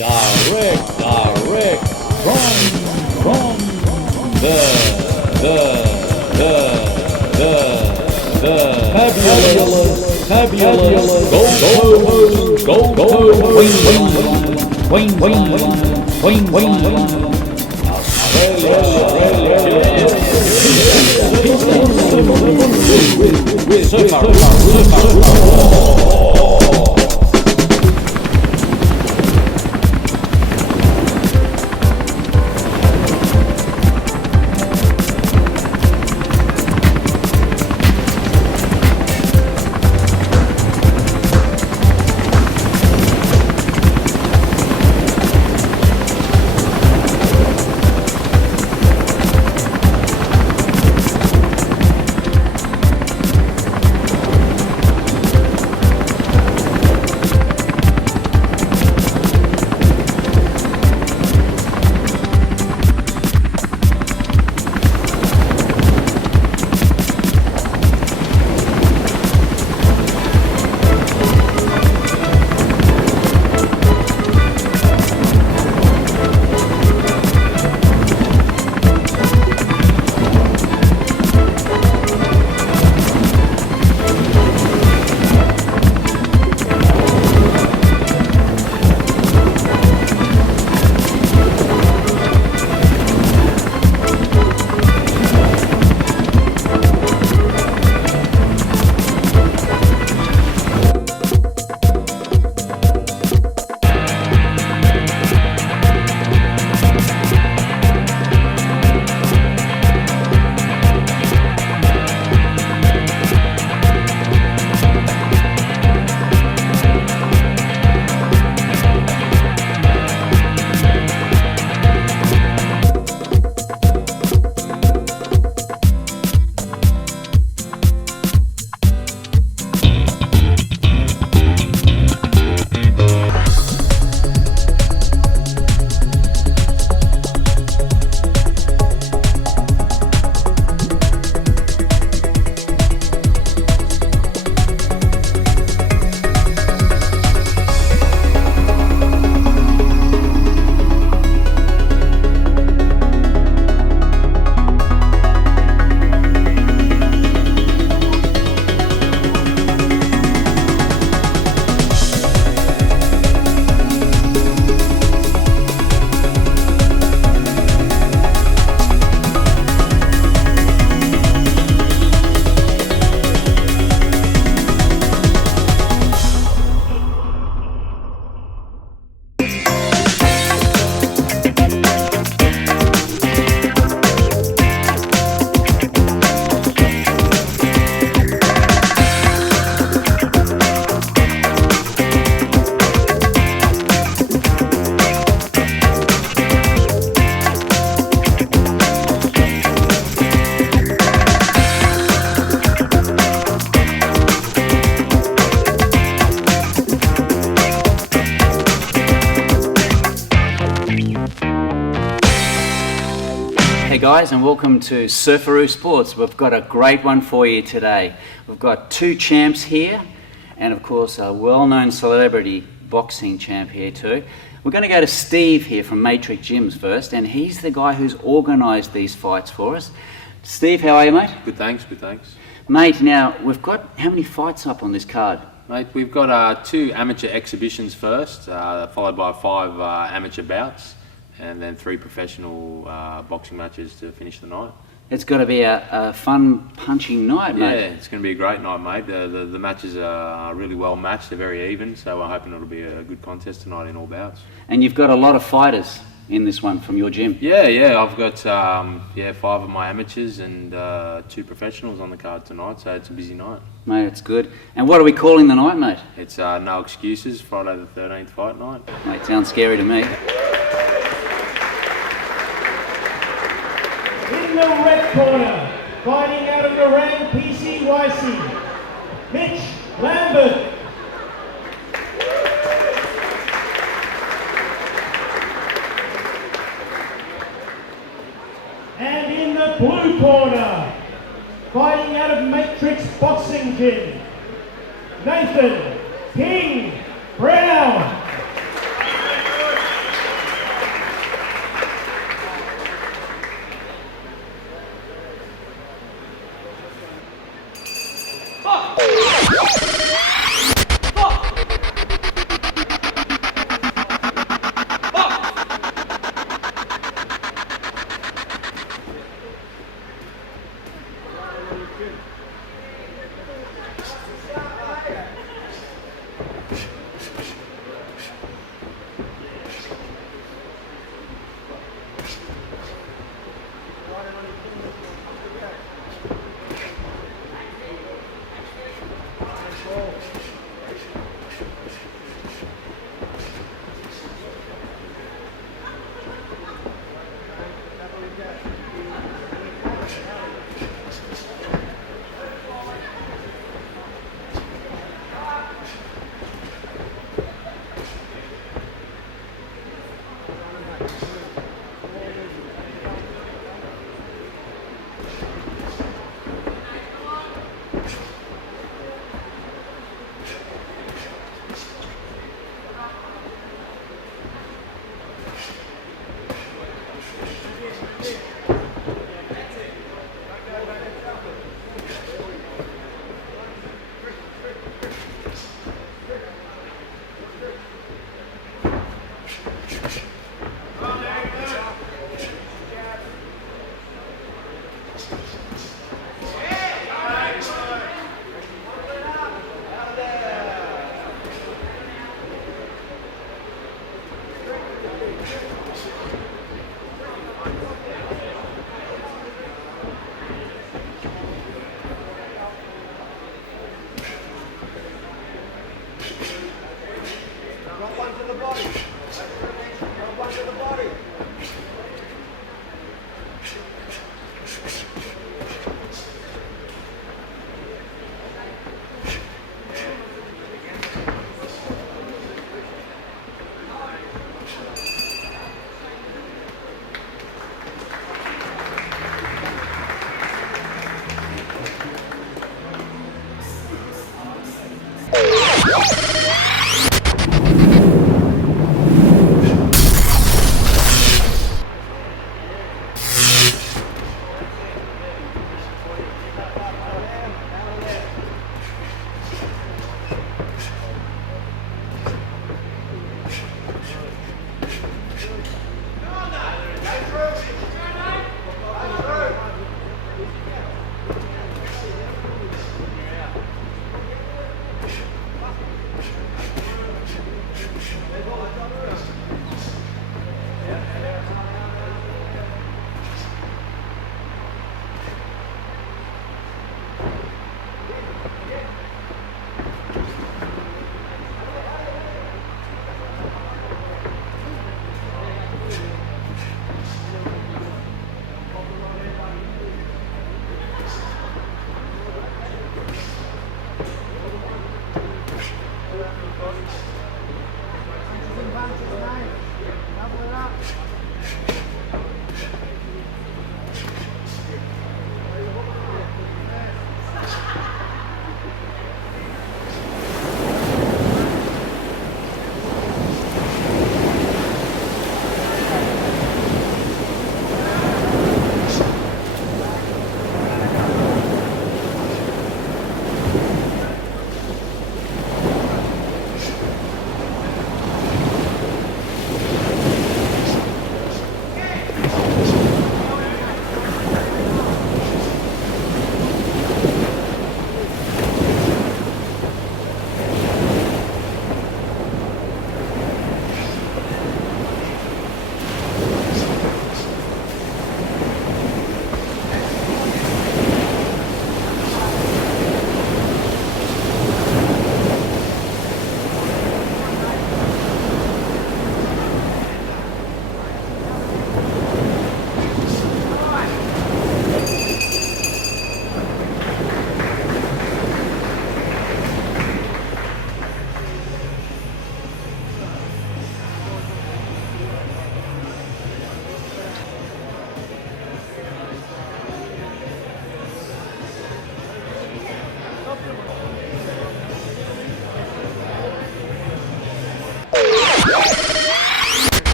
direct from the fabulous Hey guys, and welcome to Surfaroo Sports. We've got a great one for you today. We've got two champs here, and of course a well-known celebrity boxing champ here too. We're going to go to Steve here from Matrix Gyms first, and he's the guy who's organised these fights for us. Steve, how are you, mate? Good, thanks. Good, thanks. Mate, now we've got how many fights up on this card? Mate, we've got two amateur exhibitions first, followed by 5 amateur bouts, and then 3 professional boxing matches to finish the night. It's got to be a fun, punching night, mate. Yeah, it's going to be a great night, mate. The matches are really well matched. They're very even, so we're hoping it'll be a good contest tonight in all bouts. And you've got a lot of fighters in this one from your gym. Yeah. I've got 5 of my amateurs and 2 professionals on the card tonight, so it's a busy night. Mate, it's good. And what are we calling the night, mate? It's No Excuses, Friday the 13th fight night. Mate, sounds scary to me. In the red corner, fighting out of Narang PCYC, Mitch Lambert. And in the blue corner, fighting out of Matrix Boxing Gym, Nathan King Brown.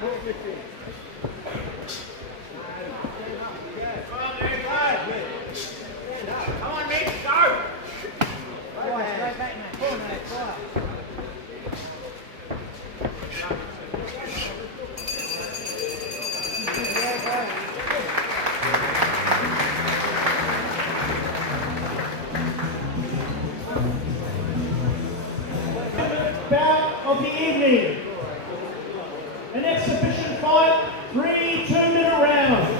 Bout of the evening. An exhibition fight, 3 2-minute rounds.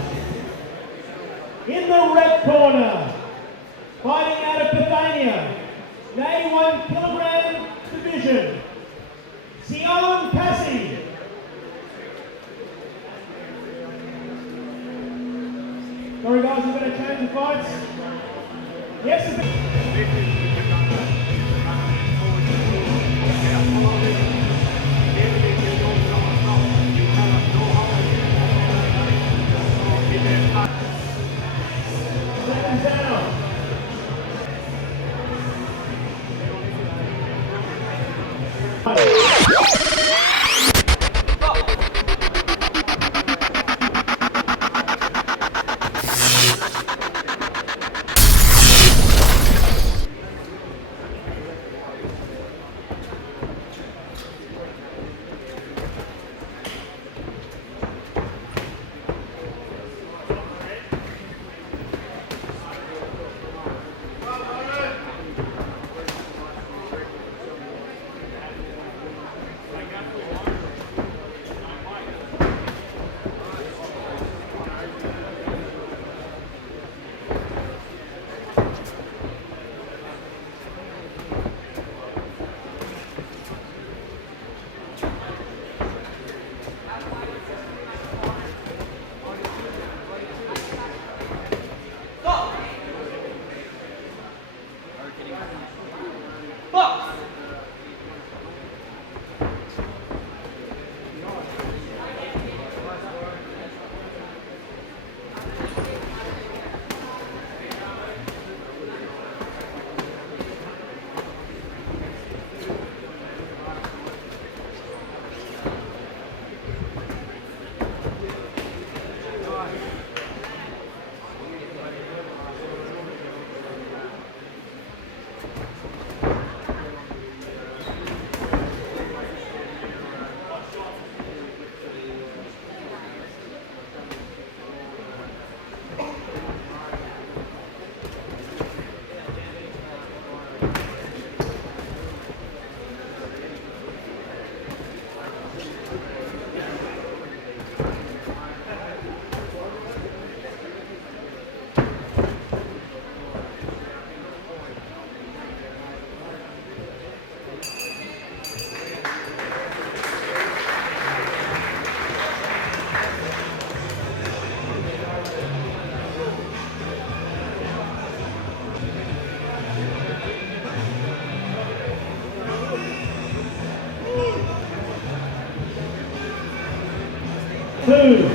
In the red corner, fighting out of Bethania, the 81 kilogram division, Stephan Ng. Sorry guys, I'm going to change the fights. The exhibition. Two.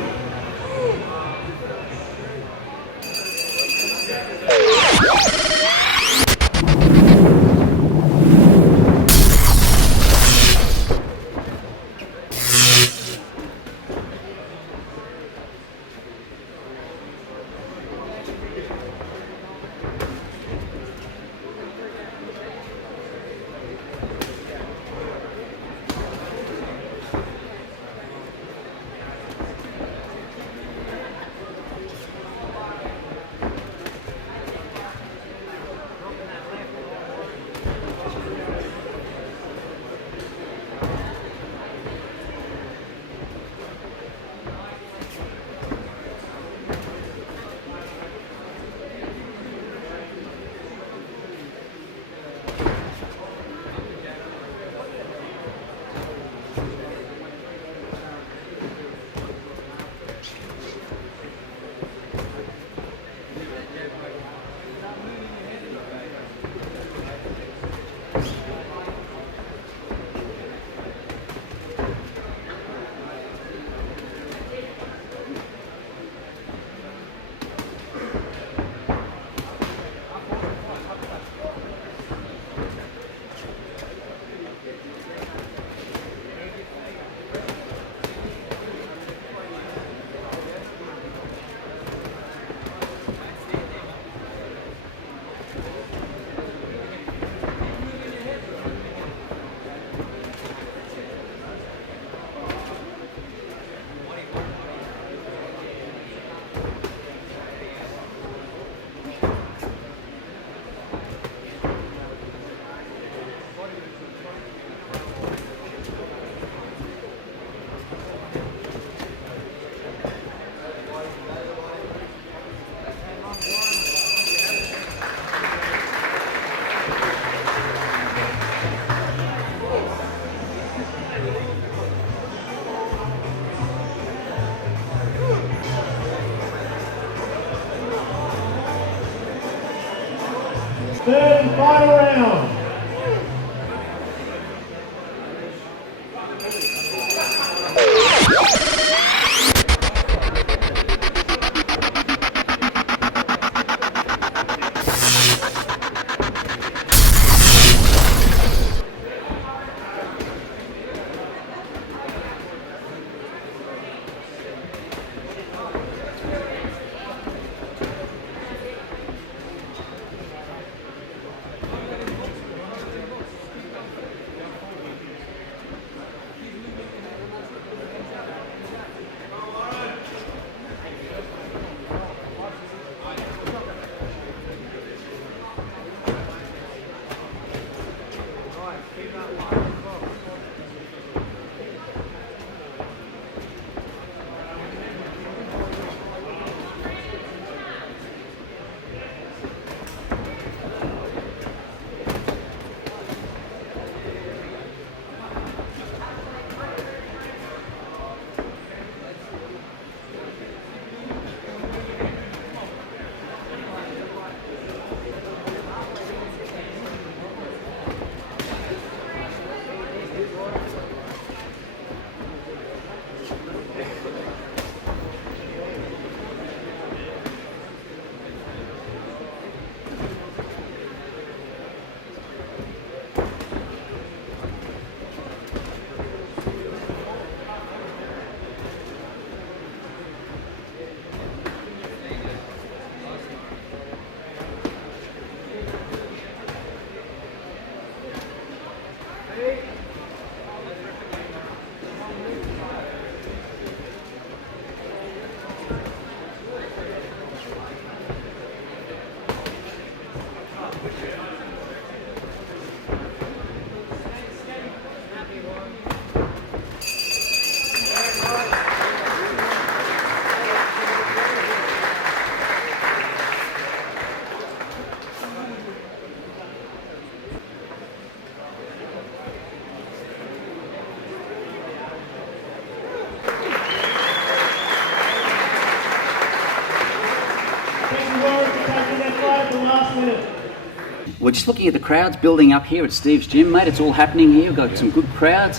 We're just looking at the crowds building up here at Steve's gym, mate. It's all happening here. We've got some good crowds.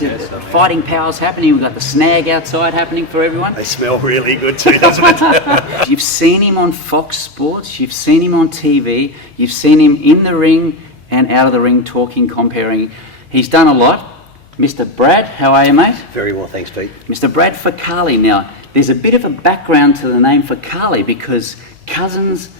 Fighting power's happening. We've got the snag outside happening for everyone. They smell really good too, doesn't it? You've seen him on Fox Sports. You've seen him on TV. You've seen him in the ring and out of the ring talking, comparing. He's done a lot. Mr. Brad, how are you, mate? Very well, thanks, Pete. Mr. Brad Fakali. Now, there's a bit of a background to the name Fakali because cousins,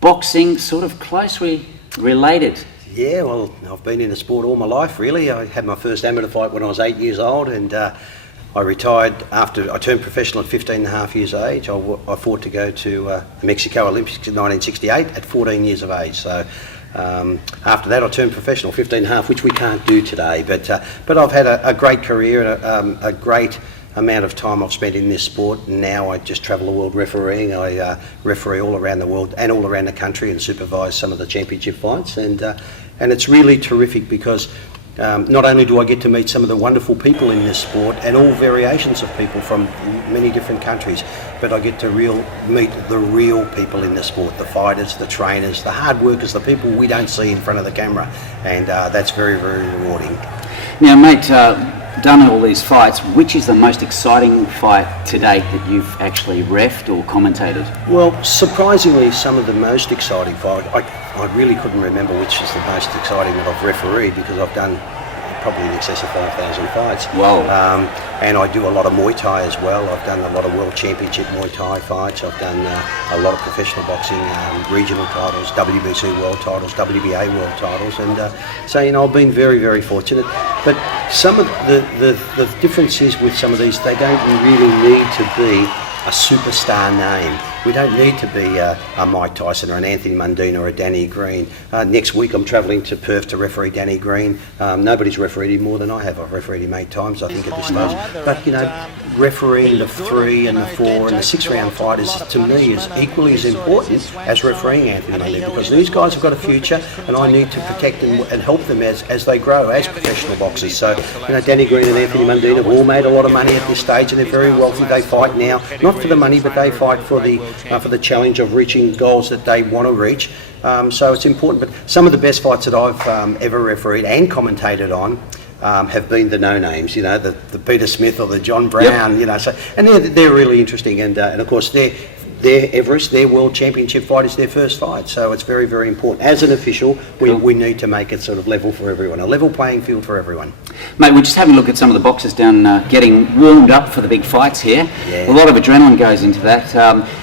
boxing, sort of closely related. Yeah, well, I've been in the sport all my life, really. I had my first amateur fight when I was 8 years old, and I retired after I turned professional at 15 and a half years of age. I fought to go to the Mexico Olympics in 1968 at 14 years of age. So after that, I turned professional, 15 and a half, which we can't do today. But I've had a great career and a great amount of time I've spent in this sport, and now I just travel the world refereeing. I referee all around the world and all around the country and supervise some of the championship fights, and it's really terrific because not only do I get to meet some of the wonderful people in this sport and all variations of people from many different countries, but I get to meet the real people in the sport, the fighters, the trainers, the hard workers, the people we don't see in front of the camera, and that's very, very rewarding. Now, mate, done all these fights, which is the most exciting fight to date that you've actually reffed or commentated? Well, surprisingly, some of the most exciting fights, I really couldn't remember which is the most exciting that I've refereed, because I've done probably in excess of 5,000 fights. Wow. And I do a lot of Muay Thai as well. I've done a lot of World Championship Muay Thai fights. I've done a lot of professional boxing, regional titles, WBC world titles, WBA world titles, and so, you know, I've been very, very fortunate. But some of the difference is with some of these, they don't really need to be a superstar name. We don't need to be a Mike Tyson or an Anthony Mundine or a Danny Green. Next week I'm travelling to Perth to referee Danny Green. Nobody's refereed him more than I have. I've refereed him 8 times, I think, at this stage. But, you know, refereeing the 3 and the 4 and the 6 round fighters, to me, is equally as important as refereeing Anthony Mundine, because these guys have got a future and I need to protect them and help them as they grow as professional boxers. So, you know, Danny Green and Anthony Mundine have all made a lot of money at this stage, and they're very wealthy. They fight now, not for the money, but they fight for the challenge of reaching goals that they want to reach. So it's important. But some of the best fights that I've ever refereed and commentated on have been the no-names, you know, the Peter Smith or the John Brown, you know. So, and they're really interesting, and of course their Everest, their World Championship fight is their first fight, so it's very, very important. As an official, we need to make it sort of level for everyone, a level playing field for everyone. Mate, we're just having a look at some of the boxers down getting warmed up for the big fights here. Yeah. A lot of adrenaline goes into that.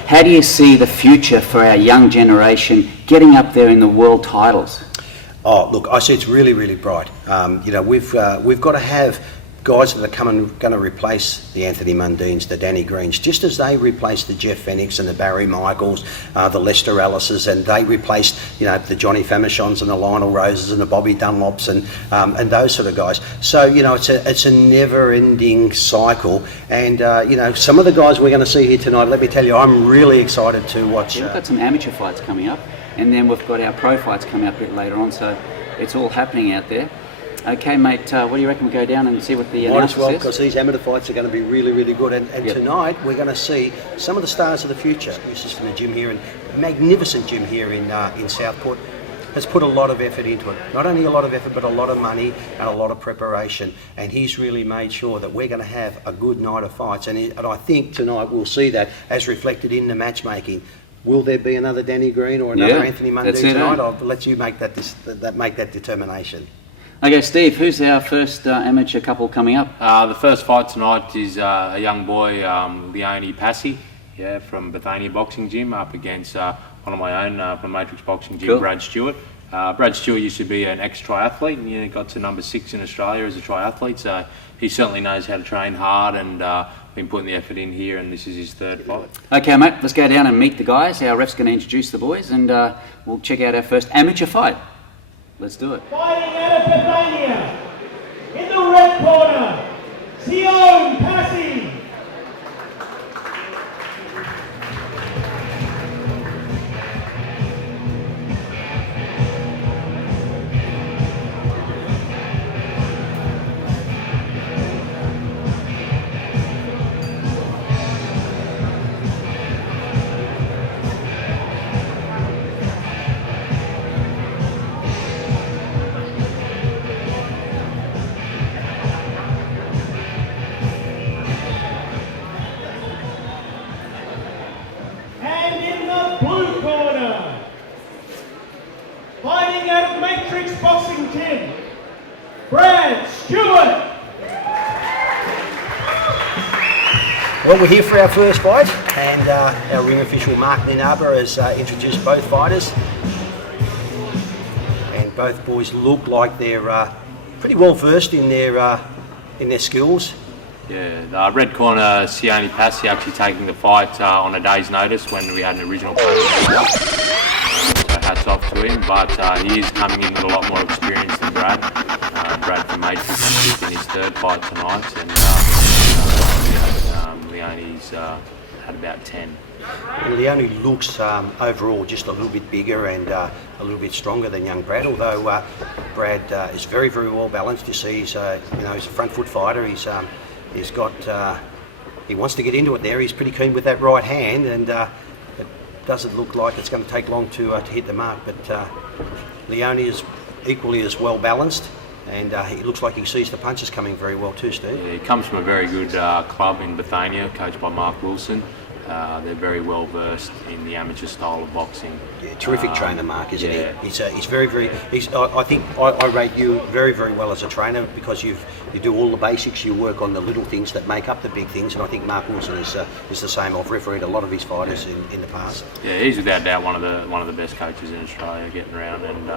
How do you see the future for our young generation getting up there in the world titles? Oh, look, I see it's really, really bright. You know, we've got to have guys that are going to replace the Anthony Mundines, the Danny Greens, just as they replaced the Jeff Fennicks and the Barry Michaels, the Lester Ellises, and they replaced, you know, the Johnny Famishons and the Lionel Roses and the Bobby Dunlops and those sort of guys. So, you know, it's a never-ending cycle, and you know, some of the guys we're going to see here tonight, let me tell you, I'm really excited to watch. We've got some amateur fights coming up, and then we've got our pro fights coming up a bit later on, so it's all happening out there. Okay, mate, what do you reckon we go down and see what the Might as well, says? because these amateur fights are going to be really, really good. And Yep. Tonight we're going to see some of the stars of the future. This is from the gym here, and magnificent gym here in Southport. has put a lot of effort into it. Not only a lot of effort, but a lot of money and a lot of preparation. And he's really made sure that we're going to have a good night of fights. And I think tonight we'll see that as reflected in the matchmaking. Will there be another Danny Green or another Anthony Mundy tonight? I'll let you make that determination. Okay, Steve, who's our first amateur couple coming up? The first fight tonight is a young boy, Leone Passy, from Bethania Boxing Gym, up against one of my own from Matrix Boxing Gym, Brad Stewart. Brad Stewart used to be an ex-triathlete and got to number 6 in Australia as a triathlete, so he certainly knows how to train hard and been putting the effort in here, and this is his third fight. Okay, mate, let's go down and meet the guys. Our ref's going to introduce the boys, and we'll check out our first amateur fight. Let's do it. Fighting out of Bethania, in the red corner, Leone Passy. Fighting out of Matrix Boxing Gym, Brad Stewart. Well, we're here for our first fight, and our ring official Mark Ninaba has introduced both fighters. And both boys look like they're pretty well versed in their skills. Yeah, the red corner, Leone Passy, actually taking the fight on a day's notice when we had an original plan. So hats off to him, but he is coming in with a lot more experience than Brad. Brad from Matrix in his third fight tonight, and Leone's had about 10. And Leone looks overall just a little bit bigger and a little bit stronger than young Brad, although Brad is very, very well balanced. You see, he's a front foot fighter. He's got, he wants to get into it there. He's pretty keen with that right hand, and it doesn't look like it's going to take long to hit the mark. But Leone is equally as well balanced, and he looks like he sees the punches coming very well too, Steve. Yeah, he comes from a very good club in Bethania, coached by Mark Wilson. They're very well versed in the amateur style of boxing. Yeah, terrific trainer, Mark, isn't he? He's very, very. I think I rate you very, very well as a trainer because you do all the basics. You work on the little things that make up the big things, and I think Mark Wilson is the same. I've refereed a lot of his fighters in the past. Yeah, he's without doubt one of the best coaches in Australia, getting around, and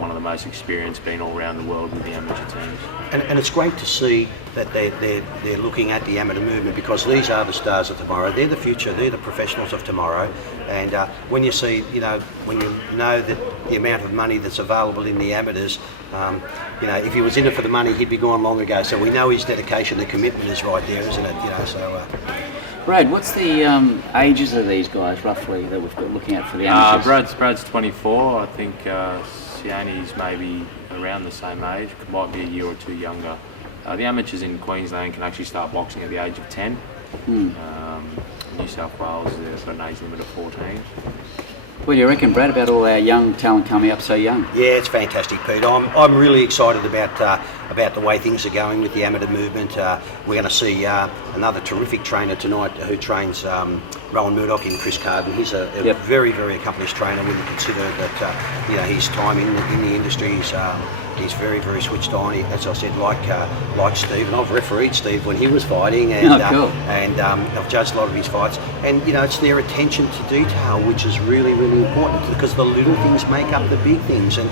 one of the most experienced, being all around the world with the amateur teams. And it's great to see that they're looking at the amateur movement, because these are the stars of tomorrow. They're the future. They're the professionals of tomorrow. And when you see, when you know that the amount of money that's available in the amateurs, if he was in it for the money, he'd be gone long ago. So we know his dedication, the commitment is right there, isn't it? Brad, what's the ages of these guys roughly that we've got looking at for the amateurs? Brad's 24. I think Leone's maybe around the same age, might be a year or two younger. The amateurs in Queensland can actually start boxing at the age of 10. New South Wales, they've got an age limit of 14. What do you reckon, Brad, about all our young talent coming up so young? Yeah, it's fantastic, Pete. I'm really excited about the way things are going with the amateur movement. We're going to see another terrific trainer tonight who trains Rowan Murdoch in Chris Carden. He's a very, very accomplished trainer when you consider that his time in the industry is. He's very, very switched on. As I said, like Steve, and I've refereed Steve when he was fighting, and I've judged a lot of his fights. And it's their attention to detail which is really, really important, because the little things make up the big things. And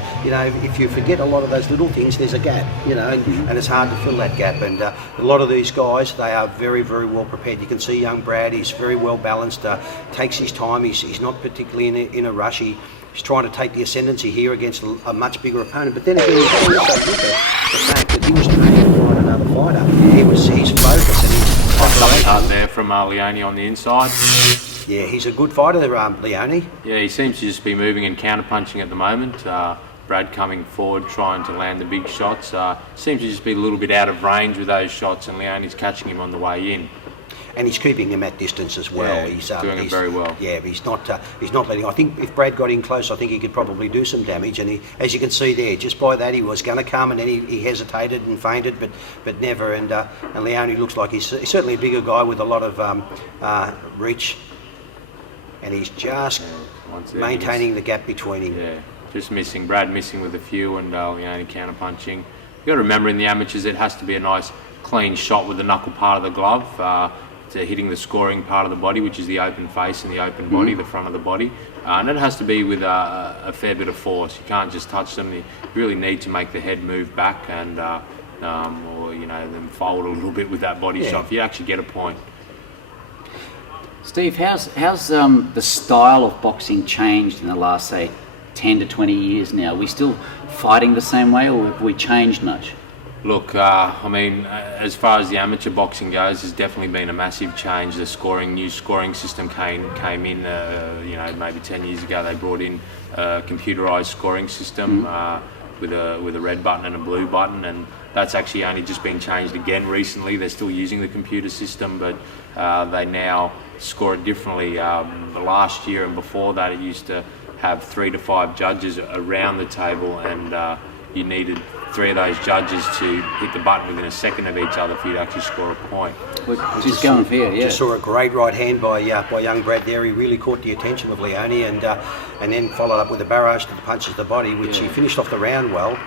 if you forget a lot of those little things, there's a gap. And it's hard to fill that gap. And a lot of these guys, they are very, very well prepared. You can see young Brad. He's very well balanced. Takes his time. He's not particularly in a rush. He's trying to take the ascendancy here against a much bigger opponent. But then again, you've got to also look at the fact that he was training to fight another fighter. His focus and his operation. There from Leone on the inside. Yeah, he's a good fighter, Leone. Yeah, he seems to just be moving and counter-punching at the moment. Brad coming forward, trying to land the big shots. Seems to just be a little bit out of range with those shots, and Leone's catching him on the way in. and he's keeping him at distance as well. Yeah, he's doing it very well. Yeah, he's not letting. I think if Brad got in close, I think he could probably do some damage. And as you can see there, just by that, he was going to come, and then he hesitated and fainted, but never. And Leone looks like he's certainly a bigger guy with a lot of reach, and he's just maintaining the gap between him. Yeah, just missing. Brad missing with a few, and Leone counter punching. You got to remember in the amateurs, it has to be a nice clean shot with the knuckle part of the glove to hitting the scoring part of the body, which is the open face and the open body, the front of the body. And it has to be with a fair bit of force. You can't just touch them. You really need to make the head move back and or then fold a little bit with that body shot. If you actually get a point. Steve, how's the style of boxing changed in the last, say, 10 to 20 years now? Are we still fighting the same way, or have we changed much? Look, I mean, as far as the amateur boxing goes, there's definitely been a massive change. The new scoring system came in, maybe 10 years ago. They brought in a computerised scoring system with a red button and a blue button, and that's actually only just been changed again recently. They're still using the computer system, but they now score it differently. Last year and before that, it used to have 3 to 5 judges around the table, and you needed 3 of those judges to hit the button within a second of each other for you to actually score a point. Just going for you, Just saw a great right hand by young Brad there. He really caught the attention of Leone, and then followed up with a barrage to the punches to the body, which he finished off the round well.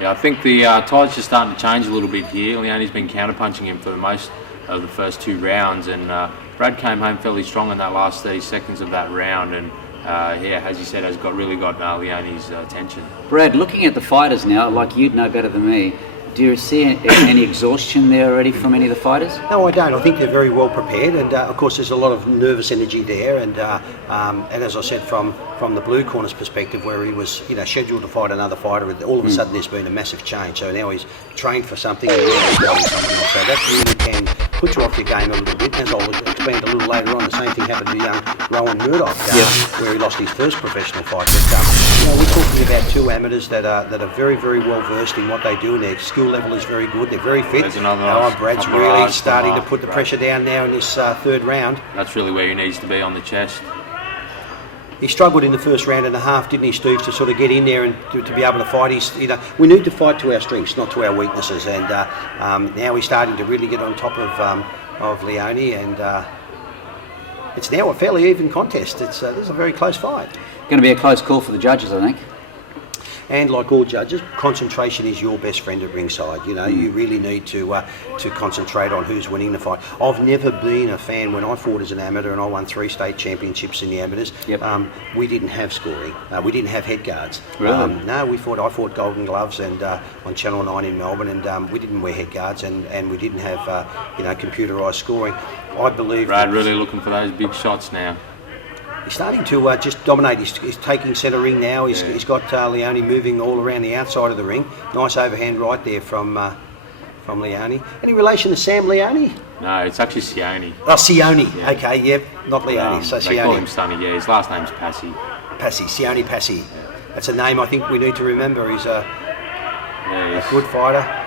Yeah, I think the tide's just starting to change a little bit here. Leone's been counter-punching him for the most of the first 2 rounds, and Brad came home fairly strong in that last 30 seconds of that round, and as you said, has really got Leone's attention. Brad, looking at the fighters now, like you'd know better than me, do you see any exhaustion there already from any of the fighters? No, I don't. I think they're very well prepared, and of course there's a lot of nervous energy there. And as I said, from the blue corner's perspective, where he was scheduled to fight another fighter, all of a sudden there's been a massive change. So now he's trained for something, and he's going something else. So that really can put you off your game a little bit. As I'll expand a little later on, the same thing happened to young Rowan Murdoch, where he lost his first professional fight. But we're talking about 2 amateurs that are very, very well versed in what they do, and their skill level is very good. They're very fit. Brad's really starting to put the pressure down now in this 3rd round. That's really where he needs to be, on the chest. He struggled in the first round and a half, didn't he, Steve, to sort of get in there and to be able to fight. We need to fight to our strengths, not to our weaknesses. And now he's starting to really get on top of Leone, and it's now a fairly even contest. This is a very close fight. Going to be a close call for the judges, I think. And like all judges, concentration is your best friend at ringside. You really need to concentrate on who's winning the fight. I've never been a fan, when I fought as an amateur and I won 3 state championships in the amateurs. We didn't have scoring. We didn't have head guards. Really? No, I fought Golden Gloves and on Channel 9 in Melbourne, and we didn't wear head guards, and we didn't have computerised scoring. I believe Brad really looking for those big shots now. He's starting to just dominate. He's taking centre ring now. He's got Leone moving all around the outside of the ring. Nice overhand right there from Leone. Any relation to Sam Leone? No, it's actually Sione. Oh, Sione. Yeah. Okay, yep, not Leone. So they call him Sonny. Yeah, his last name's Passy. Sione Passy. That's a name I think we need to remember. He's a good fighter.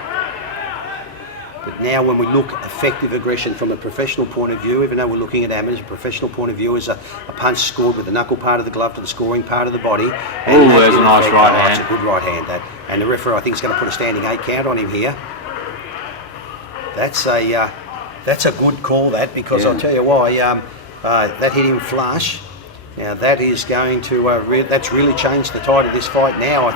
But now when we look effective aggression from a professional point of view, even though we're looking at amateurs, a professional point of view is a punch scored with the knuckle part of the glove to the scoring part of the body. Oh, there's a nice right hand. It's a good right hand. And the referee, I think, is going to put a standing 8 count on him here. That's a good call, because I'll tell you why. That hit him flush. Now that is going to that's really changed the tide of this fight now. I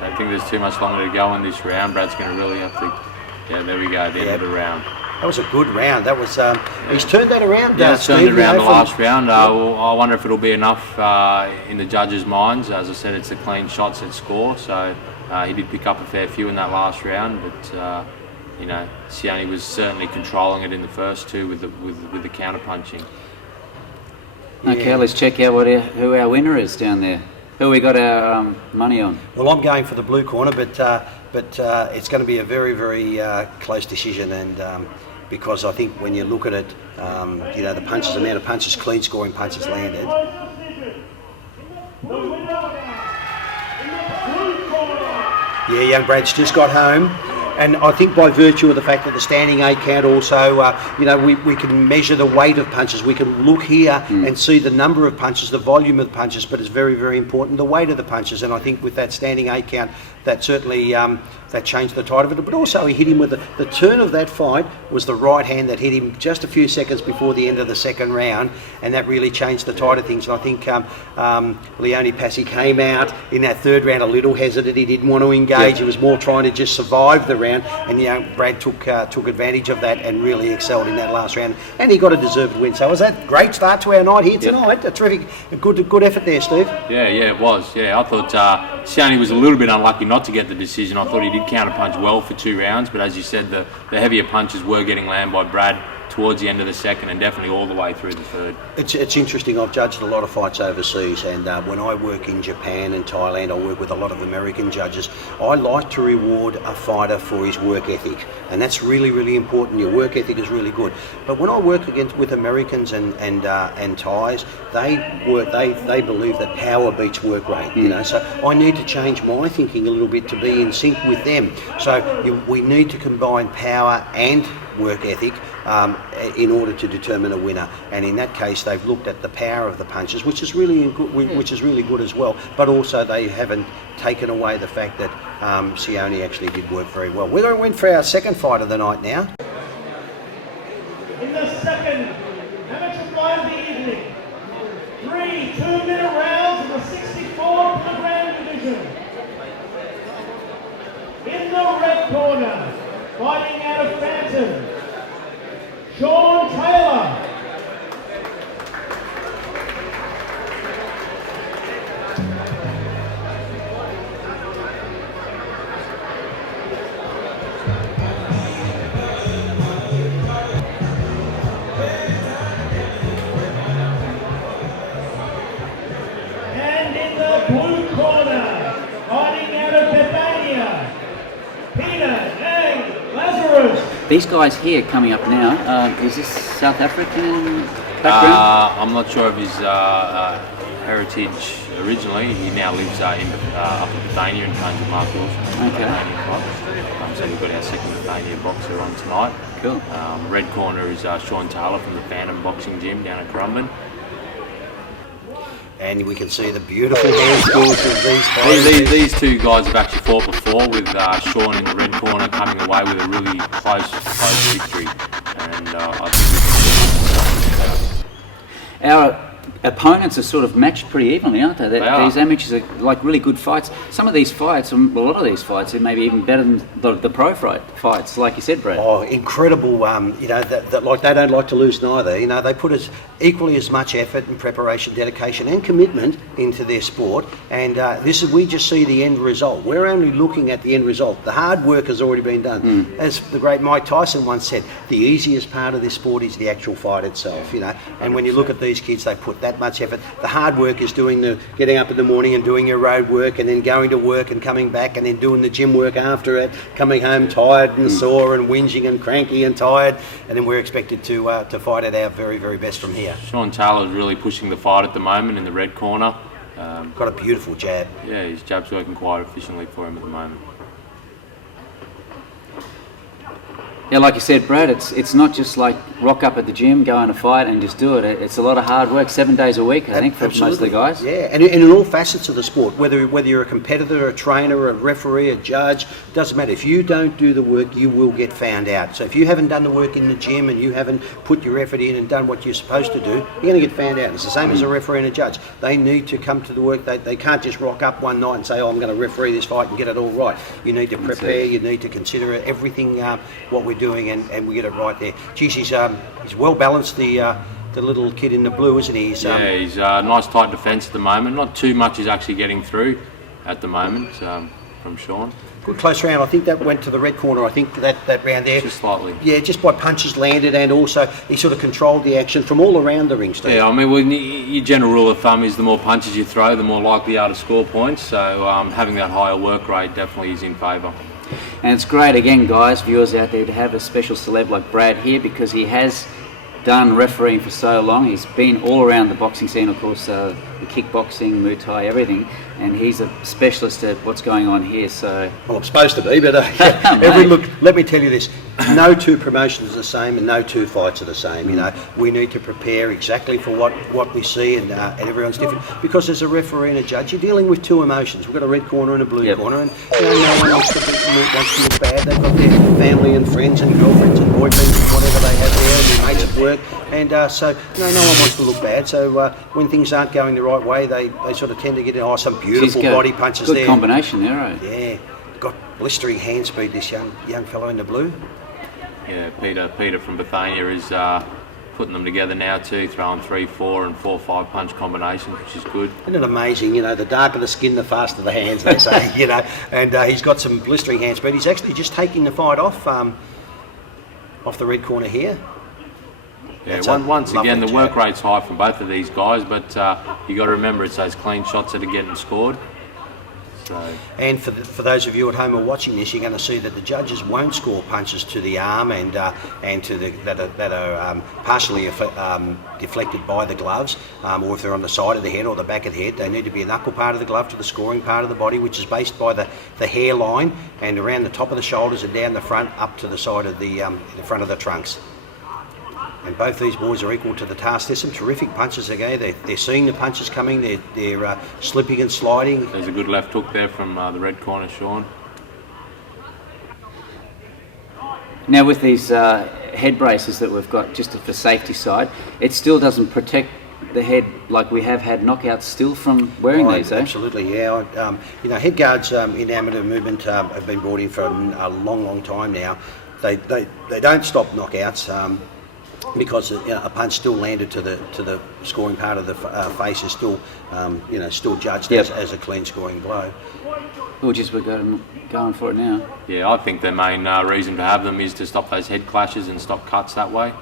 don't think there's too much longer to go in this round. Brad's going to really have to. Yeah, there we go, the end of the round. That was a good round. That was. He's turned that around. Yeah, he's turned it around the last round. I wonder if it'll be enough in the judges' minds. As I said, it's a clean shots at score, so he did pick up a fair few in that last round. But Sione was certainly controlling it in the first 2 with the counter punching. Okay, let's check out who our winner is down there. Who we got our money on? Well, I'm going for the blue corner, but it's going to be a very, very close decision, and because I think when you look at it, the amount of punches, clean scoring punches landed. Yeah, young Brad's just got home, and I think by virtue of the fact that the standing 8 count also, we can measure the weight of punches. We can look here and see the number of punches, the volume of punches, but it's very, very important, the weight of the punches. And I think with that standing 8 count, that certainly that changed the tide of it. But also he hit him with the turn of that fight was the right hand that hit him just a few seconds before the end of the second round, and that really changed the tide of things. And I think Leone Passy came out in that third round a little hesitant. He didn't want to engage. He was more trying to just survive the round. And Brad took advantage of that and really excelled in that last round. And he got a deserved win. So it was a great start to our night here tonight. A terrific, good effort there, Steve. Yeah, it was. Yeah, I thought Sione was a little bit unlucky not to get the decision. I thought he did counter-punch well for 2 rounds, but as you said, the heavier punches were getting landed by Brad towards the end of the second and definitely all the way through the third. It's interesting. I've judged a lot of fights overseas, and when I work in Japan and Thailand, I work with a lot of American judges. I like to reward a fighter for his work ethic, and that's really, really important. Your work ethic is really good. But when I work with Americans and Thais, they believe that power beats work rate. So I need to change my thinking a little bit to be in sync with them. So we need to combine power and work ethic in order to determine a winner, and in that case they've looked at the power of the punches, which is really good as well, but also they haven't taken away the fact that Sione actually did work very well. We're going to win for our second fight of the night now. In the second amateur fight of the evening, 3 2-minute rounds in the 64-kilogram division. In the red corner, fighting out of Phantom, Sean Taylor. And in the blue corner, fighting out of Bethania, Stephan Ng, Lazarus. These guys here coming up now, is this South African background? I'm not sure of his heritage originally. He now lives up in Bethania and trains with Mark Wilson. Okay. So we've got our second Bethania boxer on tonight. Cool. Red corner is Sean Taylor from the Phantom Boxing Gym down at Currumbin. And we can see the beautiful hand skills of these fighters. These 2 guys have actually fought before, with Sean in the red corner coming away with a really close victory. And I think Our opponents are sort of matched pretty evenly, aren't they? They are. These amateurs are like really good fights. Some of these fights, a lot of these fights, are maybe even better than the pro fights, like you said, Brad. Oh, incredible! That like they don't like to lose neither. They put equally as much effort and preparation, dedication, and commitment into their sport. And we just see the end result. We're only looking at the end result. The hard work has already been done. As the great Mike Tyson once said, the easiest part of this sport is the actual fight itself. And when you look at these kids, they put that much effort. The hard work is getting up in the morning and doing your road work, and then going to work and coming back, and then doing the gym work after it, coming home tired and sore and whinging and cranky and tired, and then we're expected to fight at our very, very best from here. Sean Taylor is really pushing the fight at the moment in the red corner. Got a beautiful jab. Yeah, his jab's working quite efficiently for him at the moment. Yeah, like you said, Brad, it's not just like rock up at the gym, go on a fight and just do it. It's a lot of hard work, 7 days a week, I think, for most of the guys. Yeah, and in all facets of the sport, whether you're a competitor, a trainer, a referee, a judge, doesn't matter. If you don't do the work, you will get found out. So if you haven't done the work in the gym and you haven't put your effort in and done what you're supposed to do, you're going to get found out. It's the same as a referee and a judge. They need to come to the work. They can't just rock up one night and say, I'm going to referee this fight and get it all right. You need to prepare, you need to consider everything, what we're doing, and we get it right there. Geez, he's well balanced, the little kid in the blue, isn't he? He's nice tight defence at the moment. Not too much is actually getting through at the moment from Sean. Good close round. I think that went to the red corner. I think that round there. Just slightly. Yeah, just by punches landed, and also he sort of controlled the action from all around the ring, Steve. Yeah, I mean, your general rule of thumb is the more punches you throw, the more likely you are to score points. So having that higher work rate definitely is in favour. And it's great, again, guys, viewers out there, to have a special celeb like Brad here, because he has done refereeing for so long. He's been all around the boxing scene, of course, the kickboxing, Muay Thai, everything, and he's a specialist at what's going on here. So, well, I'm supposed to be, but let me tell you this: no two promotions are the same, and no two fights are the same. You know, we need to prepare exactly for what we see, and everyone's different because as a referee and a judge, you're dealing with two emotions. We've got a red corner and a blue corner, and no one wants to look bad. They've got their family and friends and girlfriends and boyfriends and whatever they have there, and their mates at work, and so no one wants to look bad. So when things aren't going the right way, they sort of tend to get some beautiful body punches good there. Good combination there, right? Yeah, got blistering hand speed, this young fellow in the blue. Yeah, Peter from Bethania is putting them together now too, throwing 3, 4 and 4, 5 punch combinations, which is good. Isn't it amazing? You know, the darker the skin, the faster the hands, they say. You know, and he's got some blistering hand speed. He's actually just taking the fight off the red corner here. Yeah, once again, the work rate's high from both of these guys, but you got to remember it's those clean shots that are getting scored. So. And for those of you at home who are watching this, you're going to see that the judges won't score punches to the arm and to that are partially deflected by the gloves, or if they're on the side of the head or the back of the head. They need to be an upper part of the glove to the scoring part of the body, which is based by the hairline and around the top of the shoulders and down the front up to the side of the front of the trunks. And both these boys are equal to the task. There's some terrific punches again. They're seeing the punches coming. They're slipping and sliding. There's a good left hook there from the red corner, Sean. Now with these head braces that we've got, just for safety side, it still doesn't protect the head like we have had knockouts still from wearing these, eh? Absolutely, yeah. You know, head guards in amateur movement have been brought in for a long time now. They don't stop knockouts. Because a punch still landed to the scoring part of the face is still still judged as a clean scoring blow. We're going for it now. Yeah, I think their main reason to have them is to stop those head clashes and stop cuts that way.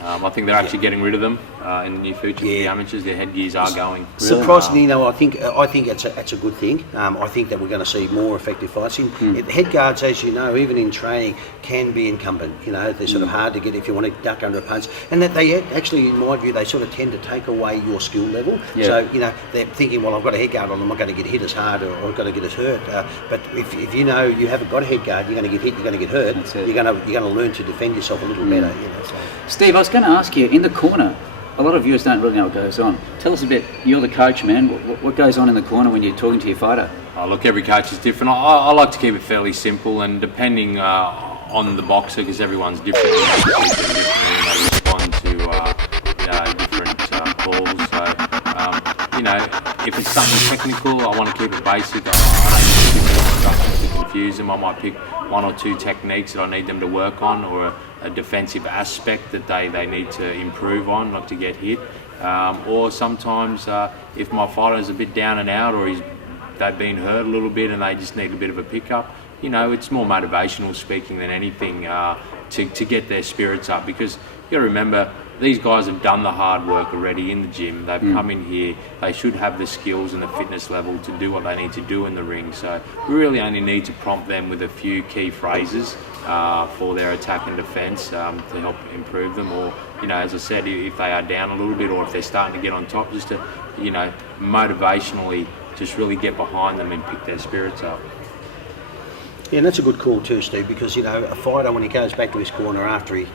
I think they're actually getting rid of them in the near future for the amateurs. Their headgears are going. Surprisingly, I think it's a good thing. I think that we're going to see more effective fights. Head guards, as you know, even in training, can be incumbent. You know, they're sort of hard to get if you want to duck under a punch, and that they actually, in my view, they sort of tend to take away your skill level. Yeah. So they're thinking, well, I've got a head guard on, I'm not going to get hit as hard, or I've got to get as hurt. But if you know you haven't got a head guard, you're going to get hit, you're going to get hurt. You're going to learn to defend yourself a little better. So. Steve, I was going to ask you, in the corner, a lot of viewers don't really know what goes on. Tell us a bit, you're the coach, man, what goes on in the corner when you're talking to your fighter? Oh, look, every coach is different. I like to keep it fairly simple, and depending on the boxer, because everyone's different, and they respond to different calls. So, if it's something technical, I want to keep it basic. I don't give instructions to confuse them. I might pick 1 or 2 techniques that I need them to work on, or a defensive aspect that they need to improve on, not to get hit. Or sometimes if my fighter's a bit down and out, or they've been hurt a little bit and they just need a bit of a pickup, it's more motivational speaking than anything to get their spirits up, because you got to remember, these guys have done the hard work already in the gym. They've come in here. They should have the skills and the fitness level to do what they need to do in the ring. So we really only need to prompt them with a few key phrases for their attack and defence to help improve them. Or, as I said, if they are down a little bit, or if they're starting to get on top, just to, motivationally just really get behind them and pick their spirits up. Yeah, and that's a good call too, Steve, because a fighter, when he goes back to his corner after he's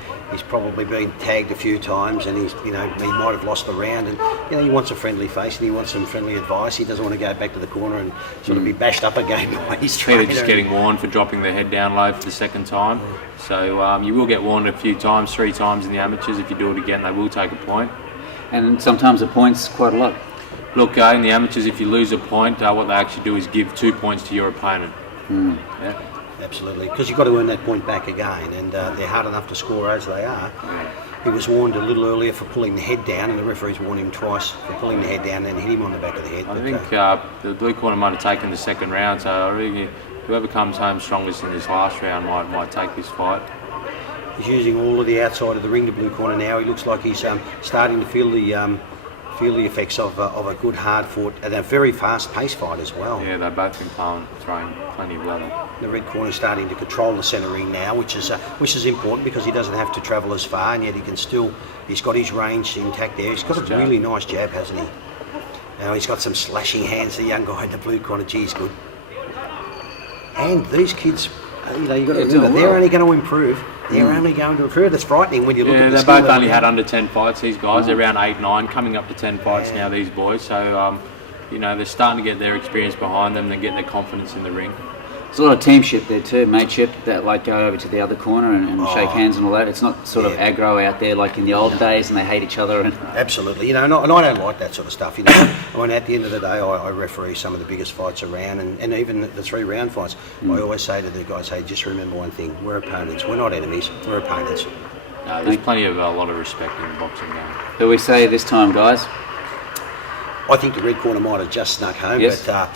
probably been tagged a few times, and he might have lost the round, and he wants a friendly face and he wants some friendly advice. He doesn't want to go back to the corner and sort of be bashed up again by his trainer. They're just getting warned for dropping their head down low for the second time. So you will get warned a few times, 3 times in the amateurs. If you do it again, they will take a point. And sometimes a point's quite a lot. Look, in the amateurs, if you lose a point, what they actually do is give 2 points to your opponent. Yeah. Absolutely, because you've got to earn that point back again, and they're hard enough to score as they are. He was warned a little earlier for pulling the head down, and the referees warned him twice for pulling the head down and hit him on the back of the head. I think the blue corner might have taken the second round, so I really, whoever comes home strongest in this last round might take this fight. He's using all of the outside of the ring, the blue corner now. He looks like he's starting to feel feel the effects of a good hard-fought and a very fast-paced fight as well. Yeah, they've both been throwing plenty of leather. The red corner's starting to control the centre ring now, which is important because he doesn't have to travel as far, and yet he's got his range intact there. He's got a really nice jab, hasn't he? Now he's got some slashing hands. The young guy in the blue corner, geez, good. And these kids, you've got to remember, they're only going to improve. They're only going to improve. It's frightening when you look at the they've both only had under 10 fights, these guys. They're around 8, 9, coming up to 10 fights now, these boys. So, they're starting to get their experience behind them and get their confidence in the ring. There's a lot of teamship there too, mateship, that like go over to the other corner and shake hands and all that. It's not sort of aggro out there like in the old days and they hate each other. Absolutely, and I don't like that sort of stuff. I mean, at the end of the day, I referee some of the biggest fights around, and even the 3-round fights. I always say to the guys, hey, just remember one thing: we're opponents. We're not enemies. We're opponents. No, there's plenty of a lot of respect in the boxing game. Who we say this time, guys? I think the red corner might have just snuck home, but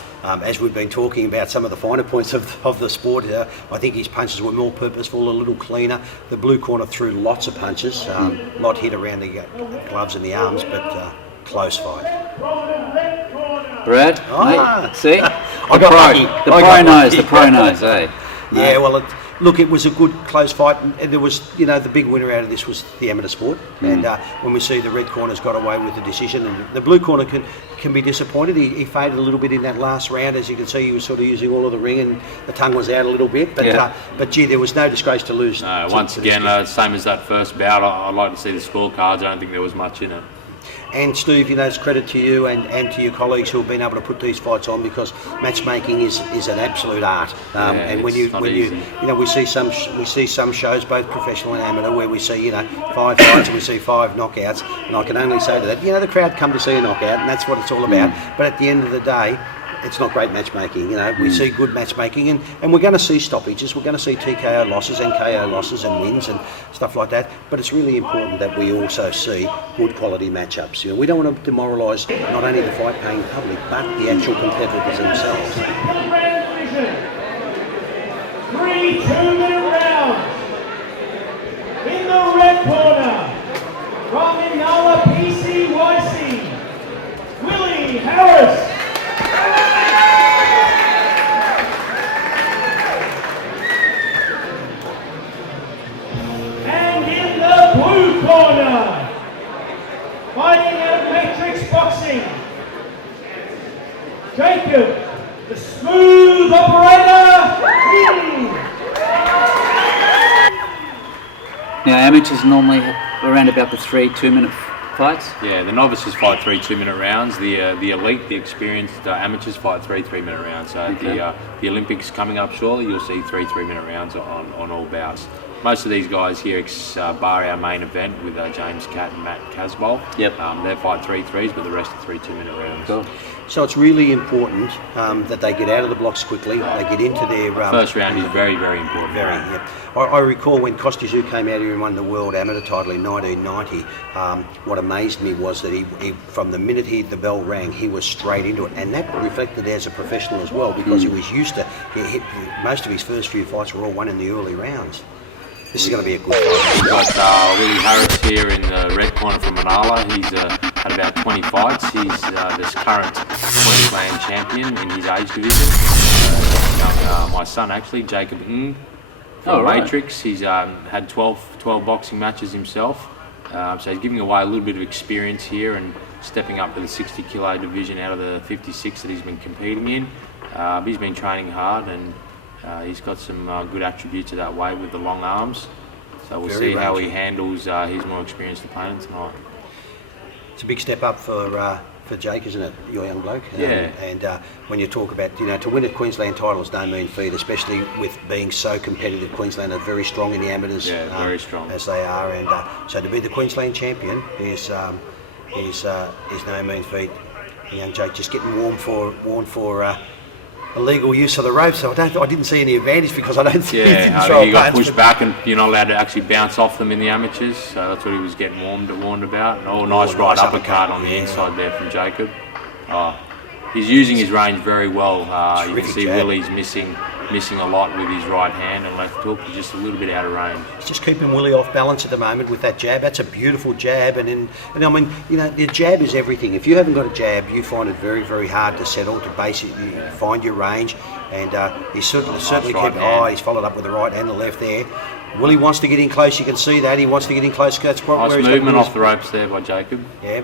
as we've been talking about some of the finer points of the sport, I think his punches were more purposeful, a little cleaner. The blue corner threw lots of punches, not hit around the gloves and the arms, but close fight. Brad, mate, see? The pro knows, eh? Yeah, well, look, it was a good close fight, and there was, the big winner out of this was the amateur sport. And when we see the red corner's got away with the decision, and the blue corner can be disappointed. He faded a little bit in that last round. As you can see, he was sort of using all of the ring, and the tongue was out a little bit. But gee, there was no disgrace to lose. No, once again, same as that first bout. I'd like to see the scorecards. I don't think there was much in it. And Steve, it's credit to you and to your colleagues who have been able to put these fights on, because matchmaking is an absolute art. And when we see some shows, both professional and amateur, where we see 5 fights and we see 5 knockouts, and I can only say to that, the crowd come to see a knockout, and that's what it's all about. But at the end of the day, it's not great matchmaking. We see good matchmaking, and we're going to see stoppages. We're going to see TKO losses and KO losses and wins and stuff like that. But it's really important that we also see good quality matchups. We don't want to demoralise not only the fight-paying public, but the actual competitors themselves. 3 2-minute rounds. In the red corner, from Inala PCYC, Willie Harris. And in the blue corner, fighting out of Matrix Boxing, Jacob, the smooth operator, Now, amateurs normally around about the 3 2-minute fights? Yeah, the novices fight 3 2-minute rounds. The elite, the experienced amateurs fight 3 3-minute rounds. So the Olympics coming up shortly, you'll see 3 3-minute rounds on all bouts. Most of these guys here, bar our main event with James Catt and Matt Casboll. Yep. They fight 3 3s, but the rest are 3 2-minute rounds. Cool. So it's really important that they get out of the blocks quickly. They get into their first round is very, very important. Very, yeah. I recall when Kostya came out here and won the world amateur title in 1990. What amazed me was that he from the minute the bell rang, he was straight into it, and that reflected as a professional as well, because he was used to. Most of his first few fights were all won in the early rounds. This is going to be a good fight. We've got Willie Harris here in the red corner from Manala. He's had about 20 fights. He's this current Queensland champion in his age division. My son, actually, Jacob Ng from Matrix. He's had 12 boxing matches himself. So he's giving away a little bit of experience here and stepping up to the 60 kilo division out of the 56 that he's been competing in. He's been training hard, and he's got some good attributes of that weight with the long arms. So we'll see how he handles his more experienced opponent tonight. It's a big step up for Jake, isn't it? Your young bloke. Yeah. And when you talk about, to win a Queensland title is no mean feat, especially with being so competitive. Queensland are very strong in the amateurs. Yeah, very strong. As they are. And so to be the Queensland champion is no mean feat. And young Jake just getting warned for illegal use of the rope, so I didn't see any advantage, because I don't think he didn't throw he got pushed back, and you're not allowed to actually bounce off them in the amateurs, so that's what he was getting warned about. Nice right uppercut on the inside there from Jacob. he's using his range very well. You can Terrific see jab. Willie's missing a lot with his right hand and left hook. He's just a little bit out of range. He's just keeping Willie off balance at the moment with that jab. That's a beautiful jab, and I mean, you know, the jab is everything. If you haven't got a jab, you find it very, very hard to settle, to basically find your range. And he's certainly right kept. hand. He's followed up with the right and the left there. Willie wants to get in close. You can see that he wants to get in close. That's Nice where he's movement got off the ropes there by Jacob. Yeah.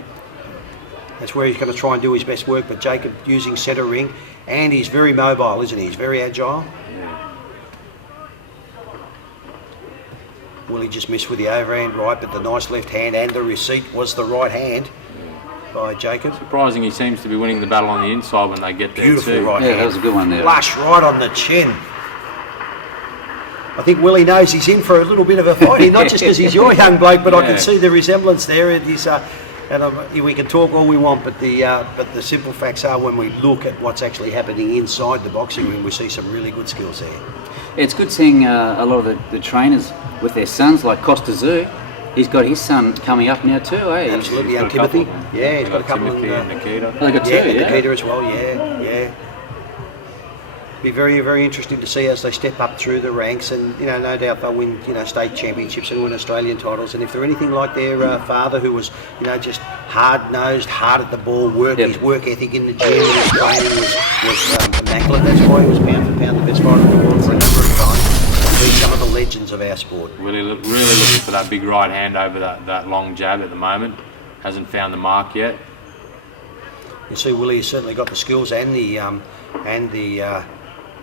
That's where he's going to try and do his best work, but Jacob using centre ring, and he's very mobile, isn't he? He's very agile. Yeah. Willie just missed with the overhand right, but the nice left hand and the receipt was the right hand by Jacob. Surprising, he seems to be winning the battle on the inside when they get there Beautiful too. right Yeah, hand. that was a good one there. Flush right on the chin. I think Willie knows he's in for a little bit of a fight, not just because he's your young bloke, but I can Yeah. see the resemblance there. It is, we can talk all we want, but the simple facts are when we look at what's actually happening inside the boxing ring, we see some really good skills there. It's good seeing a lot of the trainers with their sons, like Costa Zoo. He's got his son coming up now too, eh? Absolutely, He's young got a couple. Timothy. Yeah, he's got a couple. Timothy and Nikita. Oh, they got two, Yeah, and yeah. Nikita as well. Yeah. Be very, very interesting to see as they step up through the ranks, and you know, no doubt they'll win, you know, state championships and win Australian titles. And if they're anything like their father, who was, you know, just hard-nosed, hard at the ball, his work ethic in the gym, his training was immaculate. That's why he was pound for pound the best fighter in the world for a number of times. He's some of the legends of our sport. Really looking for that big right hand over that long jab at the moment. Hasn't found the mark yet. You see, Willie's certainly got the skills and the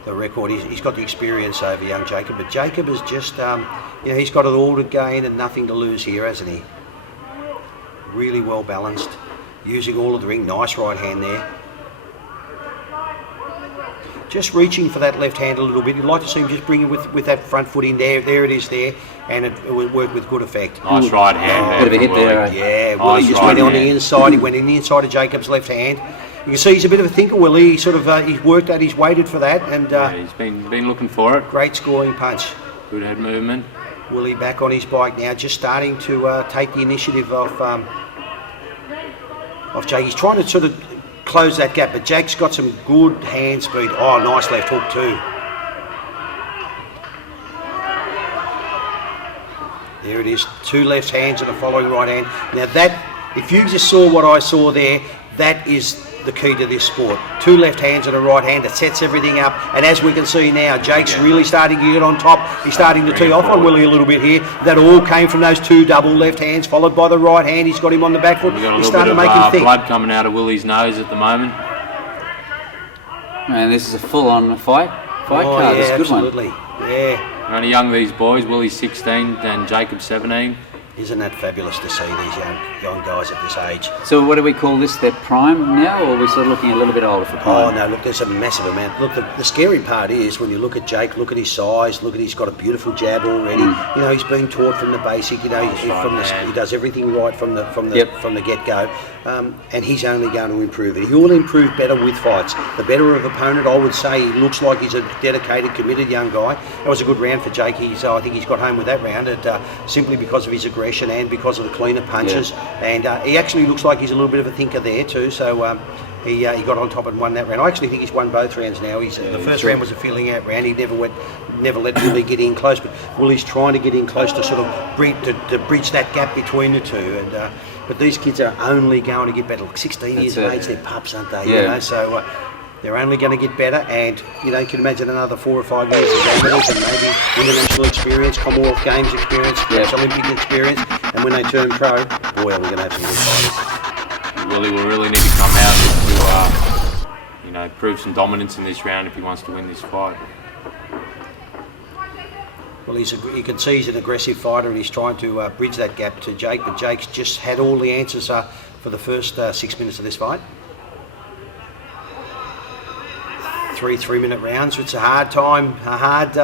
record. He's got the experience over young Jacob, but Jacob is just, you know, he's got it all to gain and nothing to lose here, hasn't he? Really well balanced, using all of the ring. Nice right hand there. Just reaching for that left hand a little bit. You'd like to see him just bring it with that front foot in there. There it is there, and it will work with good effect. Nice right hand. Bit of a hit there, eh? Yeah, Nice Willie just right went on the hand. inside. He went in the inside of Jacob's left hand. You can see he's a bit of a thinker, Willie. He sort of he's worked at, he's waited for that, and Yeah, he's been looking for it. great scoring punch. Good head movement. Willie back on his bike now, just starting to take the initiative of Jake. He's trying to sort of close that gap, but Jake's got some good hand speed. Oh, nice left hook too. There it is, two left hands and a following right hand. Now that, if you just saw what I saw there, that is the key to this sport. Two left hands and a right hand, it sets everything up. And as we can see now, Jake's really starting to get on top. He's starting to tee off on Willie a little bit here. That all came from those two double left hands, followed by the right hand. He's got him on the back foot. We've got a He's little bit starting to make him of think. blood coming out of Willie's nose at the moment. Man, this is a full-on fight Oh, card. yeah, It's a good absolutely. one. Yeah. Only young, these boys. Willie's 16 and Jacob's 17. Isn't that fabulous to see these young guys at this age? So what do we call this, their prime now, or are we sort of looking a little bit older for Oh prime? no, look, there's a massive amount. Look, the scary part is when you look at Jake, look at his size, look at he's got a beautiful jab already. You know, he's been taught from the basic. You know, he does everything right from the get-go, and he's only going to improve it. He will improve better with fights. The better of opponent, I would say, he looks like he's a dedicated, committed young guy. That was a good round for Jake. I think he's got home with that round, simply because of his aggression and because of the cleaner punches. And he actually looks like he's a little bit of a thinker there too. So he got on top and won that round. I actually think he's won both rounds now. The first round was a feeling out round. He never let Willie get in close, but Willie's trying to get in close to sort of bridge that gap between the two. And but these kids are only going to get better. Look, 16 years of age, they're pups, aren't they? Yeah. You know, so they're only going to get better, and you know, you can imagine another 4 or 5 years of gold medals and maybe international experience, Commonwealth Games experience, perhaps Olympic experience, and when they turn pro, boy, are we going to have some good fighters. Willie will really need to come out to, prove some dominance in this round if he wants to win this fight. Well, you can see he's an aggressive fighter, and he's trying to bridge that gap to Jake, but Jake's just had all the answers for the first 6 minutes of this fight. 3 3-minute rounds. It's a hard time, a hard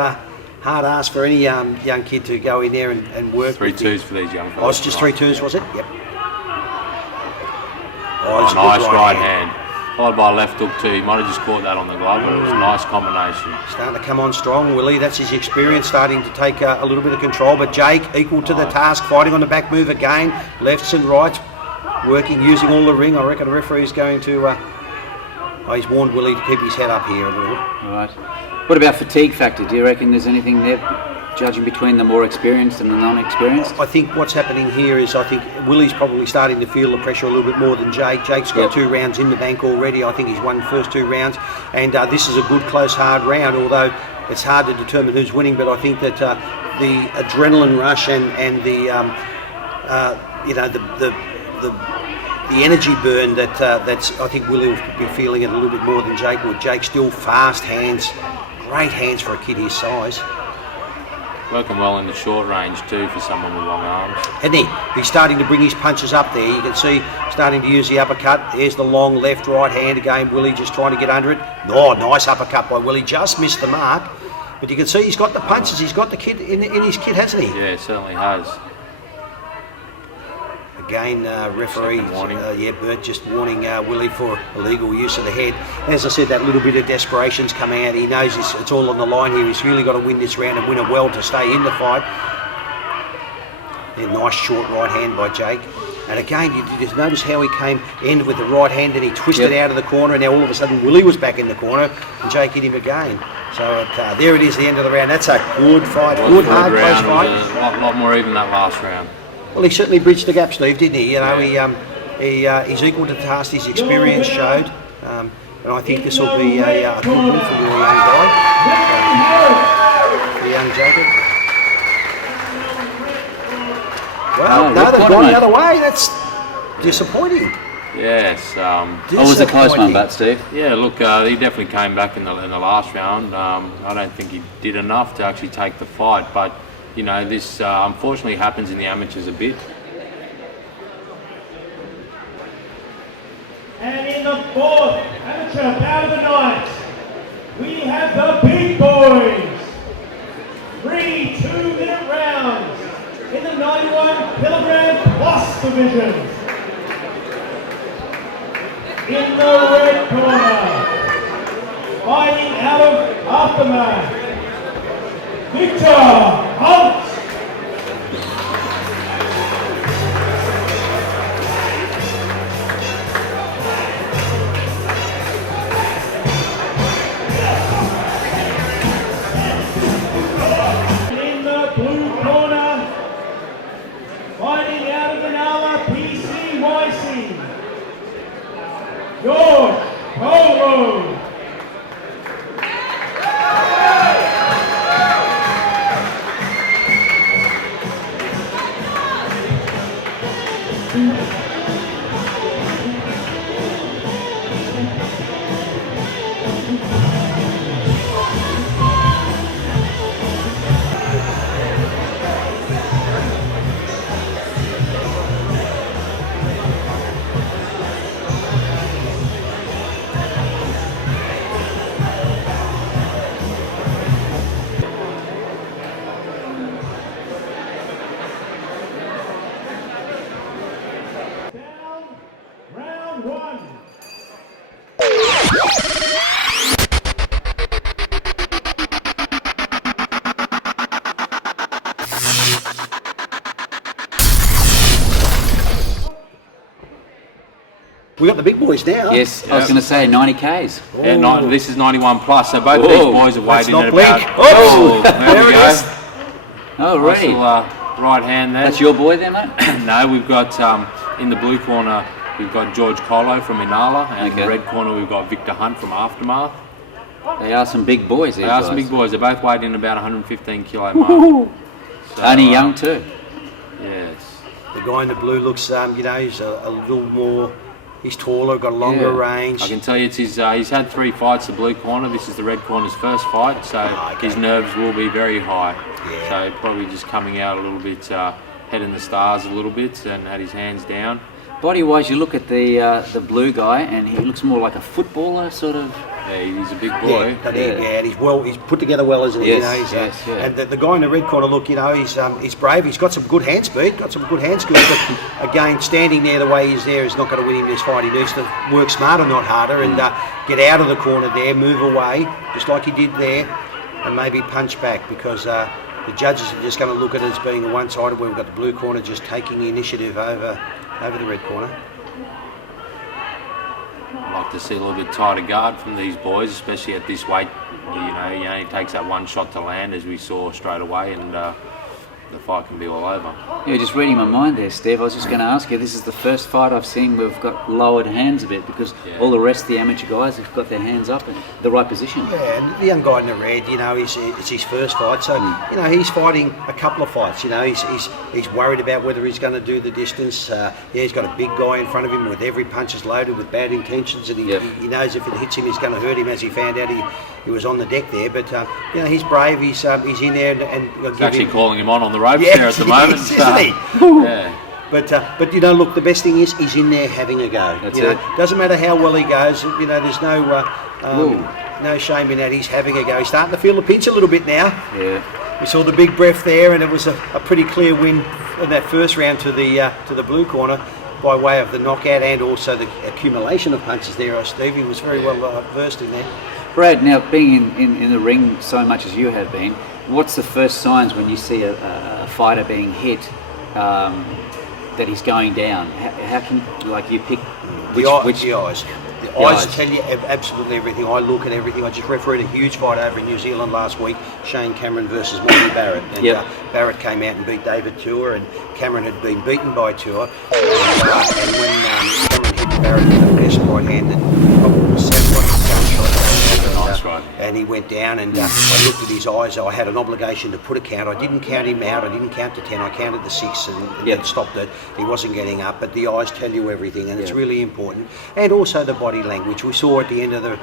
ask for any young kid to go in there and work. 3 twos for these young fellas. Oh, it's just 3 twos, was it? Yep. Oh, it's a good nice right hand. Followed by a left hook too. He might have just caught that on the glove, but it was a nice combination. Starting to come on strong, Willie. That's his experience starting to take a little bit of control. But Jake, equal to the task, fighting on the back move again. Lefts and rights, working, using all the ring. I reckon the referee's going to he's warned Willie to keep his head up here a little. Right. What about fatigue factor? Do you reckon there's anything there, judging between the more experienced and the non-experienced? I think what's happening here is I think Willie's probably starting to feel the pressure a little bit more than Jake. Jake's got 2 rounds in the bank already. I think he's won the first 2 rounds, and this is a good, close, hard round, although it's hard to determine who's winning, but I think that the adrenaline rush and the the energy burn that's I think Willie will be feeling it a little bit more than Jake would. Jake's still fast hands, great hands for a kid his size. Working well in the short range too for someone with long arms. And he's starting to bring his punches up there. You can see starting to use the uppercut. There's the long left, right hand again. Willie just trying to get under it. Oh, nice uppercut by Willie. Just missed the mark. But you can see he's got the punches. He's got the kid in his kit, hasn't he? Yeah, certainly has. Again, referee, Bert just warning Willie for illegal use of the head. As I said, that little bit of desperation's come out. He knows it's all on the line here. He's really got to win this round and win it well to stay in the fight. A nice short right hand by Jake. And again, you just notice how he came in with the right hand and he twisted out of the corner, and now all of a sudden Willie was back in the corner and Jake hit him again. So there it is, the end of the round. That's a good fight, good hard close fight. A lot more even that last round. Well, he certainly bridged the gap, Steve, didn't he? You know, he's equal to the task. His experience showed, and I think this will be a good win for the young guy, for young Jacob. Well, no, they've gone the other way. That's disappointing. Yes. It was a close one, but Steve. Yeah, look, he definitely came back in the last round. I don't think he did enough to actually take the fight, but you know, this unfortunately happens in the amateurs a bit. And in the 4th amateur bout of the night, we have the big boys. 3 2-minute rounds in the 91 kilogram plus division. In the red corner, fighting out of Aftermath, Victor Hunt. In the blue corner, fighting out of Manala, PCYC, George Polo. Round 1. We got the big boys now. Yes, I was going to say 90 Ks. Yeah, this is 91 plus, so both these boys are waiting at blink. about... Oh, there we go. Oh, Nice right. little, right hand there. That's your boy there, mate? No, we've got in the blue corner, we've got George Colo from Inala, and in the red corner we've got Victor Hunt from Aftermath. They are some big boys, these They are guys. some big boys. They're both weighed in about 115 kilo mark. So, Only young too. Yes. The guy in the blue looks, you know, he's a little more. He's taller, got a longer range. I can tell you, it's his. He's had 3 fights. The blue corner. This is the red corner's first fight, so his nerves will be very high. Yeah. So probably just coming out a little bit, head in the stars a little bit, and had his hands down. Body-wise, you look at the blue guy, and he looks more like a footballer, sort of. Yeah, he's a big boy. Yeah, but and he's put together well, isn't he? Yes, you know, yes. And the guy in the red corner, look, you know, he's brave. He's got some good hand speed, got some good hand skills. But again, standing there the way he's there is not going to win him this fight. He needs to work smarter, not harder, and get out of the corner there, move away, just like he did there, and maybe punch back, because the judges are just going to look at it as being a one-sided, where we've got the blue corner just taking the initiative over the red corner. Like to see a little bit tighter guard from these boys, especially at this weight. He only takes that one shot to land, as we saw straight away, and the fight can be all over. Yeah, just reading my mind there, Steve. I was just going to ask you, this is the first fight I've seen where we've got lowered hands a bit, because all the rest of the amateur guys have got their hands up in the right position. Yeah, and the young guy in the red, it's his first fight, so he's fighting a couple of fights. He's worried about whether he's going to do the distance. He's got a big guy in front of him with every punch is loaded with bad intentions, and he knows if it hits him, it's going to hurt him. As he found out, he was on the deck there, but he's brave. He's in there, and he's actually calling him on the ropes there at the moment, isn't he? Yeah. But look, the best thing is he's in there having a go. That's it. Doesn't matter how well he goes. There's no shame in that. He's having a go. He's starting to feel the pinch a little bit now. Yeah. We saw the big breath there, and it was a pretty clear win in that first round to the blue corner by way of the knockout and also the accumulation of punches there. Steve, he was very well versed in there. Brad, now being in the ring so much as you have been, what's the first signs when you see a fighter being hit that he's going down? How can you pick which the eyes? The eyes tell you absolutely everything. I look at everything. I just refereed a huge fight over in New Zealand last week, Shane Cameron versus Monty Barrett. And Barrett came out and beat David Tour, and Cameron had been beaten by Tour. And when Cameron hit Barrett with the best right hand, that probably set like a gunshot. And he went down, and I looked at his eyes. I had an obligation to put a count. I didn't count him out. I didn't count to 10. I counted to 6 and stopped it. He wasn't getting up, but the eyes tell you everything, and it's really important. And also the body language. We saw at the end of the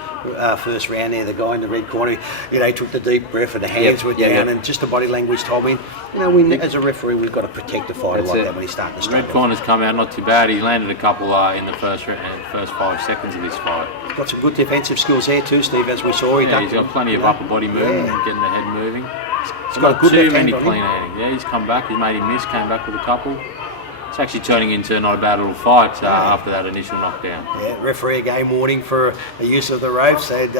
first round there, the guy in the red corner, he took the deep breath and the hands were down, and just the body language told me, as a referee, we've got to protect a fighter like that when he's starting to struggle. Red corner's come out not too bad. He landed a couple in the first 5 seconds of this fight. He's got some good defensive skills there too, Steve, as we saw. He's got plenty of upper body movement, getting the head moving. He's got a good too left many hand clean handing. Yeah, he's come back. He made him miss. Came back with a couple. It's actually turning into not a bad little fight after that initial knockdown. Yeah, referee a game warning for the use of the ropes, and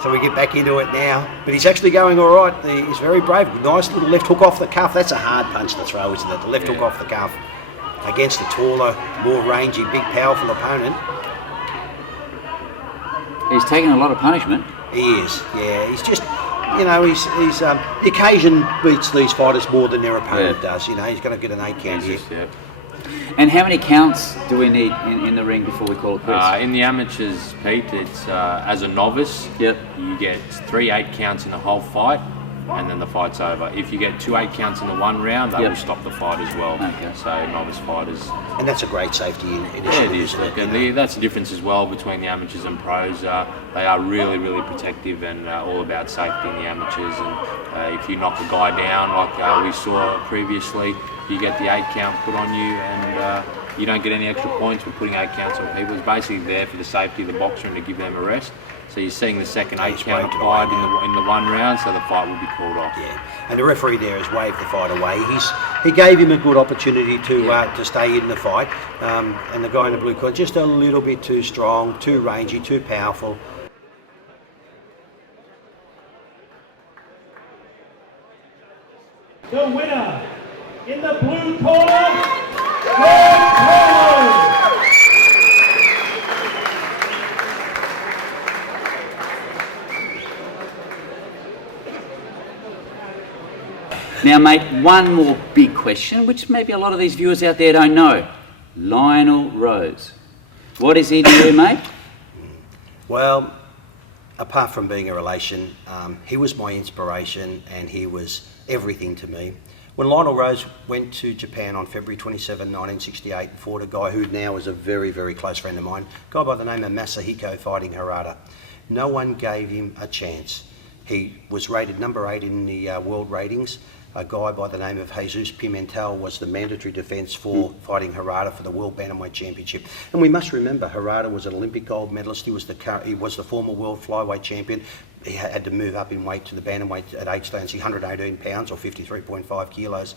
so we get back into it now. But he's actually going all right. He's very brave. Nice little left hook off the cuff. That's a hard punch to throw, isn't it? The left hook off the cuff against a taller, more rangy, big, powerful opponent. He's taking a lot of punishment. He is, yeah. He's just, he's the occasion beats these fighters more than their opponent does. He's going to get an 8 count here. Yeah. And how many counts do we need in the ring before we call it quits? In the amateurs, Pete, it's as a novice, you get 3 8 counts in the whole fight, and then the fight's over. If you get 2 8 counts in the one round, that will stop the fight as well. Okay. So novice fighters. And that's a great safety initiative. Yeah, it is. Look, and that's the difference as well between the amateurs and pros. They are really, really protective and all about safety in the amateurs. And if you knock a guy down, like we saw previously, you get the 8 count put on you, and you don't get any extra points for putting 8 counts on people. It's basically there for the safety of the boxer and to give them a rest. So you're seeing the second 8 count applied in the one round, so the fight will be called off. Yeah, and the referee there has waved the fight away. He gave him a good opportunity to stay in the fight, and the guy in the blue corner just a little bit too strong, too rangy, too powerful. The winner in the blue corner, Surfaroo. Now, mate, one more big question, which maybe a lot of these viewers out there don't know. Lionel Rose. What is he to you, mate? Well, apart from being a relation, he was my inspiration and he was everything to me. When Lionel Rose went to Japan on February 27, 1968, and fought a guy who now is a very, very close friend of mine, a guy by the name of Masahiko fighting Harada, no one gave him a chance. He was rated number 8 in the world ratings. A guy by the name of Jesus Pimentel was the mandatory defence for fighting Harada for the World Bantamweight Championship. And we must remember, Harada was an Olympic gold medalist. He was the former world flyweight champion. He had to move up in weight to the bantamweight at 8 stones, 118 pounds or 53.5 kilos.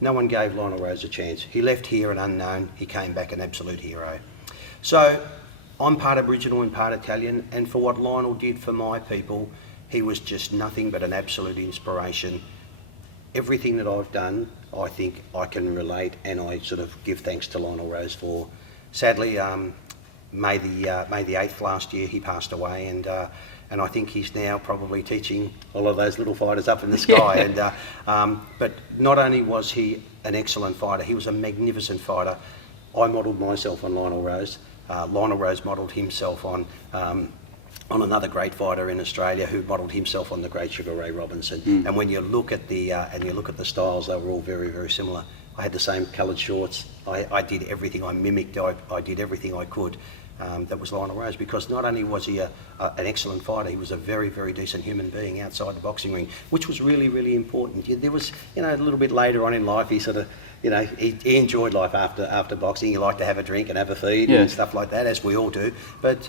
No one gave Lionel Rose a chance. He left here an unknown. He came back an absolute hero. So I'm part Aboriginal and part Italian, and for what Lionel did for my people, he was just nothing but an absolute inspiration. Everything that I've done, I think I can relate, and I sort of give thanks to Lionel Rose for. Sadly, May the 8th last year he passed away, and I think he's now probably teaching all of those little fighters up in the sky. But not only was he an excellent fighter, he was a magnificent fighter. I modelled myself on Lionel Rose. Lionel Rose modelled himself on another great fighter in Australia who modelled himself on the great Sugar Ray Robinson. And when you look at the styles, they were all very, very similar. I had the same coloured shorts. I did everything. I mimicked. I did everything I could. That was Lionel Rose, because not only was he an excellent fighter, he was a very, very decent human being outside the boxing ring, which was really, really important. There was, a little bit later on in life, he sort of, he enjoyed life after boxing. He liked to have a drink and have a feed and stuff like that, as we all do. But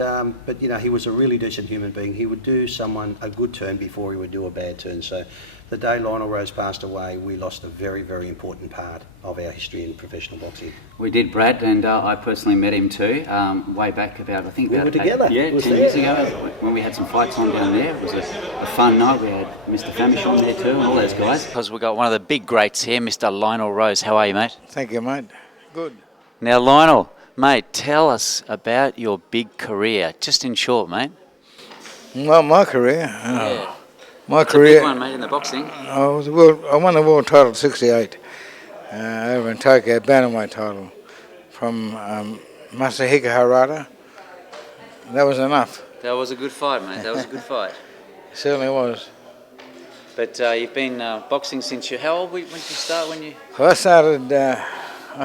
he was a really decent human being. He would do someone a good turn before he would do a bad turn. So the day Lionel Rose passed away, we lost a very, very important part of our history in professional boxing. We did, Brad, and I personally met him too, way back about, I think we about were together. 10 years ago, when we had some fights on down there. It was a fun night. We had Mr. Famish on there too, and all those guys. Because we've got one of the big greats here, Mr. Lionel Rose. How are you, mate? Thank you, mate. Good. Now, Lionel, mate, tell us about your big career, just in short, mate. Well, my career. My It's career. a big one, mate, in the boxing. I won the world title in '68 over in Tokyo, bantamweight title from Masahiko Harada. That was enough. That was a good fight, mate. That was a good fight. It certainly was. But you've been boxing since you. How old when did you start? Well, I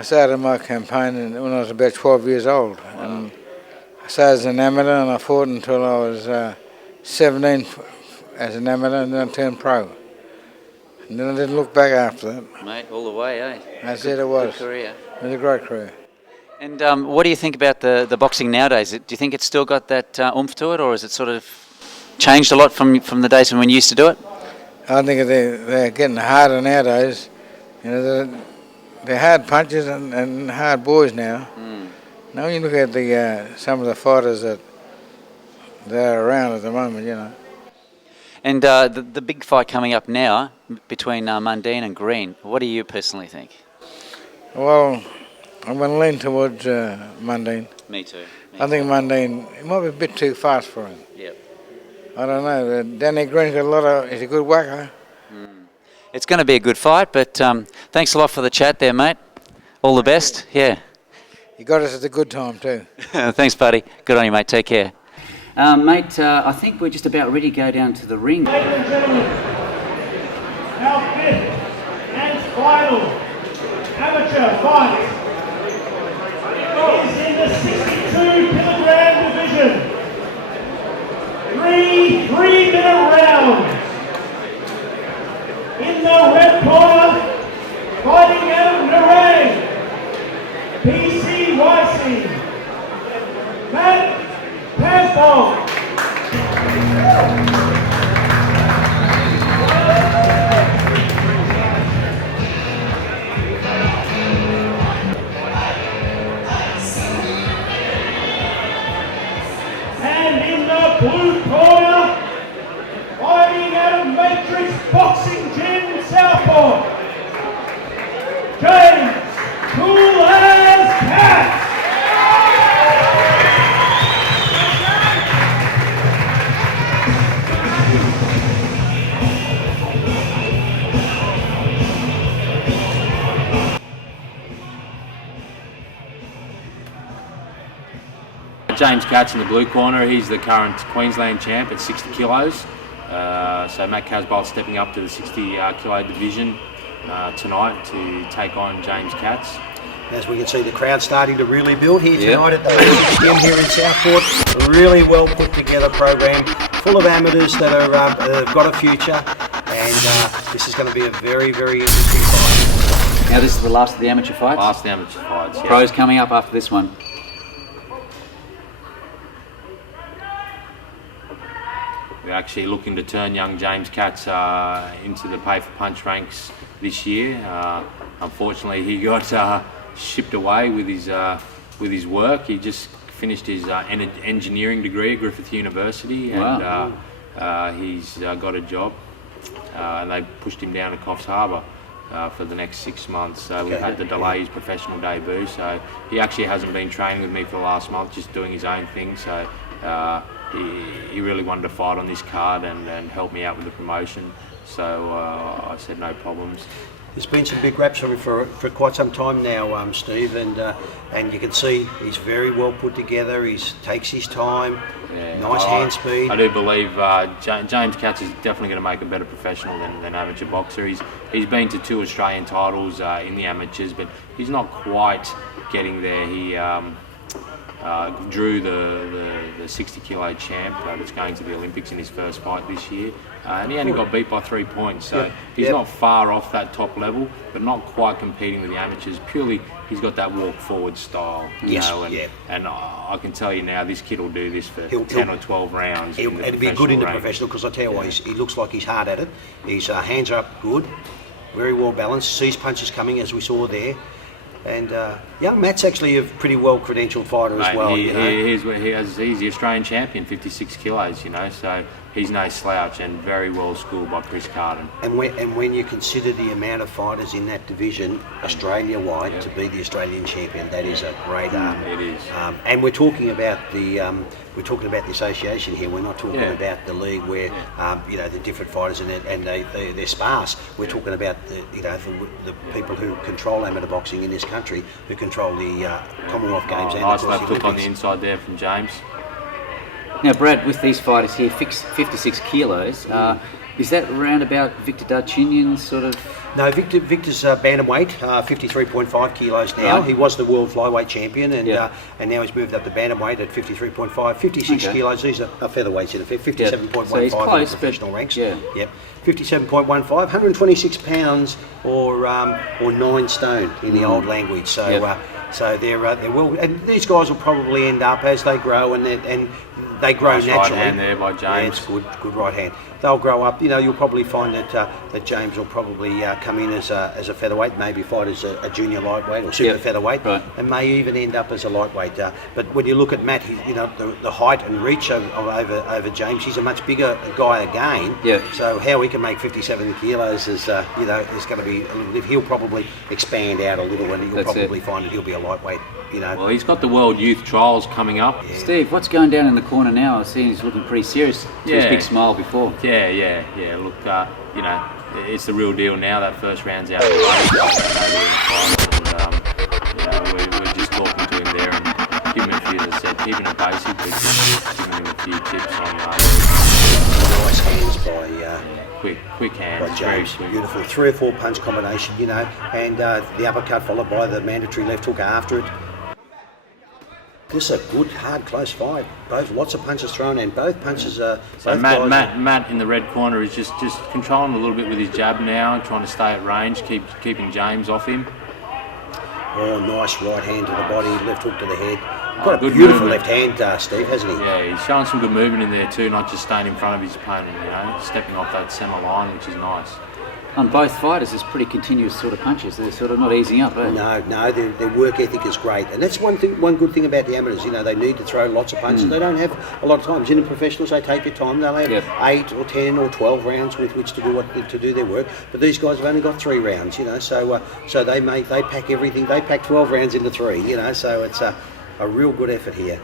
started my campaign when I was about 12 years old. Wow. And I started as an amateur, and I fought until I was 17 as an amateur, and then I turned pro. And then I didn't look back after that. Mate, all the way, eh? That's it, it was. Good career. It was a great career. And what do you think about the boxing nowadays? Do you think it's still got that oomph to it, or has it sort of changed a lot from the days when you used to do it? I think they're getting harder nowadays. They're hard punches and hard boys now. Now when you look at some of the fighters that are around at the moment, And the big fight coming up now between Mundine and Green, what do you personally think? Well, I'm going to lean towards Mundine. Me too. I think Mundine, it might be a bit too fast for him. Yep. I don't know. Danny Green's got he's a good whacker. It's going to be a good fight, but thanks a lot for the chat there, mate. All the best. Yeah. He got us at a good time too. Thanks, buddy. Good on you, mate. Take care. Mate, I think we're just about ready to go down to the ring. Ladies and gentlemen, our fifth and final amateur fight is in the 62-kilogram division. 3 3-minute rounds. In the red corner, fighting out of Nerang, PCYC, Matt Pascal. And in the blue corner, fighting out of Matrix Boxing Gym, Southport, James Cool as Cats. James Katz in the blue corner. He's the current Queensland champ at 60 kilos. So Matt Casbolt stepping up to the 60 kilo division tonight to take on James Katz. As we can see, the crowd starting to really build here tonight at the gym here in Southport. A really well put together program, full of amateurs that have got a future, and this is going to be a very, very interesting fight. Now this is the last of the amateur fights? Last of the amateur fights, yeah. Pros coming up after this one. We're actually looking to turn young James Katz into the pay-for-punch ranks this year. Unfortunately, he got shipped away with his work. He just finished his engineering degree at Griffith University, and he's got a job. And they pushed him down to Coffs Harbour. for the next 6 months. So we've had to delay his professional debut. So he actually hasn't been training with me for the last month, just doing his own thing. So he really wanted to fight on this card and help me out with the promotion. So I said no problems. There's been some big raps for quite some time now, Steve, and you can see he's very well put together. He takes his time, nice hand speed. I do believe James Katz is definitely going to make a better professional than amateur boxer. He's been to 2 Australian titles in the amateurs, but he's not quite getting there. He drew the 60 kilo champ that's going to the Olympics in his first fight this year, and he only got beat by 3 points, so he's not far off that top level, but not quite competing with the amateurs. Purely he's got that walk forward style, you know, and I can tell you now, this kid will do this for 10 or 12 rounds. It'll be good in the professional, because I tell you what, he looks like he's hard at it. His hands are up good, very well balanced, sees punches coming as we saw there. And young Matt's actually a pretty well credentialed fighter as well. He's the Australian champion, 56 kilos, you know, so he's no slouch and very well schooled by Chris Carden. And when you consider the amount of fighters in that division, Australia-wide, to be the Australian champion, that is a great It is. And we're talking about the association here. We're not talking about the league where you know, the different fighters and they're sparse. We're talking about the people who control amateur boxing in this country, who control the Commonwealth Games and nice of course, left hook on the inside there from James. Now, Brad, with these fighters here, 56 kilos, is that around about Victor Darchinyan's sort of? No, Victor's bantamweight, 53.5 kilos now. He was the world flyweight champion, and now he's moved up to bantamweight at 53.5, 56 kilos. These are featherweights in effect, 57.15 so he's close, in the professional ranks. Yep, 57.15, 126 pounds or 9 stone in the old language. So so they're well, and these guys will probably end up as they grow and they grow nice naturally. Right hand there by James. Yeah, it's good right hand. They'll grow up. You know, you'll probably find that James will probably come in as a featherweight, maybe fight as a junior lightweight or super featherweight, and may even end up as a lightweight. But when you look at Matt, you know, the height and reach over James, he's a much bigger guy again. So how he can make 57 kilos is you know, is going to be. He'll probably expand out a little, and you'll probably find that he'll be a lightweight. You know. Well, he's got the World Youth Trials coming up. Steve, what's going down in the corner now? I see he's looking pretty serious. His big smile before. Yeah. Look, you know, it's the real deal now. That first round's out of the way. And, we're just talking to him there and giving him a few, as I said, keeping it basic, but giving him a few tips on nice hands by quick hands. By James, beautiful 3 or 4 punch combination, you know, and the uppercut followed by the mandatory left hook after it. This is a good, hard, close fight. Lots of punches thrown, and both punches are. So Matt in the red corner is just controlling a little bit with his jab now, trying to stay at range, keeping James off him. Oh, nice right hand to the body, left hook to the head. Got a beautiful movement. Left hand, Steve, hasn't he? Yeah, he's showing some good movement in there too, not just staying in front of his opponent, you know, stepping off that centre line, which is nice. On both fighters, it's pretty continuous sort of punches. They're sort of not easing up, eh? No, their work ethic is great, and that's one good thing about the amateurs. You know, they need to throw lots of punches. They don't have a lot of times. In the professionals, they take their time. They'll have 8 or 10 or 12 rounds with which to do their work. But these guys have only got 3 rounds. You know, so they pack everything. They pack 12 rounds into 3. You know, so it's a real good effort here.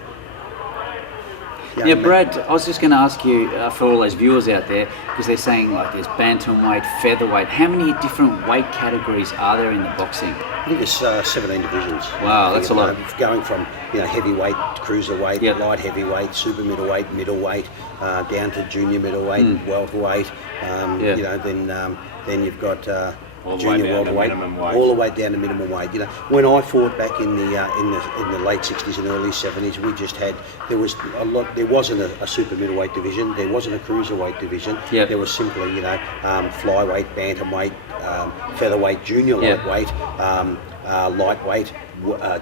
Yeah, Brad, I was just going to ask you, for all those viewers out there, because they're saying like there's bantamweight, featherweight, how many different weight categories are there in the boxing? I think there's 17 divisions. Wow, that's a lot. Going from, you know, heavyweight, cruiserweight, light heavyweight, super middleweight, down to junior middleweight, welterweight. You know, then you've got junior welterweight, all the way down to minimum weight. You know, when I fought back in the late 60s and early 70s, we just had there wasn't a super middleweight division, there wasn't a cruiserweight division. There was simply, you know, flyweight, bantamweight, featherweight, junior lightweight, lightweight,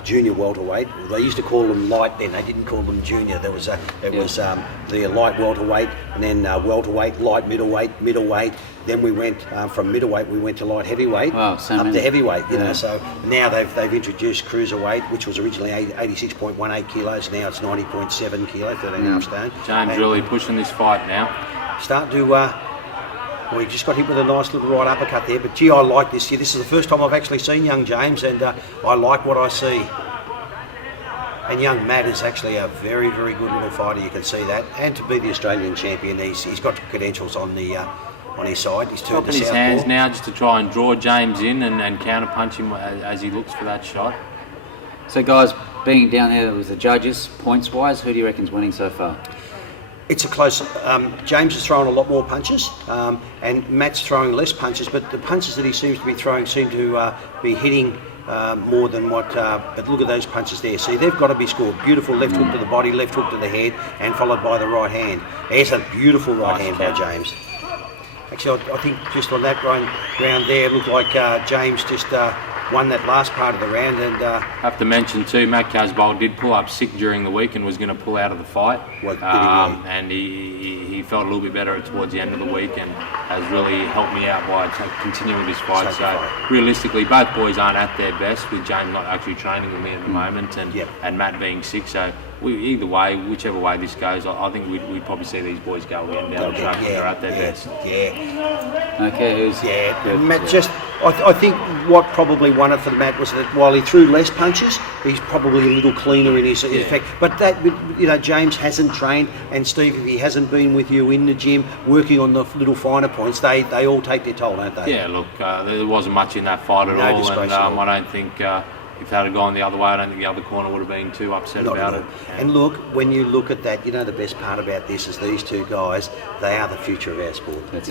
junior welterweight. They used to call them light then, they didn't call them junior. There was the light welterweight, and then welterweight, light middleweight. Then we went from middleweight, we went to light heavyweight, up to heavyweight. You know, so now they've introduced cruiserweight, which was originally 86.18 kilos. Now it's 90.7 kilos, 13.5 stone. James really pushing this fight now. Start to Well, he just got hit with a nice little right uppercut there. But gee, I like this here. This is the first time I've actually seen young James, and I like what I see. And young Matt is actually a very, very good little fighter. You can see that. And to be the Australian champion, he's got credentials on his side. He's turned Open to his southpaw. hands now just to try and draw James in and counter punch him as he looks for that shot. So guys, being down there with the judges, points-wise, who do you reckon's winning so far? It's a close. James is throwing a lot more punches, and Matt's throwing less punches. But the punches that he seems to be throwing seem to be hitting more than what. But look at those punches there. See, they've got to be scored. Beautiful left hook to the body, left hook to the head, and followed by the right hand. There's a beautiful right hand by James. Actually, I think just on that round there, it looked like James just won that last part of the round. And Have to mention too, Matt Casbold did pull up sick during the week and was going to pull out of the fight. What, did he really? And he felt a little bit better towards the end of the week and has really helped me out by continuing this fight. So realistically, both boys aren't at their best, with James not actually training with me at the moment and Matt being sick. So either way, whichever way this goes, I think we'd probably see these boys go again down the track when they're at their best. Okay, Matt just. I think what probably won it for Matt was that while he threw less punches, he's probably a little cleaner in his effect. But that, James hasn't trained, and Steve, if he hasn't been with you in the gym working on the little finer points, they all take their toll, don't they? Yeah, look, there wasn't much in that fight at all, and I don't think if that had gone the other way, I don't think the other corner would have been too upset about it. And look, when you look at that, the best part about this is these two guys, they are the future of our sport. That's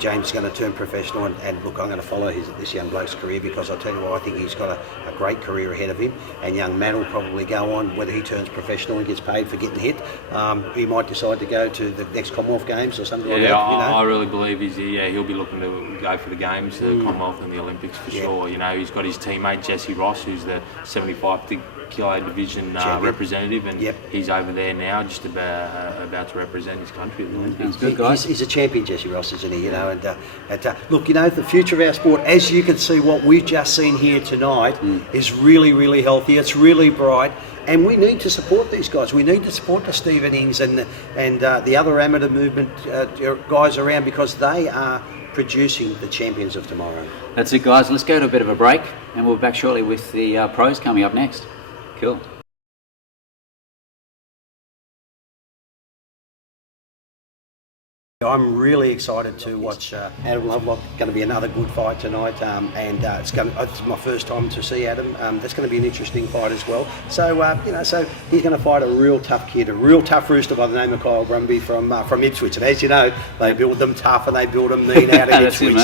James is going to turn professional, and look, I'm going to follow this young bloke's career, because I'll tell you what, I think he's got a great career ahead of him, and young Matt will probably go on, whether he turns professional and gets paid for getting hit, he might decide to go to the next Commonwealth Games or something like that. I really believe he'll be looking to go for the Games, the Commonwealth and the Olympics for sure. He's got his teammate Jesse Ross, who's the 75 kilo division representative, and he's over there now, just about to represent his country at the Olympics. Good, guys. He's a champion, Jesse Ross, isn't he? Look, the future of our sport, as you can see, what we've just seen here tonight is really, really healthy. It's really bright, and we need to support these guys. We need to support the Stephan Ngs and the other amateur movement guys around, because they are producing the champions of tomorrow. That's it, guys. Let's go to a bit of a break, and we'll be back shortly with the pros coming up next. Cool. I'm really excited to watch Adam Lovelock. Going to be another good fight tonight, and it's my first time to see Adam. That's going to be an interesting fight as well. So so he's going to fight a real tough kid, a real tough rooster by the name of Kyle Brumby from Ipswich. And as you know, they build them tough and they build them mean out in Ipswich.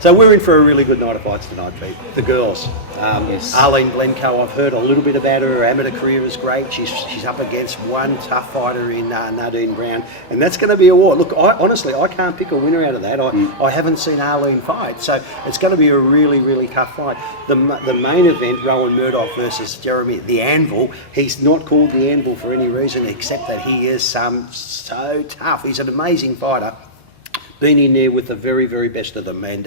So we're in for a really good night of fights tonight, Pete. The girls. Arlene Blencoe, I've heard a little bit about her. Her amateur career is great. She's up against one tough fighter in Nadine Brown, and that's going to be a war. Look, honestly, I can't pick a winner out of that. I haven't seen Arlene fight, so it's going to be a really, really tough fight. The main event, Rowan Murdoch versus Jeremy the Anvil. He's not called the Anvil for any reason except that he is so tough. He's an amazing fighter. Been in there with the very, very best of them, and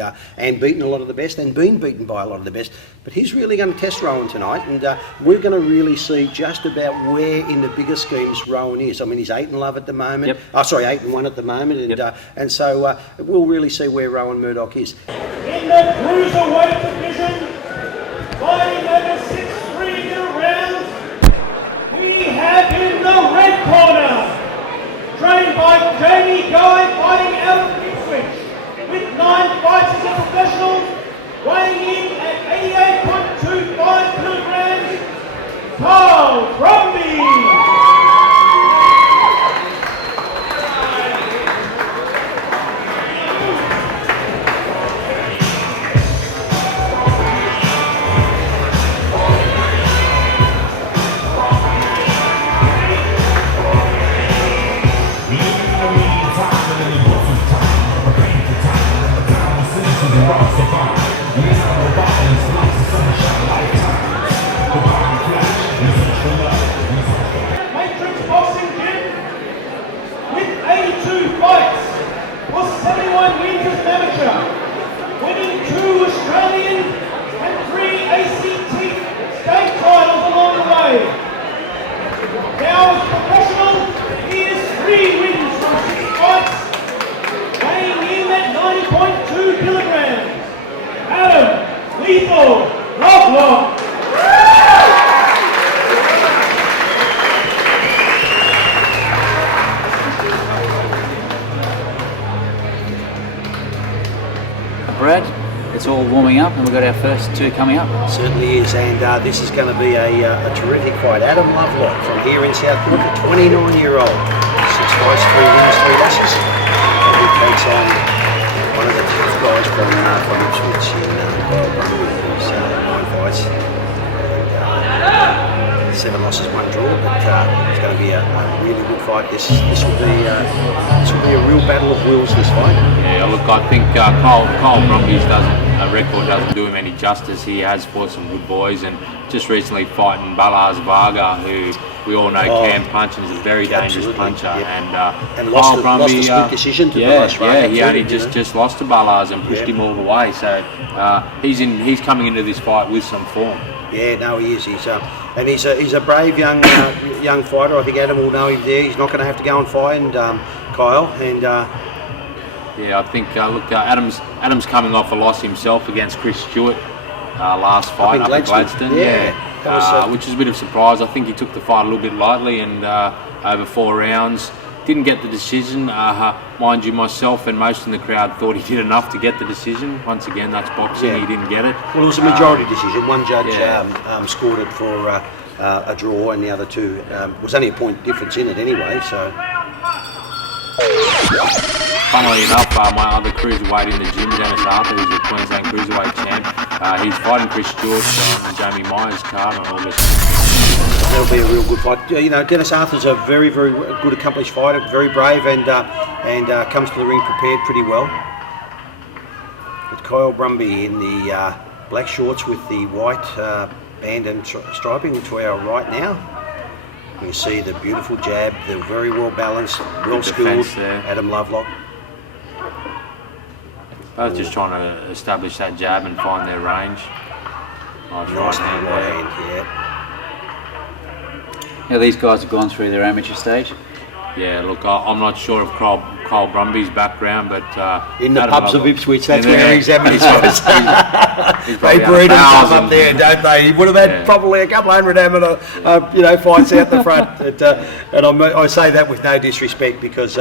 beaten a lot of the best, and been beaten by a lot of the best. But he's really going to test Rowan tonight, and we're going to really see just about where in the bigger schemes Rowan is. I mean, he's 8-0 at the moment. 8-1 at the moment, and so we'll really see where Rowan Murdoch is. In the cruiserweight division, fighting over 6 3-minute rounds, we have in the red corner, trained by Jamie Guy, fighting out of Ipswich, with 9 fights as a professional, weighing in at 88.25 kilograms, Kyle Brumby. warming up, and we've got our first two coming up. Certainly is, and this is going to be a terrific fight. Adam Lovelock from here in South York, a 29-year-old, 6 fights, 3 wins, 3 losses. And he takes on one of the tough guys from Ipswich in Kyle Brumby, who's 9 fights, and 7 losses, 1 draw. But it's going to be a really good fight. This will be a real battle of wills. This fight. Yeah, look, I think Kyle Brumby's record doesn't do him any justice. He has fought some good boys, and just recently fighting Balaz Varga, who we all know can punch and is a very dangerous puncher. Yep. And lost Kyle Brumby, a split decision to he only just lost to Balaz and pushed him all the way. So he's coming into this fight with some form. Yeah, no, he is. He's a brave young fighter. I think Adam will know him there. He's not going to have to go and find Kyle. And yeah, I think Adam's coming off a loss himself against Chris Stewart last fight up in Gladstone. Which is a bit of a surprise. I think he took the fight a little bit lightly, and over 4 rounds. Didn't get the decision. Mind you, myself and most in the crowd thought he did enough to get the decision. Once again, that's boxing. He didn't get it. Well, it was a majority decision. One judge scored it for a draw, and the other two was only a point difference in it anyway. So, funnily enough, my other cruiserweight in the gym, Dennis Arthur, who's the Queensland Cruiserweight champ, he's fighting Chris Stewart on Jamie Myers' card on August. That'll be a real good fight. You know, Dennis Arthur's a very, very good, accomplished fighter, very brave, and comes to the ring prepared pretty well. But Kyle Brumby in the black shorts with the white band and striping to our right now. You see the beautiful jab, the very well balanced, well skilled Adam Lovelock. Both just trying to establish that jab and find their range. Nice right hand, yeah. Now these guys have gone through their amateur stage. Yeah, look, I'm not sure of Kyle Brumby's background, but in the Adam pubs of Ipswich, that's where he's amateur was. They breed him up there, don't they? He would have had probably a couple hundred amateur, fights out the front. And I say that with no disrespect, because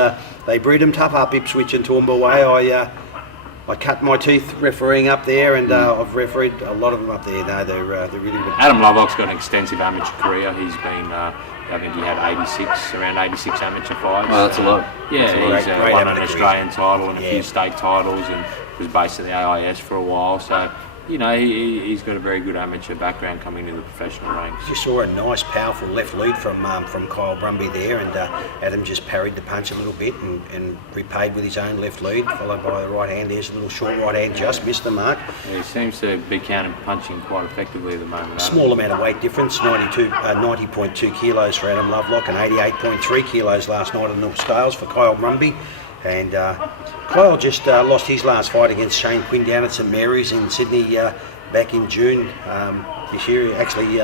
they breed him tough up Ipswich and Toowoomba way. I cut my teeth refereeing up there, and I've refereed a lot of them up there. No, they're really good. Adam Lovelock's got an extensive amateur career. He's been, I think he had around 86 amateur fights. Well, that's a lot. Yeah, he's won an Australian title and a few state titles, and was based at the AIS for a while. So, you know, he's got a very good amateur background coming into the professional ranks. You saw a nice, powerful left lead from Kyle Brumby there, and Adam just parried the punch a little bit and repaid with his own left lead, followed by the right hand. There's a little short right hand, just missed the mark. Yeah, he seems to be counter punching quite effectively at the moment. Small amount of weight difference, 90.2 kilos for Adam Lovelock and 88.3 kilos last night on the scales for Kyle Brumby. And Kyle just lost his last fight against Shane Quinn down at St Mary's in Sydney back in June this year. Actually,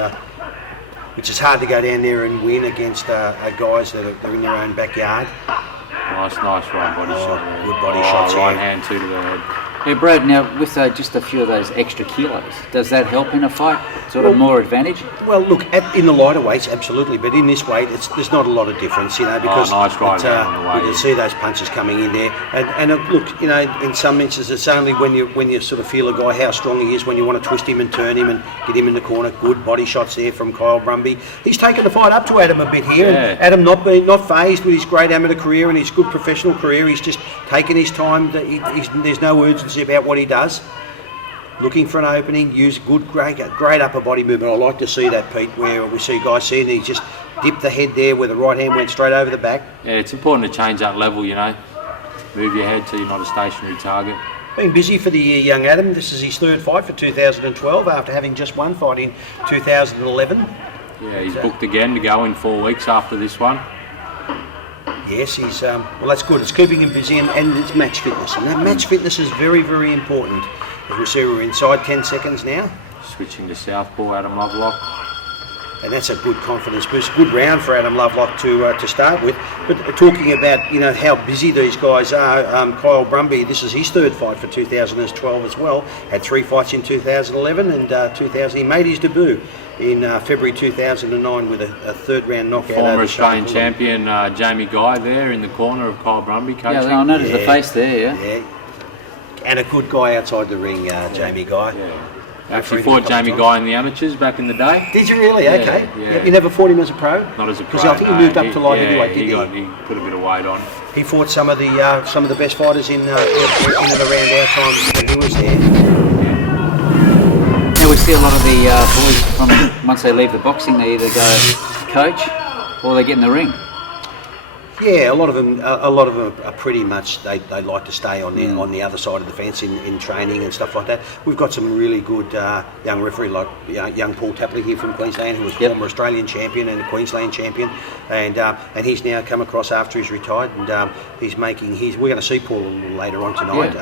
which is hard to go down there and win against guys that are in their own backyard. Nice right body shot. Good body shots. Right hand, 2 to the head. Yeah, Brad, now with just a few of those extra kilos, does that help in a fight? Sort of more advantage? Well, look, in the lighter weights, absolutely, but in this weight, there's not a lot of difference, you know, because nice right hand on the way. you can see those punches coming in there. And look, you know, in some instances, it's only when you sort of feel a guy how strong he is when you want to twist him and turn him and get him in the corner. Good body shots there from Kyle Brumby. He's taken the fight up to Adam a bit here, and Adam not fazed with his great amateur career and his good professional career. He's just taken his time. There's no urgency about what he does. Looking for an opening, use great upper body movement. I like to see that, Pete, where we see guys seeing he just dipped the head there where the right hand went straight over the back. Yeah, it's important to change that level, you know. Move your head so you're not a stationary target. Been busy for the young Adam. This is his 3rd fight for 2012 after having just one fight in 2011. Yeah, he's booked again to go in 4 weeks after this one. Yes, he's well, that's good. It's keeping him busy, and it's match fitness, and that match fitness is very, very important. As we see, we're inside 10 seconds now. Switching to southpaw, Adam Lovelock. And that's a good confidence boost. Good round for Adam Lovelock to start with. But talking about, you know, how busy these guys are, Kyle Brumby, this is his 3rd fight for 2012 as well. Had 3 fights in 2011 and 2000. He made his debut in February 2009 with a 3rd round knockout. Former Australian champion Jamie Guy there in the corner of Kyle Brumby coaching. Yeah, I noticed the face there, Yeah. and a good guy outside the ring, Jamie Guy. Yeah. Actually fought Jamie Guy in the amateurs back in the day. Did you really? Yeah, Okay. yeah. You never fought him as a pro? Not as a pro. Because I think he moved up to light heavyweight, didn't he put a bit of weight on. He fought some of the best fighters in and around our time when he was there. Now we see a lot of the boys from once they leave the boxing, they either go coach or they get in the ring. Yeah, a lot of them are pretty much they like to stay on the other side of the fence in training and stuff like that. We've got some really good young referee like young Paul Tapley here from Queensland, who was former Australian champion and a Queensland champion, and he's now come across after he's retired, and we're going to see Paul a little later on tonight.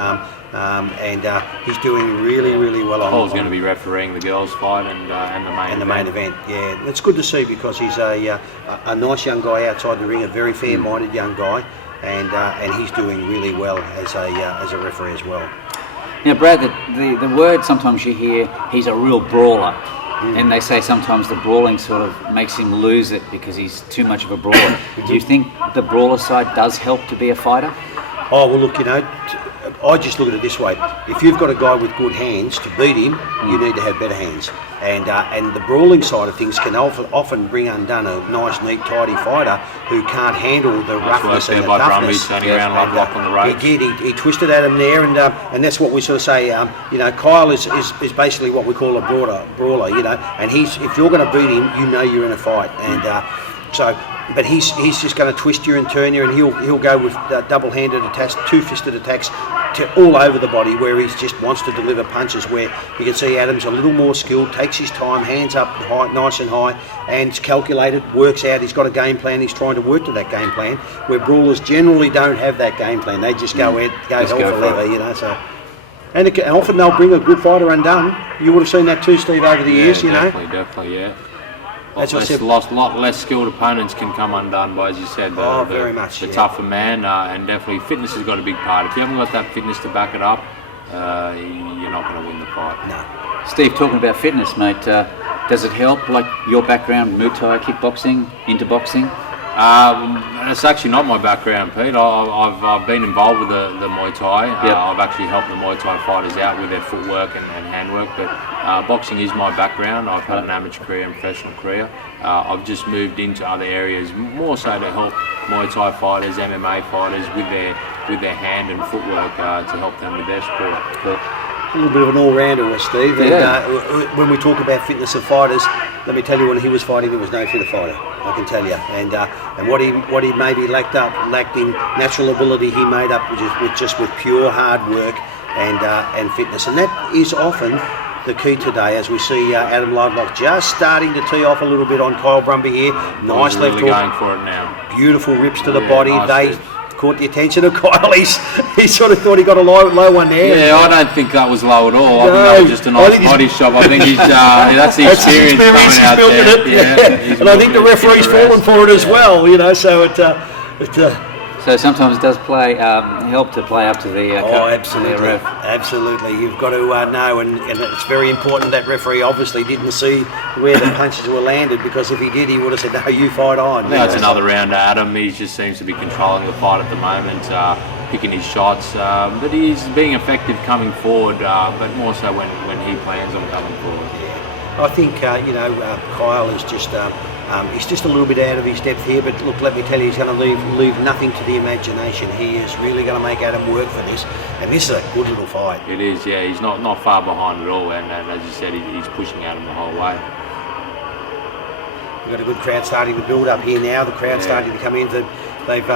And he's doing really well. Paul's going to be refereeing the girls' fight and the main event. Yeah, and it's good to see because he's a nice young guy outside the ring, a very fair-minded young guy, and he's doing really well as a referee as well. Now, Brad, the word sometimes you hear, he's a real brawler. And they say sometimes the brawling sort of makes him lose it because he's too much of a brawler. Do you think the brawler side does help to be a fighter? Oh, well, look, I just look at it this way. If you've got a guy with good hands, to beat him, you need to have better hands. And the brawling side of things can often bring undone a nice, neat, tidy fighter who can't handle the roughness and the toughness. Turning around Lovelock on the road. He twisted at him there, and that's what we sort of say. Kyle is basically what we call a brawler. And if you're going to beat him, you're in a fight. And but he's just going to twist you and turn you, and he'll go with double-handed attacks, two-fisted attacks all over the body, where he just wants to deliver punches. Where you can see Adam's a little more skilled, takes his time, hands up high, nice and high, and it's calculated, works out. He's got a game plan. He's trying to work to that game plan. Where brawlers generally don't have that game plan. They just go hell for leather, So. And often they'll bring a good fighter undone. You would have seen that too, Steve, over the years, Definitely, yeah. A lot less skilled opponents can come undone by, as you said, the tougher man, and definitely fitness has got a big part. If you haven't got that fitness to back it up, you're not going to win the fight. No. Steve, talking about fitness, mate, does it help, like your background, Muay Thai, kickboxing, into boxing? It's actually not my background, Pete. I've been involved with the Muay Thai. I've actually helped the Muay Thai fighters out with their footwork and handwork, but boxing is my background. I've had an amateur career and professional career. I've just moved into other areas, more so to help Muay Thai fighters, MMA fighters with their hand and footwork to help them with their sport. Cool. A little bit of an all-rounder was Steve. Yeah. And, when we talk about fitness of fighters, let me tell you, when he was fighting, there was no fitter fighter. I can tell you. And what he maybe lacked in natural ability, he made up with pure hard work and fitness. And that is often the key today, as we see Adam Lovelock just starting to tee off a little bit on Kyle Brumby here. Nice left hook. Going for it now. Beautiful rips to the body. Nice caught the attention of Kyle. He sort of thought he got a low one there. Yeah, I don't think that was low at all. I think that was just a nice body shot. I think that's the experience coming out there. Yeah. And I think the referee's fallen for it as well. So sometimes it does help to play up to the absolutely, ref. Absolutely. You've got to know, and it's very important that referee obviously didn't see where the punches were landed, because if he did, he would have said, "No, you fight on." Now it's another round to Adam. He just seems to be controlling the fight at the moment, picking his shots, but he's being effective coming forward, but more so when he plans on coming forward. I think Kyle is just. He's just a little bit out of his depth here, but look, let me tell you, he's going to leave nothing to the imagination. He is really going to make Adam work for this, and this is a good little fight. It is, yeah. He's not far behind at all, and as you said, he's pushing Adam the whole way. We've got a good crowd starting to build up here now. The crowd's starting to come in. They've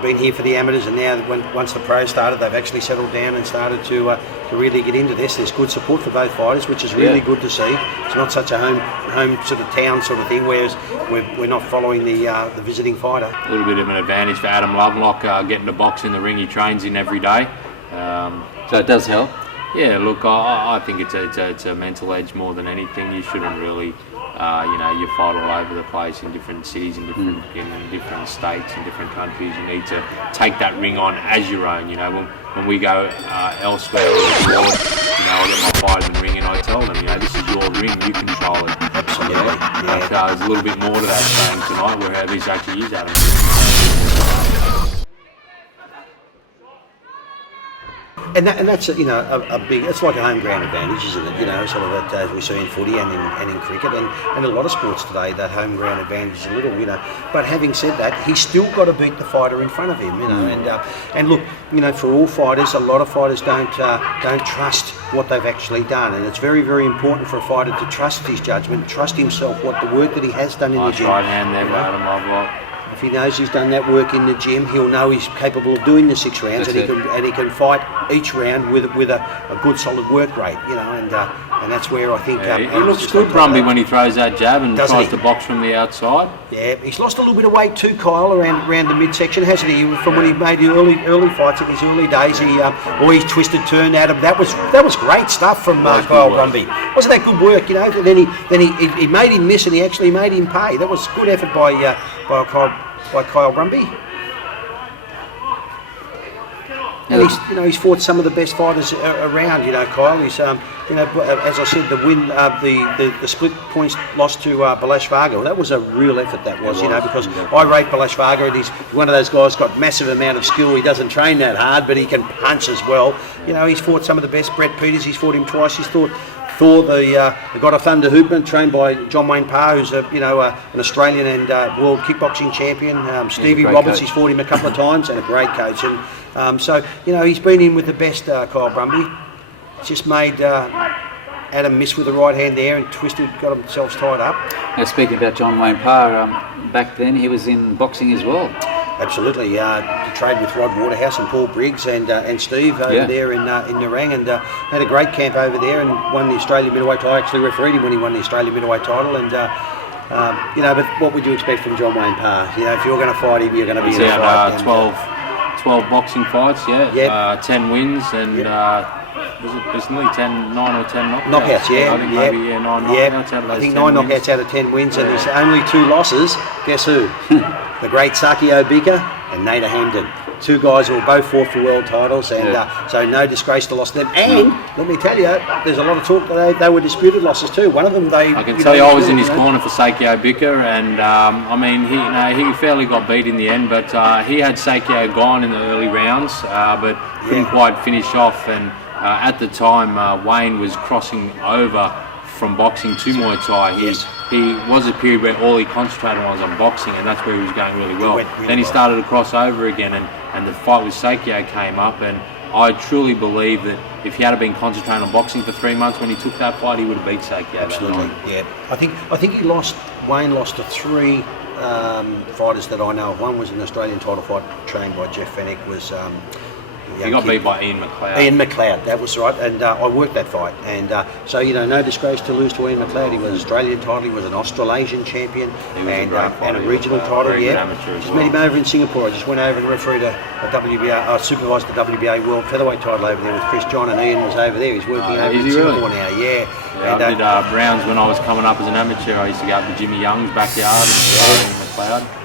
been here for the amateurs, and now once the pros started, they've actually settled down and started to really get into this. There's good support for both fighters, which is really good to see. It's not such a home sort of town sort of thing, whereas we're not following the visiting fighter. A little bit of an advantage for Adam Lovelock, getting to box in the ring he trains in every day. So it does help. Yeah, look, I think it's a mental edge more than anything. You shouldn't really. You fight all over the place in different cities, in different states, in different countries. You need to take that ring on as your own. When we go elsewhere or abroad, I get my fighters in the ring and I tell them, this is your ring, you control it. Absolutely. But there's a little bit more to that saying tonight, where this actually is Adam. and that's a big. It's like a home ground advantage, isn't it? Sort of as we see in footy and in cricket and a lot of sports today, that home ground advantage is a little, But having said that, he's still got to beat the fighter in front of him, And look, for all fighters, a lot of fighters don't trust what they've actually done, and it's very, very important for a fighter to trust his judgment, trust himself, what the work that he has done in the gym. Right hand there, Adam Lovelock. If he knows he's done that work in the gym, he'll know he's capable of doing the 6 rounds, and he can fight each round with a good solid work rate, and that's where I think he looks good, Brumby, when he throws that jab and tries to box from the outside. Yeah, he's lost a little bit of weight too, Kyle, around the midsection, hasn't he? From when he made the early fights in his early days, he twisted, turned at him. That was great stuff from Kyle Brumby. Wasn't that good work? And then he made him miss, and he actually made him pay. That was good effort by Kyle Brumby. And he's fought some of the best fighters around. Kyle. He's as I said, the win, the split points loss to Balash Varga. Well, that was a real effort. That was, because I rate Balash Varga, and he's one of those guys got massive amount of skill. He doesn't train that hard, but he can punch as well. He's fought some of the best. Brett Peters, he's fought him twice. He's fought Thor, the God of Thunder Hoopman, trained by John Wayne Parr, who's an Australian and world kickboxing champion. Stevie Roberts, he's fought him a couple of times, and a great coach. And so he's been in with the best. Kyle Brumby just made Adam miss with the right hand there and twisted, got himself tied up. Now, speaking about John Wayne Parr, back then he was in boxing as well. Absolutely, he trained with Rod Waterhouse and Paul Briggs and Steve over there in Nerang, and had a great camp over there and won the Australian middleweight title. I actually refereed him when he won the Australian middleweight title, and but what would you expect from John Wayne Parr? If you're going to fight him, you're going to be in a fight. 12 boxing fights, 10 wins, and was it nearly 9 or 10 knockouts? Knockouts, I think maybe 9 knockouts out of those. I think 9 knockouts out of 10 wins, and there's only 2 losses. Guess who? The great Saki Obika and Nader Hamden. 2 guys who were both fought for world titles, and so no disgrace to loss to them. And let me tell you, there's a lot of talk that they were disputed losses too. One of them, I can tell you, I was in his corner for Sakio Bika, and he fairly got beat in the end, but he had Sakio gone in the early rounds, but couldn't quite finish off. And at the time, Wayne was crossing over from boxing to Muay Thai. He was a period where all he concentrated on was on boxing, and that's where he was going really well. Then he started to cross over again, and the fight with Sakio came up, and I truly believe that if he had been concentrating on boxing for 3 months when he took that fight, he would have beat Sakio. Absolutely, yeah. I think Wayne lost to 3 fighters that I know of. One was an Australian title fight trained by Jeff Fennick. He got beat by Ian McLeod. Ian McLeod, that was right, and I worked that fight, and so no disgrace to lose to Ian McLeod. He was an Australian title, he was an Australasian champion, and a regional title. Just met him over in Singapore. I just went over and refereed a WBA, supervised the WBA World Featherweight title over there with Chris John, and Ian was over there. He's working over in Singapore now. I did rounds when I was coming up as an amateur. I used to go up to Jimmy Young's backyard and Ian McLeod.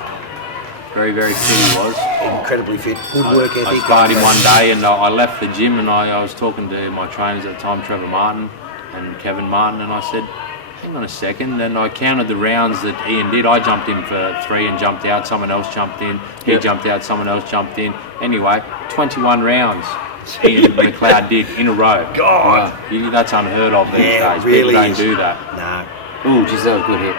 Very, very fit he was. Incredibly fit, good work ethic. I sparred him one day, and I left the gym, and I was talking to my trainers at the time, Trevor Martin and Kevin Martin, and I said, hang on a second, and I counted the rounds that Ian did. I jumped in for 3 and jumped out, someone else jumped in, he jumped out, someone else jumped in. Anyway, 21 rounds Ian McLeod did in a row. God! That's unheard of these days. Really People don't do that. No. Oh, geez, that was a good hit.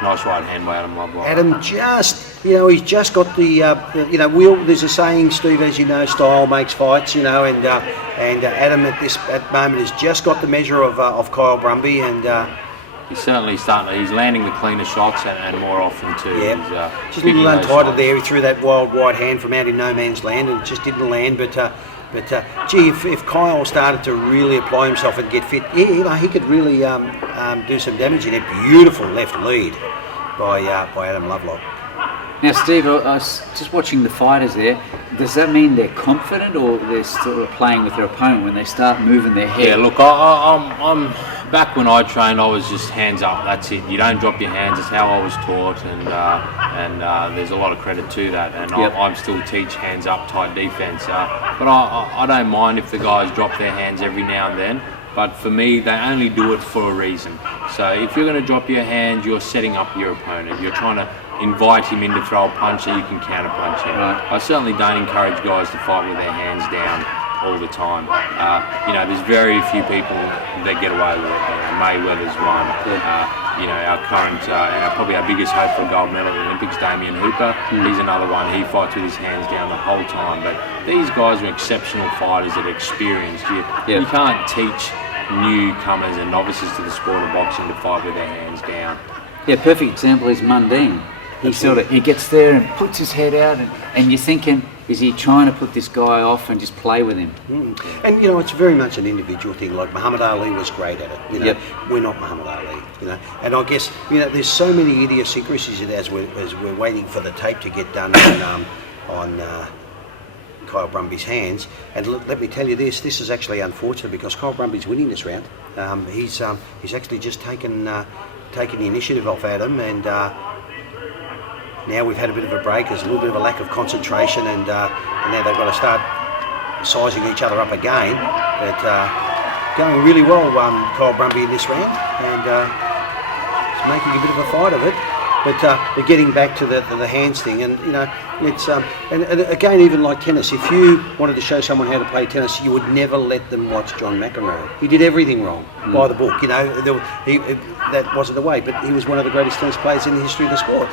Nice right hand by Adam Lovelock. Adam he's just got the, there's a saying, Steve, as you know, style makes fights, and Adam at this moment has just got the measure of Kyle Brumby, and he's certainly he's landing the cleaner shots and more often too. Yeah, just a little untitled there. He threw that wild wide hand from out in no man's land and it just didn't land, but if Kyle started to really apply himself and get fit, he could really do some damage in a beautiful left lead by Adam Lovelock. Now, Steve, I was just watching the fighters there. Does that mean they're confident, or they're sort of playing with their opponent when they start moving their head? Yeah, look, I'm back when I trained, I was just hands up. That's it. You don't drop your hands. That's how I was taught, and there's a lot of credit to that. And I'm still teach hands up, tight defense. But I don't mind if the guys drop their hands every now and then. But for me, they only do it for a reason. So if you're going to drop your hands, you're setting up your opponent. You're trying to invite him in to throw a punch so you can counter punch him. Right. I certainly don't encourage guys to fight with their hands down all the time. There's very few people that get away with it. Mayweather's one. Our current, probably our biggest hope for a gold medal at the Olympics, Damien Hooper. He's another one. He fights with his hands down the whole time. But these guys are exceptional fighters that are experienced. You can't teach newcomers and novices to the sport of boxing to fight with their hands down. Yeah, perfect example is Mundine. He gets there and puts his head out, and you're thinking, is he trying to put this guy off and just play with him? And it's very much an individual thing. Like Muhammad Ali was great at it. We're not Muhammad Ali. And I guess there's so many idiosyncrasies as we're waiting for the tape to get done on Kyle Brumby's hands. And let me tell you this is actually unfortunate because Kyle Brumby's winning this round. He's actually just taken the initiative off Adam, and now we've had a bit of a break. There's a little bit of a lack of concentration, and now they've got to start sizing each other up again. But going really well, Kyle Brumby in this round, and he's making a bit of a fight of it. But getting back to the hands thing, and it's and again, even like tennis, if you wanted to show someone how to play tennis, you would never let them watch John McEnroe. He did everything wrong by the book. That wasn't the way. But he was one of the greatest tennis players in the history of the sport.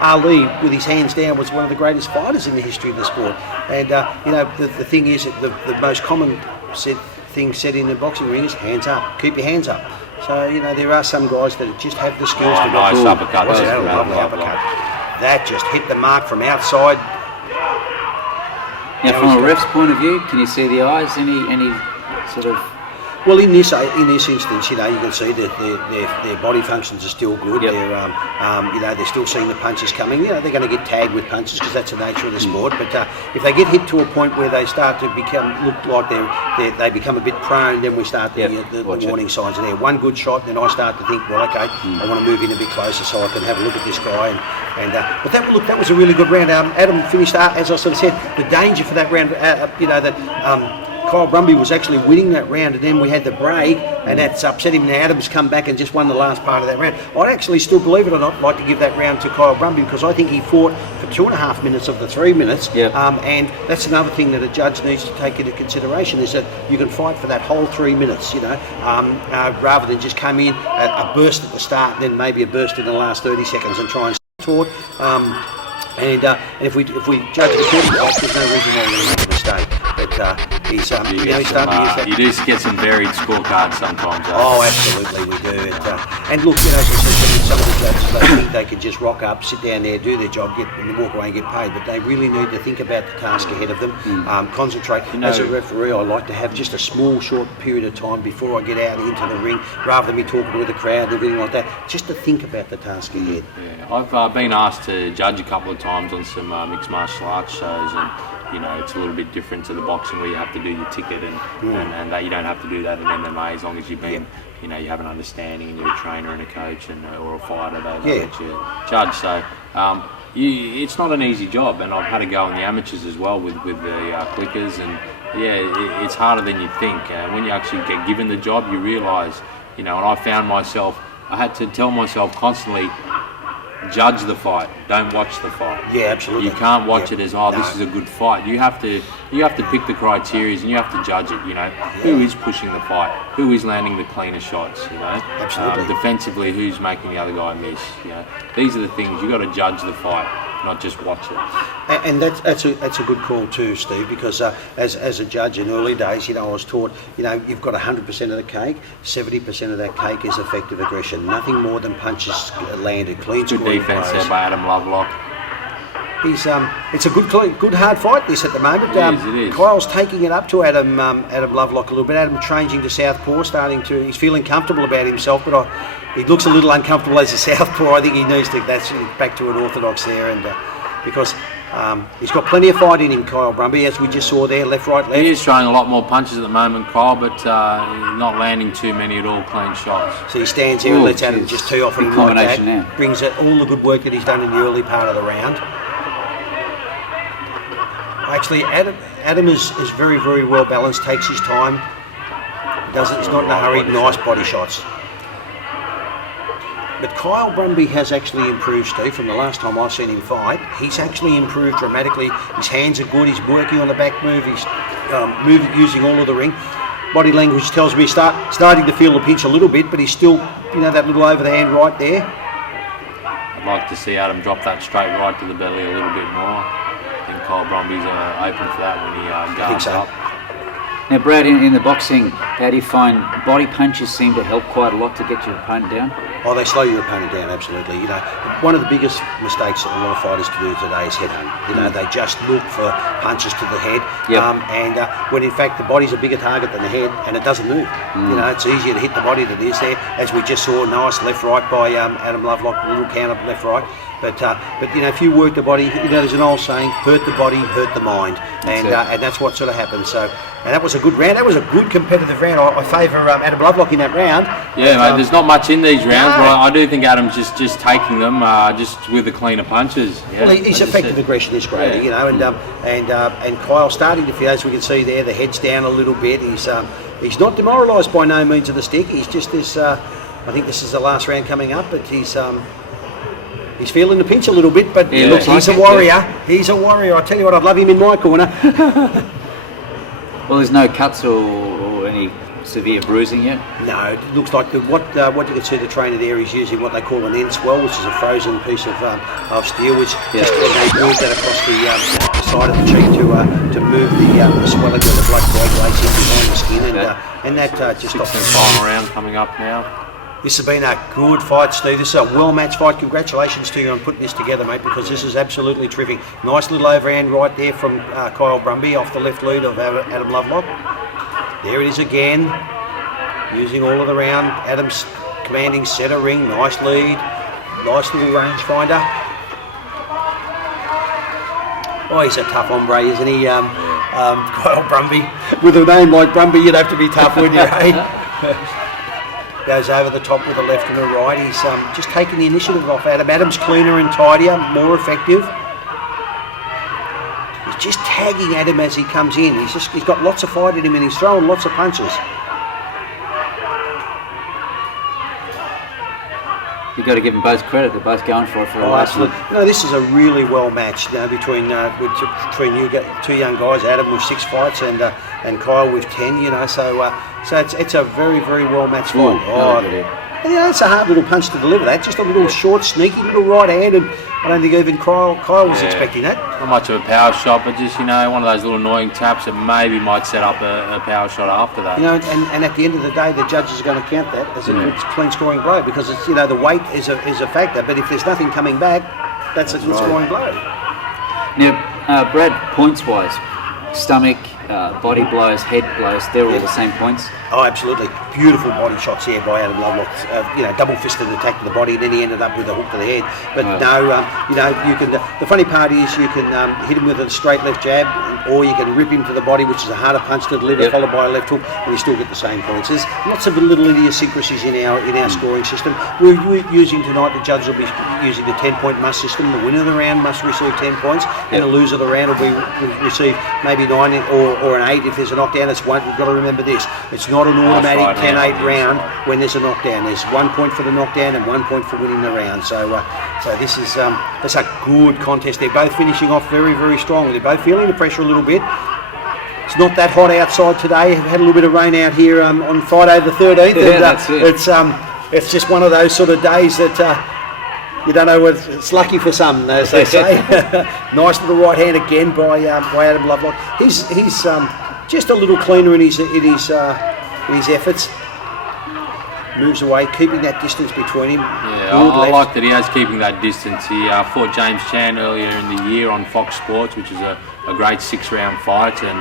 Ali, with his hands down, was one of the greatest fighters in the history of the sport. And the thing is, that the most common thing said in the boxing ring is hands up. Keep your hands up. So, there are some guys that just have the skills to nice uppercut. Was that a lovely uppercut? That just hit the mark from outside. Now, from a ref's point of view, can you see the eyes? Any sort of... Well, in this instance, you can see that their body functions are still good. They're still seeing the punches coming. They're going to get tagged with punches because that's the nature of the sport. But if they get hit to a point where they start to look like they become a bit prone, then we start the warning signs are there. One good shot, then I start to think, well, okay, I want to move in a bit closer so I can have a look at this guy. But that was a really good round. Adam finished, as I sort of said, the danger for that round, Kyle Brumby was actually winning that round, and then we had the break, and that's upset him. Now Adam's come back and just won the last part of that round. I'd actually still, believe it or not, like to give that round to Kyle Brumby because I think he fought for 2.5 minutes of the 3 minutes. And that's another thing that a judge needs to take into consideration is that you can fight for that whole 3 minutes, rather than just come in a burst at the start, and then maybe a burst in the last 30 seconds and try and taught. And if we judge the quarterback, there's no reason why we're going to make a mistake. But he's starting to use that. You do get some varied scorecards sometimes. Oh, absolutely, we do. And look, as I said, some of the judges, they think they can just rock up, sit down there, do their job, and walk away and get paid. But they really need to think about the task ahead of them, concentrate. As a referee, I like to have just a small, short period of time before I get out into the ring, rather than me talking with the crowd and everything like that, just to think about the task ahead. I've been asked to judge a couple of times on some mixed martial arts shows, and it's a little bit different to the boxing where you have to do your ticket, and that you don't have to do that in MMA as long as you've been, you have an understanding and you're a trainer and a coach or a fighter. They let you judge. So it's not an easy job, and I've had to go on the amateurs as well with the clickers, and it's harder than you think. When you actually get given the job, you realise, and I found myself, I had to tell myself constantly, judge the fight, don't watch the fight. Yeah, absolutely. You can't watch it as, this is a good fight. You have to pick the criteria and you have to judge it, Who is pushing the fight? Who is landing the cleaner shots, Absolutely. Defensively, who's making the other guy miss, These are the things, you've got to judge the fight, not just watch it. And that's a good call too, Steve, because as a judge in early days, I was taught, you've got 100% of the cake, 70% of that cake is effective aggression, nothing more than punches landed, clean. Good defence there by Adam Lovelock. It's a good hard fight this at the moment. It is. Kyle's taking it up to Adam Lovelock a little bit. Adam changing to southpaw, he's feeling comfortable about himself, but he looks a little uncomfortable as a southpaw. I think he needs to, that's back to an orthodox there, and because he's got plenty of fight in him, Kyle Brumby, as we just saw there, left, right, left. He is throwing a lot more punches at the moment, Kyle, but not landing too many at all clean shots. So he stands here and lets Adam just tee off on him like that. Now. Brings all the good work that he's done in the early part of the round. Actually, Adam is very, very well balanced, takes his time, he's not in a hurry, nice body shots. But Kyle Brumby has actually improved, Steve, from the last time I've seen him fight. He's actually improved dramatically. His hands are good, he's working on the back move, using all of the ring. Body language tells me starting to feel the pinch a little bit, but he's still, that little over the hand right there. I'd like to see Adam drop that straight right to the belly a little bit more. I think Kyle Brumby's open for that when he guards up. Now, Brad, in the boxing, how do you find body punches seem to help quite a lot to get your opponent down? Oh, they slow your opponent down, absolutely. One of the biggest mistakes that a lot of fighters do today is head hunt. They just look for punches to the head, and when in fact the body's a bigger target than the head, and it doesn't move. It's easier to hit the body than it is there. As we just saw, nice left-right by Adam Lovelock, a little counter left-right. But if you work the body, there's an old saying: hurt the body, hurt the mind, and that's what sort of happens. So, and that was a good round. That was a good competitive round. I favour Adam Lovelock in that round. Yeah, mate. There's not much in these rounds, but I do think Adam's just taking them just with the cleaner punches. Yeah, well, his effective aggression is great, and Kyle starting to feel, as we can see there, the head's down a little bit. He's not demoralised by no means of the stick. He's just this. I think this is the last round coming up, but he's feeling the pinch a little bit, but he's a warrior. Yeah. He's a warrior. I tell you what, I'd love him in my corner. Well, there's no cuts or any severe bruising yet? No, it looks like what you can see the trainer there is using what they call an end swell, which is a frozen piece of steel, which just when they move that across the side of the cheek to move the swelling where the blood coagulates in behind the skin, and that just stops. Final round coming up now. This has been a good fight, Steve. This is a well-matched fight. Congratulations to you on putting this together, mate, because this is absolutely terrific. Nice little overhand right there from Kyle Brumby off the left lead of Adam Lovelock. There it is again, using all of the round. Adam's commanding centre ring, nice lead, nice little rangefinder. Oh, he's a tough hombre, isn't he, Kyle Brumby? With a name like Brumby, you'd have to be tough, wouldn't you, eh? Goes over the top with a left and a right. He's just taking the initiative off Adam. Adam's cleaner and tidier, more effective. He's just tagging Adam as he comes in. He's got lots of fight in him, and he's throwing lots of punches. You've got to give them both credit. They're both going for it for the last one. No, this is a really well matched between you two young guys. Adam with 6 fights and Kyle with 10. So it's a very, very well matched fight. And it's a hard little punch to deliver that. Just a little short, sneaky little right hand, and I don't think even Kyle was expecting that. Not much of a power shot, but just one of those little annoying taps that maybe might set up a power shot after that. And at the end of the day, the judges are going to count that as a good clean scoring blow, because it's the weight is a factor. But if there's nothing coming back, that's a good scoring blow. Now, Brad, points wise, stomach, body blows, head blows, they're all the same points? Oh, absolutely. Beautiful body shots here by Adam Lovelock. Double-fisted attack to the body, and then he ended up with a hook to the head. But you can. The funny part is you can hit him with a straight left jab, or you can rip him to the body, which is a harder punch to deliver, followed by a left hook, and you still get the same points. There's lots of little idiosyncrasies in our scoring system. We're using tonight. The judge will be using the 10-point must system. The winner of the round must receive 10 points, and the loser of the round will receive maybe 9 or an 8 if there's a knockdown. It's one. You've got to remember this. It's not an automatic 10-8 round when there's a knockdown. There's 1 point for the knockdown and 1 point for winning the round. So this is that's a good contest. They're both finishing off very, very strongly. They're both feeling the pressure a little bit. It's not that hot outside today. We've had a little bit of rain out here on Friday the 13th. That's it. It's just one of those sort of days that you don't know what it's lucky for some, as they say. Nice little right hand again by Adam Lovelock. He's just a little cleaner in his efforts. Moves away, keeping that distance between him. Yeah, I like that he is keeping that distance. He fought James Chan earlier in the year on Fox Sports, which is a great 6-round fight, and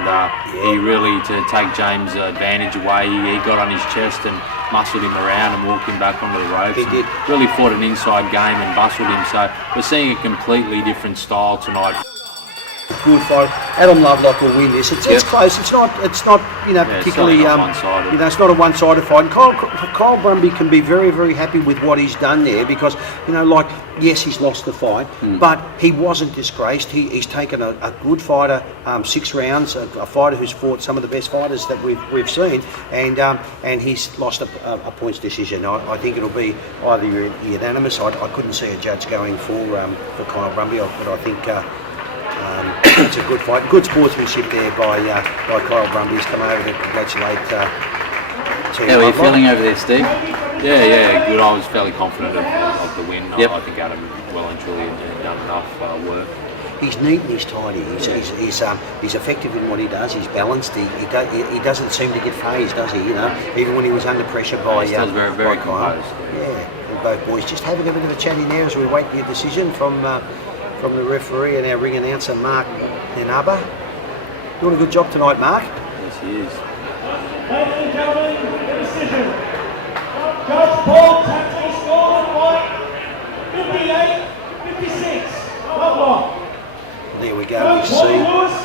he really, to take James' advantage away, he got on his chest and muscled him around and walked him back onto the ropes. He did. Really fought an inside game and bustled him, so we're seeing a completely different style tonight. Good fight. Adam Lovelock will win this. It's close. It's not particularly it's not a one-sided fight. And Kyle Brumby can be very, very happy with what he's done there, because yes, he's lost the fight, but he wasn't disgraced. He's taken a good fighter 6 rounds, a fighter who's fought some of the best fighters that we've seen, and he's lost a points decision. I think it'll be either unanimous. I couldn't see a judge going for Kyle Brumby, but I think It's a good fight. Good sportsmanship there by Kyle Brumby. He's come over to congratulate How are you feeling over there, Steve? Yeah, good. I was fairly confident of the win. Yep. I think Adam well and truly had done enough work. He's neat and he's tidy. He's effective in what he does. He's balanced. He doesn't seem to get phased, does he? You know, even when he was under pressure by He was very by Kyle. composed. Yeah, and both boys just having a bit of a chat in there as we wait for your decision from the referee and our ring announcer Mark Nenaba. Doing a good job tonight, Mark. Yes, he is. Ladies and gentlemen, the decision. Judge Paul Tatley scored the fight 58-56. Not long. There we go. Judge We Paul see. Lewis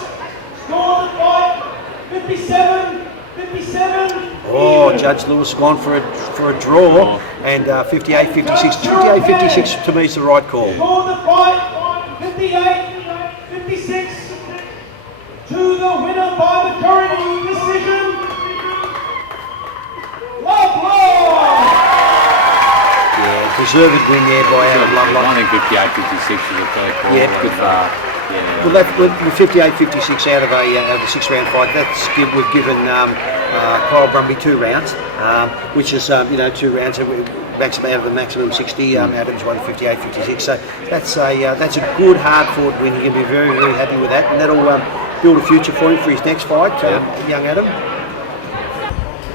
scored the fight 57-57. Oh, Judge Lewis gone for a draw, and 58-56. 58-56 to me is the right call. Scored the fight 58-56 to the winner by majority decision. Yeah, deserved win there by Adam Lovelock. I think 58-56 is a fair call. Yeah, good Yeah. Well, with 58-56 out of a 6-round fight, we've given Kyle Brumby 2 rounds, which is 2 rounds out of the maximum 60. Adams won 58-56, so that's a good hard fought win. He can be very, very happy with that, and that'll build a future for him for his next fight. Young Adam.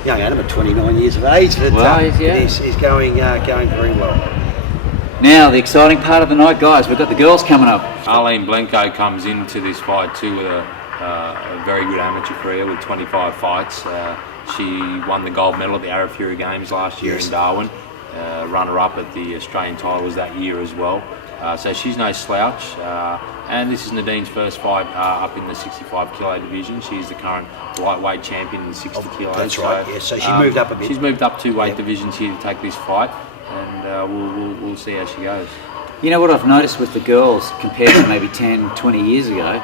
Young Adam at 29 years of age, but he's going very well. Now, the exciting part of the night, guys. We've got the girls coming up. Arlene Blenko comes into this fight too with a very good amateur career with 25 fights. She won the gold medal at the Arafura Games last year in Darwin. Runner-up at the Australian titles that year as well. So she's no slouch. And this is Nadine's first fight up in the 65 kilo division. She's the current lightweight champion in the 60 kilos. That's right. Yeah, so she moved up a bit. She's moved up 2 weight divisions here to take this fight, and we'll see how she goes. You know what I've noticed with the girls compared to maybe 10, 20 years ago?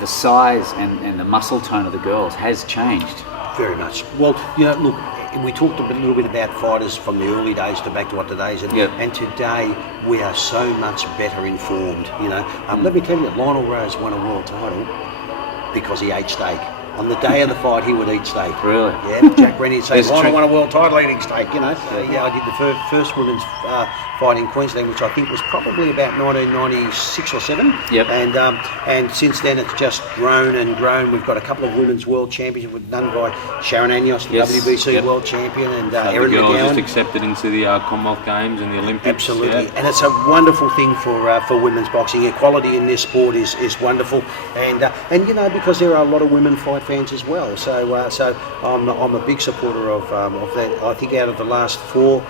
The size and the muscle tone of the girls has changed. Very much. Well, look, we talked a little bit about fighters from the early days to back to what today's, and today we are so much better informed. Let me tell you, Lionel Rose won a world title because he ate steak. On the day of the fight, he would eat steak. Really? Yeah, Jack Rennie would say, That's Lionel true. won a world title eating steak, I did the first women's fight in Queensland, which I think was probably about 1996 or 7. Yep. And since then it's just grown and grown. We've got a couple of women's world championships done by Sharon Anyos, the WBC world champion, and Erin the girls McGowan. just accepted into the Commonwealth Games and the Olympics. Absolutely, Yeah. and it's a wonderful thing for women's boxing. Equality in this sport is wonderful, and because there are a lot of women fight fans as well. So I'm a big supporter of that. I think out of the last 4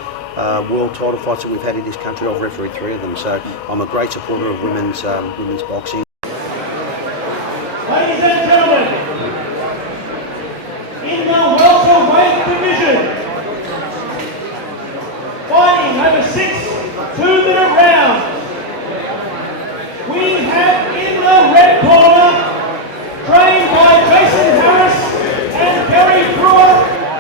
world title fights that we've had in this country, I've refereed 3 of them. So I'm a great supporter of women's boxing. Ladies and gentlemen, in the welterweight division, fighting over 6 2-minute rounds, we have in the red corner, trained by Jason Harris and Gary Brewer,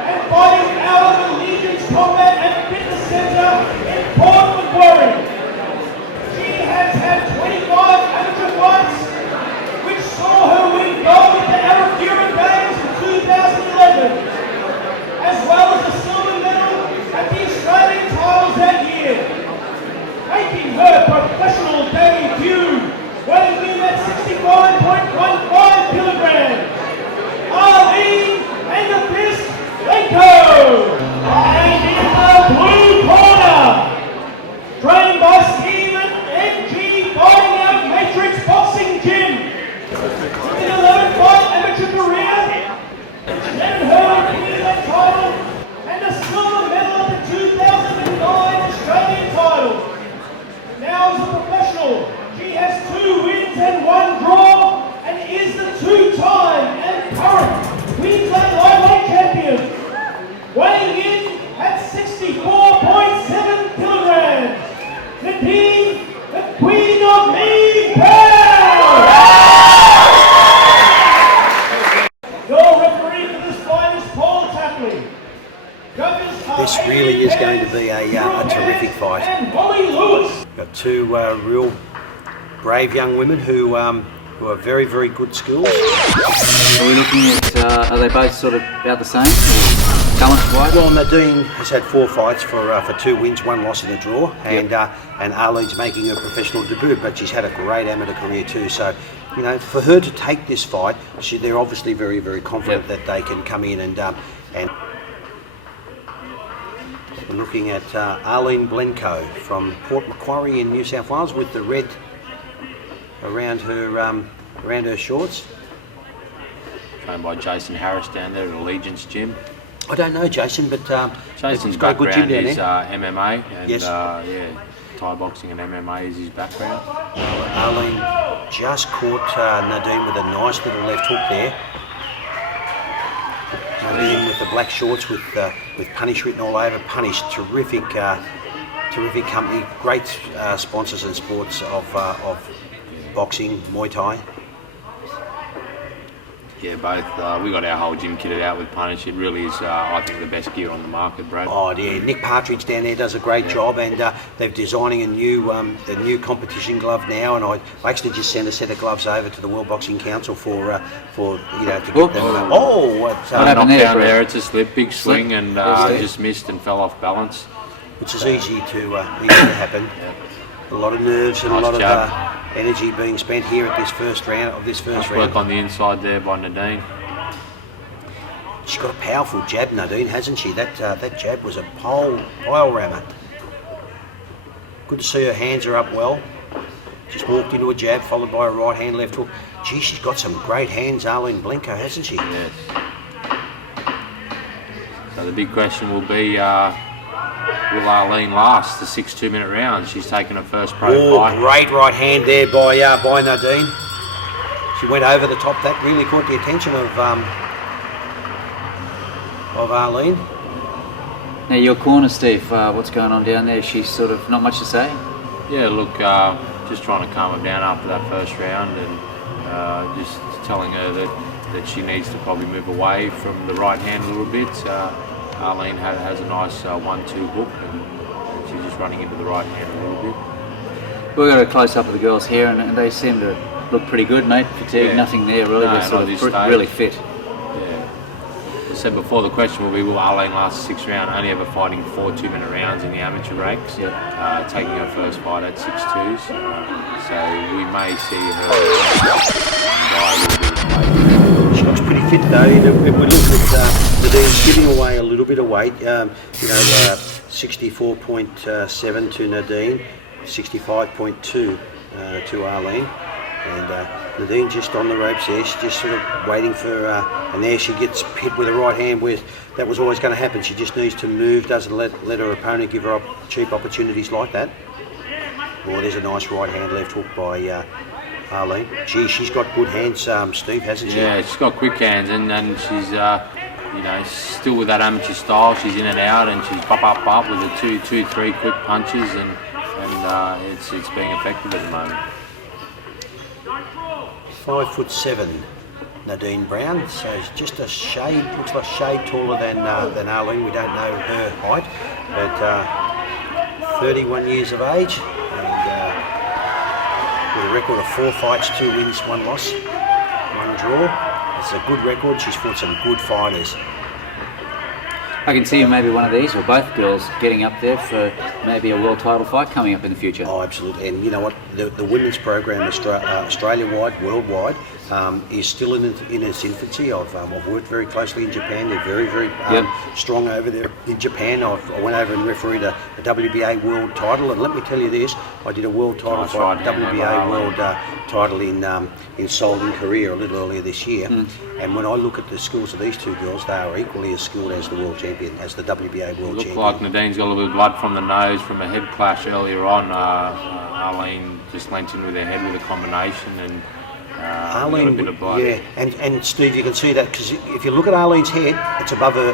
and fighting out of the Legion's Combat and Fitness Centre in Port Macquarie. She has had 25 amateur fights, which saw her win gold at the Arafura Games in 2011, as well as a silver medal at the Australian titles that year. Making her professional debut, weighing in at 65.15 kilograms, Arlene and the Fist Blenko. And in the blue corner, trained by Stephan Ng, fighting out Matrix Boxing Gym. With an 11-fight amateur career, then her winning that title and a silver medal at the 2009 Australian title. Now as a professional, she has 2 wins and 1 draw, and is the 2-time and current Queensland lightweight champion, weighing in at 64.7 kilograms. Nadine, the Queen of Mean Pound! Your referee for this fight is Paul Tapley. This really is going to be a terrific fight. And Holly Lewis. Got 2 real brave young women who who are very, very good skills. Are we looking at, are they both sort of about the same, talent-wise? Well, Nadine has had 4 fights for 2 wins, 1 loss and a draw, and Arlene's making her professional debut, but she's had a great amateur career too. So, you know, for her to take this fight, they're obviously very, very confident that they can come in and we're looking at Arlene Blencoe from Port Macquarie in New South Wales with the red around her shorts. Trained by Jason Harris down there at Allegiance Gym. I don't know Jason, but Jason's got a good gym background down is there. MMA and Yes. Thai boxing and MMA is his background. Arlene just caught Nadine with a nice little left hook there. Nadine with the black shorts with Punish written all over. Punish, terrific company, great sponsors and sports of boxing, Muay Thai. Yeah, both. We got our whole gym kitted out with Punish. It really is, I think, the best gear on the market, Brad. Oh yeah, Nick Partridge down there does a great job, and they're designing a new competition glove now. And I actually just sent a set of gloves over to the World Boxing Council for to get them. What happened Knockdown there? there, it's a slip, big swing, and just missed and fell off balance. Which is easy to happen. A lot of nerves and Nice a lot jab. of energy being spent here at this first round of this first Nice round. work on the inside there by Nadine. She's got a powerful jab, Nadine, hasn't she? That jab was a pile rammer. Good to see her hands are up well. Just walked into a jab followed by a right hand left hook. Gee, she's got some great hands, Arlene Blencoe, hasn't she? Yes. So the big question will be, will Arlene last the 6 2-minute rounds? She's taken her first pro fight. Great right hand there by Nadine. She went over the top. That really caught the attention of Arlene. Now your corner, Steve, what's going on down there? She's sort of not much to say? Yeah, look, just trying to calm her down after that first round and just telling her that she needs to probably move away from the right hand a little bit. Arlene has a nice 1-2 hook and she's just running into the right hand a little bit. We've got a close-up of the girls here and they seem to look pretty good, mate. Fatigue, Yeah. nothing there really. No, They're sort not this of stage. really fit. Yeah. As I said before, the question will be, will Arlene last the 6th round? Only ever fighting 4 2-minute rounds in the amateur ranks. Taking her first fight at 6-2s. So we may see her die a little bit. She looks pretty fit though. If we look at Nadine's giving away a little bit of weight, 64.7 to Nadine, 65.2 to Arlene. And Nadine just on the ropes there. She's just sort of waiting for, and there she gets hit with the right hand. That was always going to happen. She just needs to move, doesn't let her opponent give her cheap opportunities like that. Oh, there's a nice right hand left hook by Arlene. Gee, she's got good hands, Steve, hasn't she? Yeah, she's got quick hands and she's still with that amateur style. She's in and out and she's up with the 2-3 quick punches and it's being effective at the moment. 5'7", Nadine Brown. So it's just a shade, looks like a shade taller than Arlene. We don't know her height, but 31 years of age and with a record of 4 fights, 2 wins, 1 loss, 1 draw. It's a good record. She's fought some good fighters. I can see maybe one of these or both girls getting up there for maybe a world title fight coming up in the future. Oh, absolutely. And you know what? The women's program, Australia-wide, worldwide, is still in its infancy. I've worked very closely in Japan. They're very, very strong over there in Japan. I went over and refereed a WBA world title. And let me tell you this, I did a world title fight, WBA world title in Seoul in Korea a little earlier this year. And when I look at the skills of these two girls, they are equally as skilled as the world champion, as the WBA world Looked champion. like Nadine's got a little bit of blood from the nose from a head clash earlier on. Arlene just went in with her head with a combination and Arlene, got a bit of blood. yeah, and Steve, you can see that because if you look at Arlene's head, it's above her,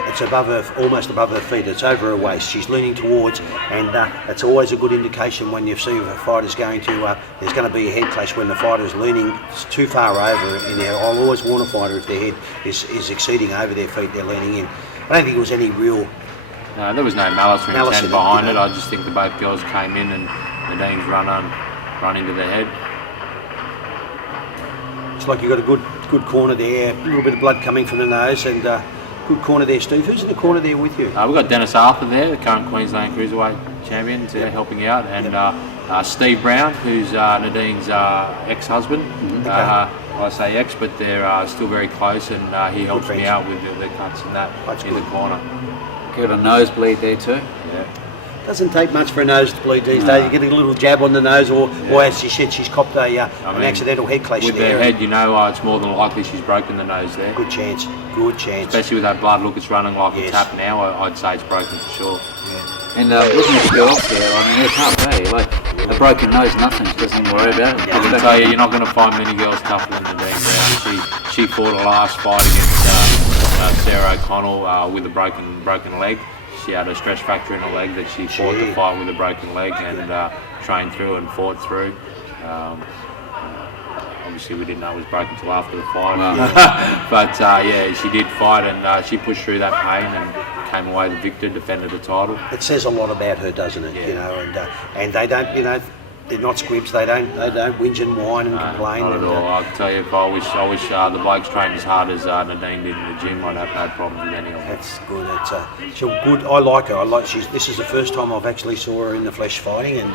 almost above her feet. It's over her waist. She's leaning towards, and it's always a good indication when you see if a fighter's going to. There's going to be a head clash when the fighter's leaning too far over in there. I'll always warn a fighter if their head is exceeding over their feet, they're leaning in. I don't think it was any real. No, there was no malice or Malice intent in it, behind you it. know. I just think the both girls came in and Nadine's run into the head. looks like you've got a good corner there. A little bit of blood coming from the nose, and good corner there, Steve. Who's in the corner there with you? We've got Dennis Arthur there, the current Queensland Cruiserweight champion, helping out, and Steve Brown, who's Nadine's ex-husband. I say ex, but they're still very close, and he helps me out with the cuts and that in the corner. Got a nosebleed there too. Yeah. Doesn't take much for a nose to bleed these days. You get a little jab on the nose, or as she said, she's copped an accidental head clash with there. With her head, it's more than likely she's broken the nose there. Good chance, good chance. Especially with that blood, look, it's running like a tap now. I'd say it's broken for sure. Yeah. And looking at the girls there, I mean, they're tough, eh? Like a broken nose, nothing. She doesn't worry about it. I can tell you, you're not going to find many girls tougher than Nadine Brown. She fought her last fight against Sarah O'Connell with a broken leg. She had a stress fracture in her leg that she fought the fight with a broken leg and trained through and fought through. Obviously, we didn't know it was broken until after the fight. But she did fight, and she pushed through that pain and came away the victor, defended the title. It says a lot about her, doesn't it? Yeah. You know, and they don't, they're not squibs. They don't whinge and whine and complain. Not at all. I'll tell you, if I wish the blokes trained as hard as Nadine did in the gym, I'd have no problems with any of them. That's good. She's good. I like her. This is the first time I've actually saw her in the flesh fighting, and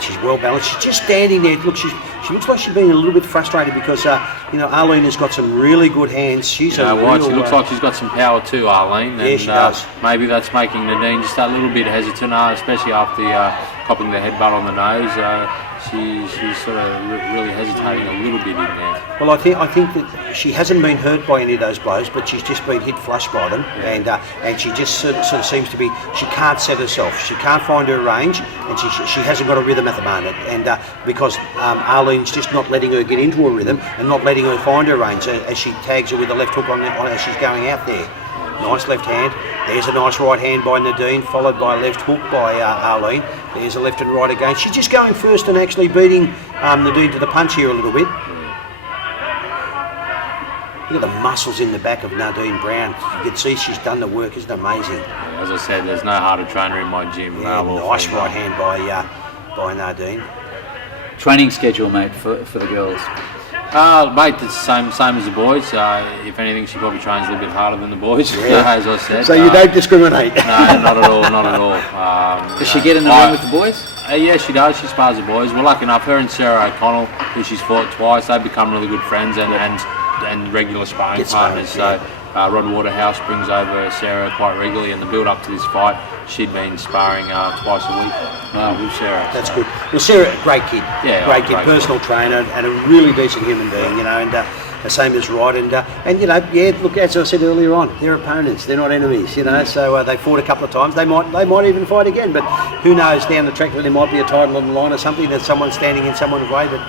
she's well balanced. She's just standing there. Look, she looks like she's been a little bit frustrated because Arlene has got some really good hands. She's she looks like she's got some power too, Arlene. Yeah, she does. Maybe that's making Nadine just a little bit hesitant, especially after copping the headbutt on the nose. She's sort of really hesitating a little bit in there. Well, I think that she hasn't been hurt by any of those blows, but she's just been hit flush by them, and she just sort of seems to be. She can't set herself. She can't find her range, and she hasn't got a rhythm at the moment. And because Arlene's just not letting her get into a rhythm and not letting her find her range as she tags her with a left hook on as she's going out there. Nice left hand. There's a nice right hand by Nadine, followed by a left hook by Arlene. There's a left and right again. She's just going first and actually beating Nadine to the punch here a little bit. Look at the muscles in the back of Nadine Brown. You can see she's done the work. Isn't it amazing? Yeah, as I said, there's no harder trainer in my gym. Yeah, nice right hand by Nadine. Training schedule, mate, for the girls. Mate, it's the same as the boys. If anything, she probably trains a little bit harder than the boys, as I said. So you don't discriminate? No, not at all. Does she get in the ring with the boys? Yeah, she does. She spars the boys. We're lucky enough. Her and Sarah O'Connell, who she's fought twice, they've become really good friends and regular sparring partners. So Rod Waterhouse brings over Sarah quite regularly. In the build-up to this fight, she'd been sparring twice a week with Sarah. That's good. Well, Sarah, great kid. Yeah, great kid, personal trainer, and a really decent human being. And the same as Rod. And look, as I said earlier on, they're opponents. They're not enemies. So they fought a couple of times. They might even fight again. But who knows? Down the track, there might be a title on the line or something. There's someone standing in someone's way. But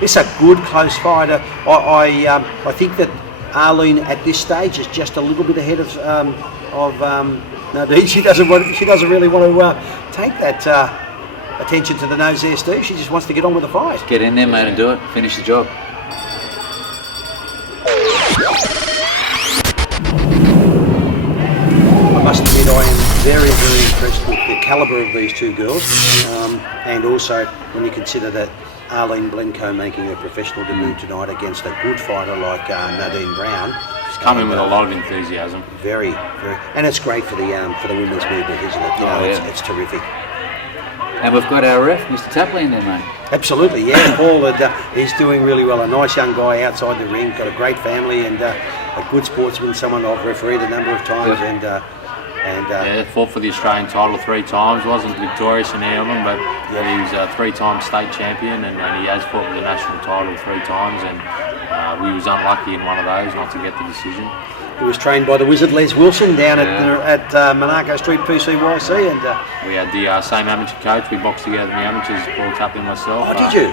it's a good close fight. I think that Arlene at this stage is just a little bit ahead of Nadine. She doesn't really want to take that attention to the nose there, Steve. She just wants to get on with the fight. Get in there, mate, and do it. Finish the job. I must admit, I am very, very impressed with the calibre of these two girls, and also when you consider that Arlene Blencoe making her professional debut tonight against a good fighter like Nadine Brown. She's come in with a lot of enthusiasm. Very, very, and it's great for the women's movement, isn't it? It's terrific. And we've got our ref, Mr. Tapley, in there, mate. Absolutely, yeah. Paul, he's doing really well. A nice young guy outside the ring, got a great family, and a good sportsman. Someone I've refereed a number of times, fought for the Australian title 3 times. Wasn't victorious in any of them, but he was a 3-time state champion, and he has fought for the national title 3 times. And we was unlucky in one of those not to get the decision. He was trained by the wizard Les Wilson down at Monaco Street PCYC, and we had the same amateur coach. We boxed together in the amateurs, Paul Tapley and myself. Oh, did you?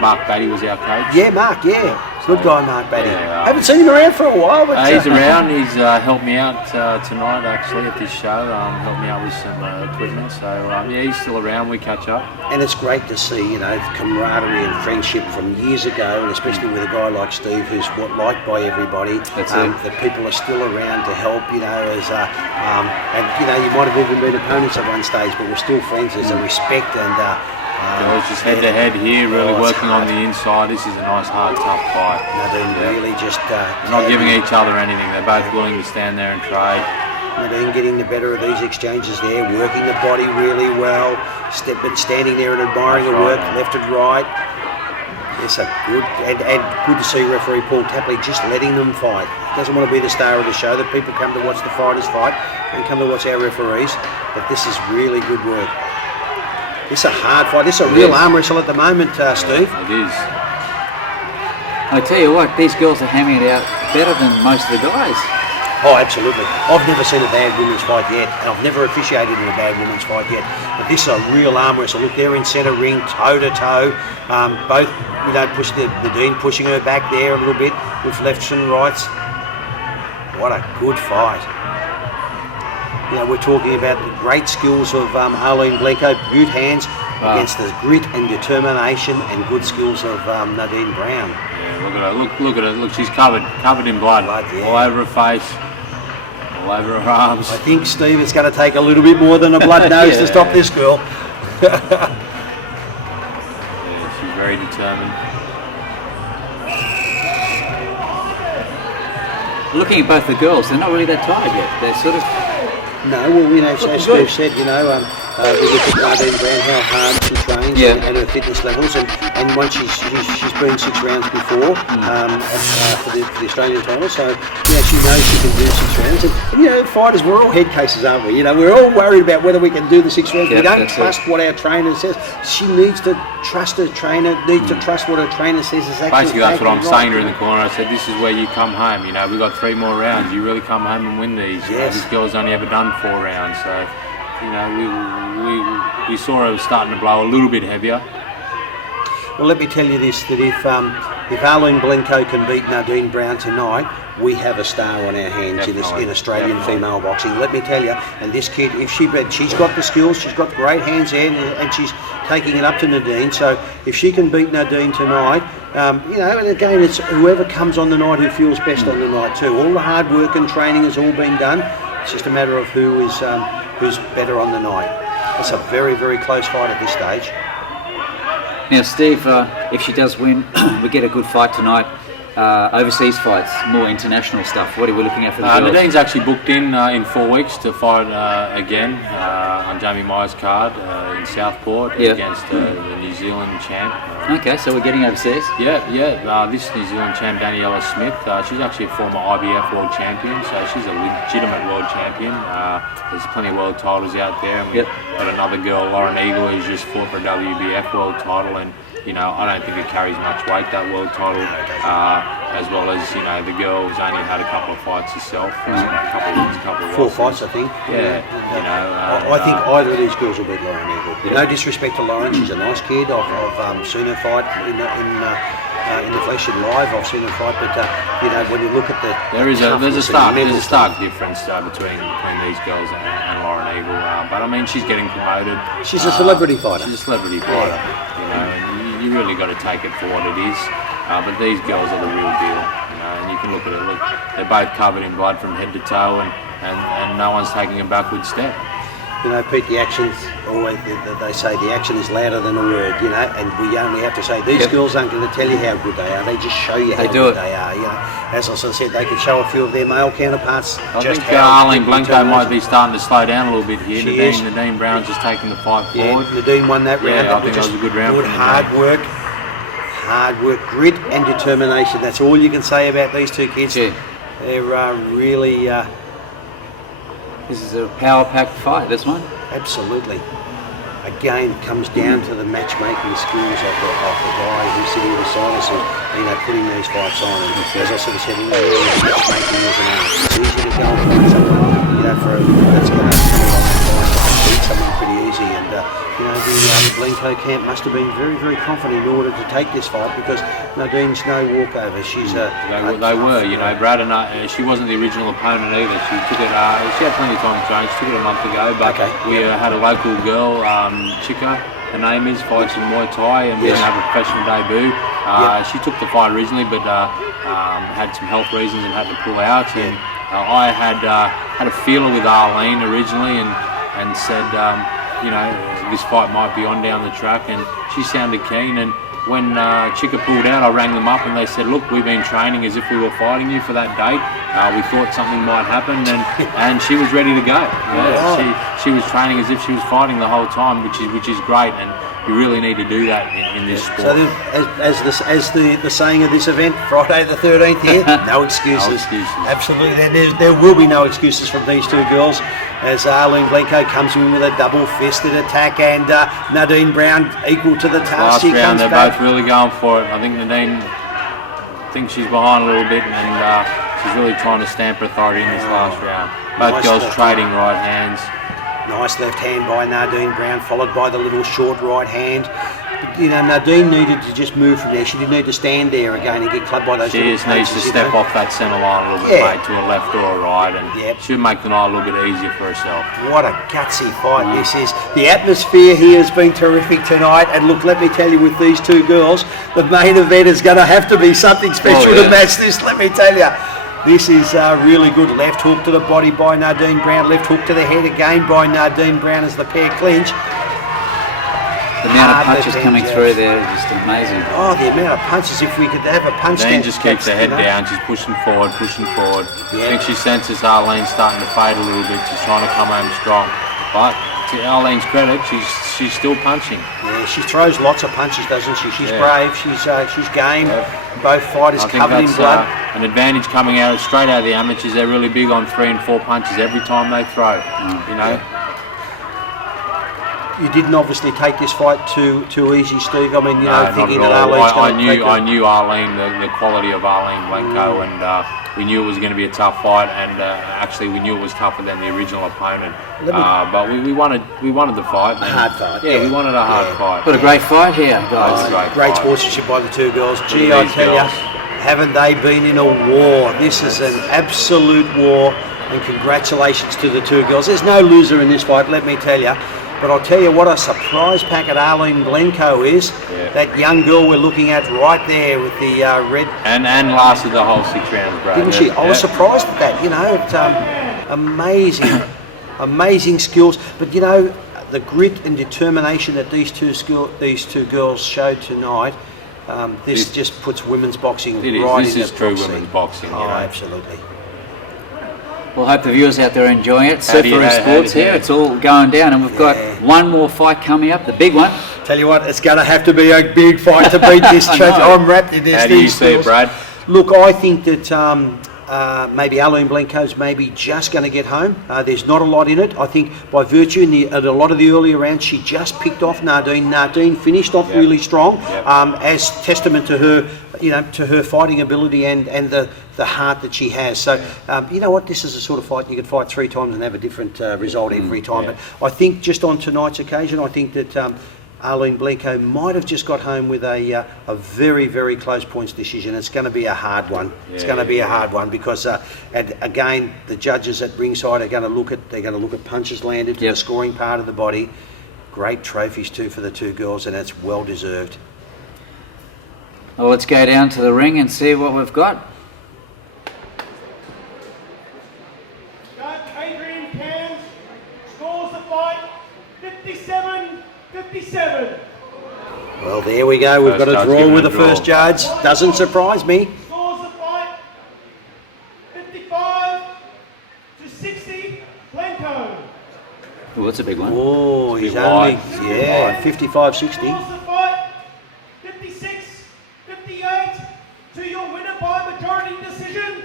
Mark Batty was our coach. Yeah, Mark. Yeah, good guy, Mark Batty. Haven't seen him around for a while, but he's around. He's helped me out tonight actually at this show. Helped me out with some equipment. So he's still around. We catch up. And it's great to see, camaraderie and friendship from years ago, and especially with a guy like Steve, who's liked by everybody. That's it. That people are still around to help, you might have even been opponents at one stage, but we're still friends. There's a respect, and Girls just head to head here, really it's working on hard. the inside. This is a nice, hard, tough fight. Nadine really just... They're not giving each other anything. They're both willing to stand there and trade. Nadine getting the better of these exchanges there, working the body really well, but standing there and admiring her work, left and right. It's a good, and good to see referee Paul Tapley just letting them fight. Doesn't want to be the star of the show, that people come to watch the fighters fight and come to watch our referees, but this is really good work. This is a hard fight. This is a real arm wrestle at the moment, Steve. It is. I tell you what, these girls are hammering it out better than most of the guys. Oh, absolutely. I've never seen a bad women's fight yet, and I've never officiated in a bad women's fight yet. But this is a real arm wrestle. Look, they're in centre ring, toe to toe. Both, push the Dean pushing her back there a little bit with lefts and rights. What a good fight. We're talking about the great skills of Arlene Blenko, good hands against the grit and determination and good skills of Nadine Brown. Yeah, look at her. Look at her. Look, she's covered in blood. All over her face, all over her arms. I think, Steve, it's going to take a little bit more than a blood nose to stop this girl. Yeah, she's very determined. Looking at both the girls, they're not really that tired yet. They're sort of... No, well, as Steve said, we look at Nadine Brown, how hard she trains and her fitness levels, and once she's been 6 rounds before for the Australian title, so she knows she can do 6 rounds. And fighters, we're all head cases, aren't we? We're all worried about whether we can do the 6 rounds. We don't trust what our trainer says. She needs to trust her trainer. Needs to trust what her trainer says is actually. Basically, that's what I'm saying to her in the corner. I said, "This is where you come home. We've got 3 more rounds. You really come home and win these. Yes. This girl's only ever done 4 rounds, so." We saw her starting to blow a little bit heavier. Well, let me tell you this, that if Arlene Blenko can beat Nadine Brown tonight, we have a star on our hands in Australian female boxing. Let me tell you, and this kid, she's got the skills, she's got great hands there, and she's taking it up to Nadine. So if she can beat Nadine tonight, and again, it's whoever comes on the night who feels best on the night too. All the hard work and training has all been done. It's just a matter of who's better on the night. It's a very, very close fight at this stage. Now, Steve, if she does win, we get a good fight tonight. Overseas fights, more international stuff. What are we looking at for the girls? Nadine's actually booked in 4 weeks to fight again on Jamie Myers' card in Southport against the New Zealand champ. Okay, so we're getting overseas? This New Zealand champ, Daniela Smith, she's actually a former IBF world champion, so she's a legitimate world champion. There's plenty of world titles out there, and we've got another girl, Lauren Eagle, who's just fought for a WBF world title, and I don't think it carries much weight, that world title, as well as, the girl who's only had a couple of fights herself, a couple of wins, a couple of 4 losses. fights, I think. I think either of these girls will beat Lauren Eagle. No disrespect to Lauren, she's a nice kid. I've seen her fight in the flesh and live. I've seen her fight, but when you look at there's a stark difference between these girls and Lauren Eagle. But I mean, she's getting promoted. She's a celebrity fighter. She's a celebrity fighter. And you really got to take it for what it is. But these girls are the real deal. And you can look at it. Look, they're both covered in blood from head to toe, and no one's taking a backward step. Pete, the action's always, they say the action is louder than a word, and we only have to say these girls aren't going to tell you how good they are, they just show you how good they are, As I said, they can show a few of their male counterparts. I think Arlene Blenko might be starting to slow down a little bit here. Nadine Brown's just taking the fight forward. Nadine won that round. I think that was a good round. Good hard work, grit and determination. That's all you can say about these two kids. They're really... This is a power-packed fight, this one. Absolutely. Again, it comes down to the matchmaking skills of the guy who's sitting beside us and putting these fights on. And as I sort of said, matchmaking is an art. It's easy to go and find someone, that's going to beat someone pretty easy. And the Blenko camp must have been very, very confident in order to take this fight, because Nadine's no walkover. She's they were. Brad and she wasn't the original opponent either. She took it. She had plenty of time to train. She took it a month ago, but we had a local girl, Chica, her name is, fights in Muay Thai, and we didn't have a professional debut. She took the fight originally, but had some health reasons and had to pull out. And I had a feeler with Arlene originally, and said, you know, this fight might be on down the track, and she sounded keen. And when Chika pulled out, I rang them up and they said, look, we've been training as if we were fighting you for that date. We thought something might happen, and she was ready to go. Yeah, she was training as if she was fighting the whole time, which is great, and you really need to do that in this sport. So as the saying of this event, Friday the 13th here, no excuses. No excuses. Absolutely, there will be no excuses from these two girls as Arlene Blenko comes in with a double-fisted attack, and Nadine Brown equal to the task. Last round, they're both really going for it. I think Nadine thinks she's behind a little bit, and she's really trying to stamp her authority in this last round. Both girls trading right hands. Nice left hand by Nadine Brown, followed by the little short right hand. But, you know, Nadine needed to just move from there. She didn't need to stand there again and get clubbed by those. She just needs to step off that centre line a little bit, mate, to a left or a right, and she'll make the night a little bit easier for herself. What a gutsy fight this is. The atmosphere here has been terrific tonight, and look, let me tell you, with these two girls, the main event is going to have to be something special to match this, let me tell you. This is really good. Left hook to the body by Nadine Brown. Left hook to the head again by Nadine Brown as the pair clinch. The amount of punches coming through there is just amazing. Oh, the amount of punches. If we could have a punch Nadine just keeps her head down. She's pushing forward, pushing forward. I think she senses Arlene starting to fade a little bit. She's trying to come home strong. But to Arlene's credit, she's still punching. Yeah, she throws lots of punches, doesn't she? She's brave. She's game. Both fighters covered in blood. An advantage coming out straight out of the amateurs. They're really big on 3 and 4 punches every time they throw. You know. You didn't obviously take this fight too easy, Steve. I mean, you know, No, thinking not that at all. Arlene's I knew Arlene, the quality of Arlene Blenko, and we knew it was going to be a tough fight, and actually we knew it was tougher than the original opponent. But we wanted the fight. A hard fight. Yeah, we wanted a hard fight. What a great fight here, guys. Great sportsmanship by the two girls. Gee, I tell you, haven't they been in a war? This is an absolute war, and congratulations to the two girls. There's no loser in this fight, let me tell you. But I'll tell you what a surprise packet Arlene Blenko is. That young girl we're looking at right there with the red. And lasted the whole 6 rounds, Brad. Didn't she? I was surprised at that. You know, it's amazing, amazing skills. But you know, the grit and determination that these two girls showed tonight. This just puts women's boxing right in the This is true women's boxing. Oh, absolutely. Well, I hope the viewers out there are enjoying it. Surfaroo Sports here, it's all going down, and we've got one more fight coming up, the big one. Tell you what, it's going to have to be a big fight to beat this. I'm wrapped in this. How do you see it, Brad? Look, I think that maybe Arlene Blenko's maybe just going to get home. There's not a lot in it. I think by virtue at a lot of the earlier rounds, she just picked off Nadine. Nadine finished off really strong, as testament to her, you know, to her fighting ability and the heart that she has. So, you know what, this is a sort of fight you could fight 3 times and have a different result every time. But I think just on tonight's occasion, I think that Arlene Blenko might have just got home with a very, very close points decision. It's going to be a hard one. It's going to be a hard one because, and again, the judges at ringside are going to look at punches landed to the scoring part of the body. Great trophies too for the two girls, and it's well deserved. Well, let's go down to the ring and see what we've got. Adrian Cairns scores the fight 57-57. Well, there we go. We've got a draw with the first judge. Doesn't surprise me. Scores the fight 55-60. Blenko. Oh, that's a big one. Oh, he's only 55-60. Scores the fight 56-58 to your winner by majority decision,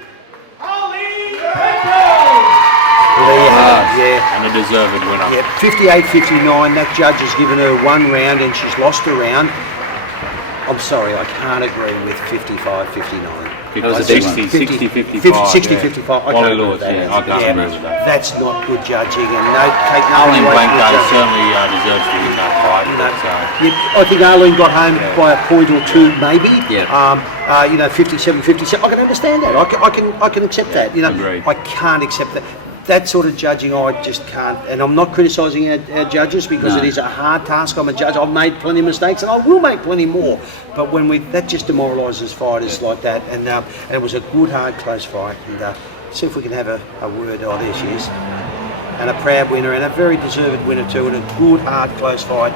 Arlene Blenko. And a deserved winner. Yeah, 58-59. That judge has given her 1 round and she's lost a round. I'm sorry, I can't agree with 55-59. That was a big one. 60-55. 60-55. I can't agree with that. I can't agree with that. That's not good judging. And take Arlene nothing away from Blenko the judging. certainly deserves to win that fight. I think Arlene got home by a point or 2, maybe. Yeah. You know, 57-57. I can understand that. I can accept that. You know, Agreed. I can't accept that. That sort of judging, I just can't. And I'm not criticising our judges because it is a hard task. I'm a judge. I've made plenty of mistakes, and I will make plenty more. But when that just demoralises fighters like that. And it was a good, hard, close fight. And see if we can have a word. Oh, there she is. and a proud winner, and a very deserved winner too, and a good, hard, close fight.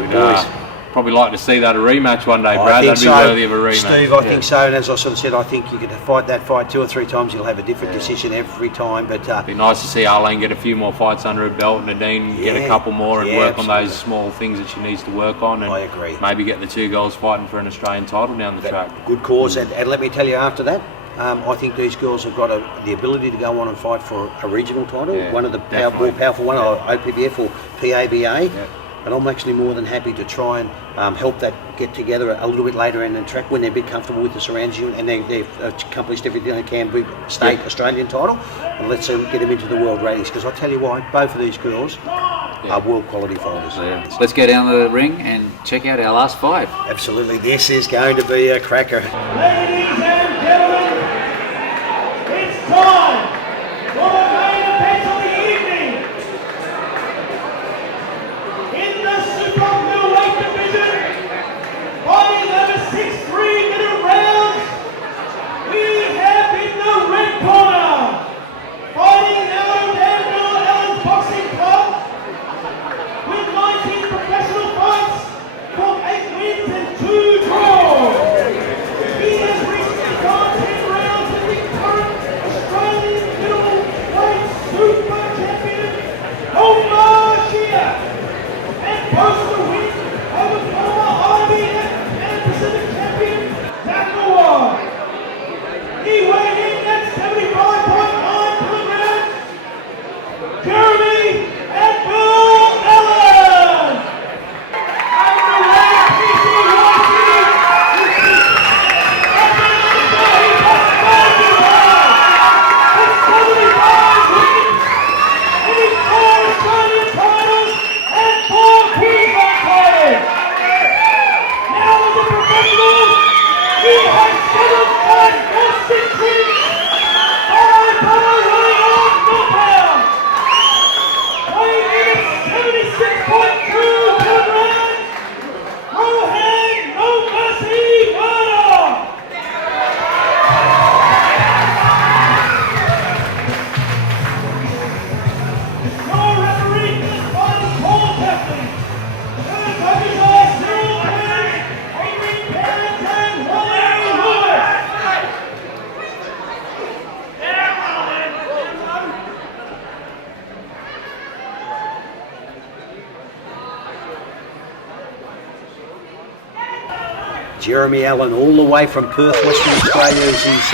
We'd probably like to see that a rematch one day, Brad. That'd be worthy of a rematch. Steve, I think so, and as I sort of said, I think you could fight that fight 2 or 3 times, you'll have a different decision every time. But it'd be nice to see Arlene get a few more fights under her belt, and Nadine get a couple more and work on those small things that she needs to work on. And I agree. Maybe get the 2 girls fighting for an Australian title down the track. Good cause, and let me tell you, after that, I think these girls have got the ability to go on and fight for a regional title, one of the more powerful one, OPBF or PABA. And I'm actually more than happy to try and help that get together a little bit later in the track when they're a bit comfortable with the surroundings and they've accomplished everything they can with state Australian title, and let's get them into the world ratings, because I tell you why, both of these girls are world quality fighters. So let's go down the ring and check out our last 5. Absolutely, this is going to be a cracker. Ladies and gentlemen, it's time for the main event of the evening. In the super middleweight division, fighting over 6-3-minute rounds, we have in the red corner, fighting out of Danville Ellen's Boxing Club, with 19 professional fights from 8 wins and 2 draws. He has recently gone 10 rounds with the current Australian middleweight super champion, Omar Shia, and posts a win over former IBF and Pacific champion, Zachary. He weighed in at 75.9 kilograms, Jeremy and Bill Allen. And the red PC Jeremy Allen, all the way from Perth, Western Australia, as he's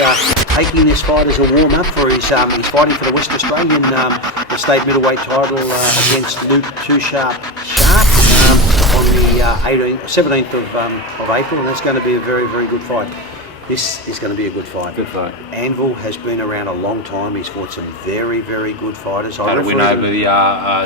taking this fight as a warm-up for his, he's fighting for the West Australian state middleweight title against Luke Too Sharp on the 17th of April, and that's going to be a very, very good fight. This is going to be a good fight. Good fight. Anvil has been around a long time. He's fought some very, very good fighters. Had a win over the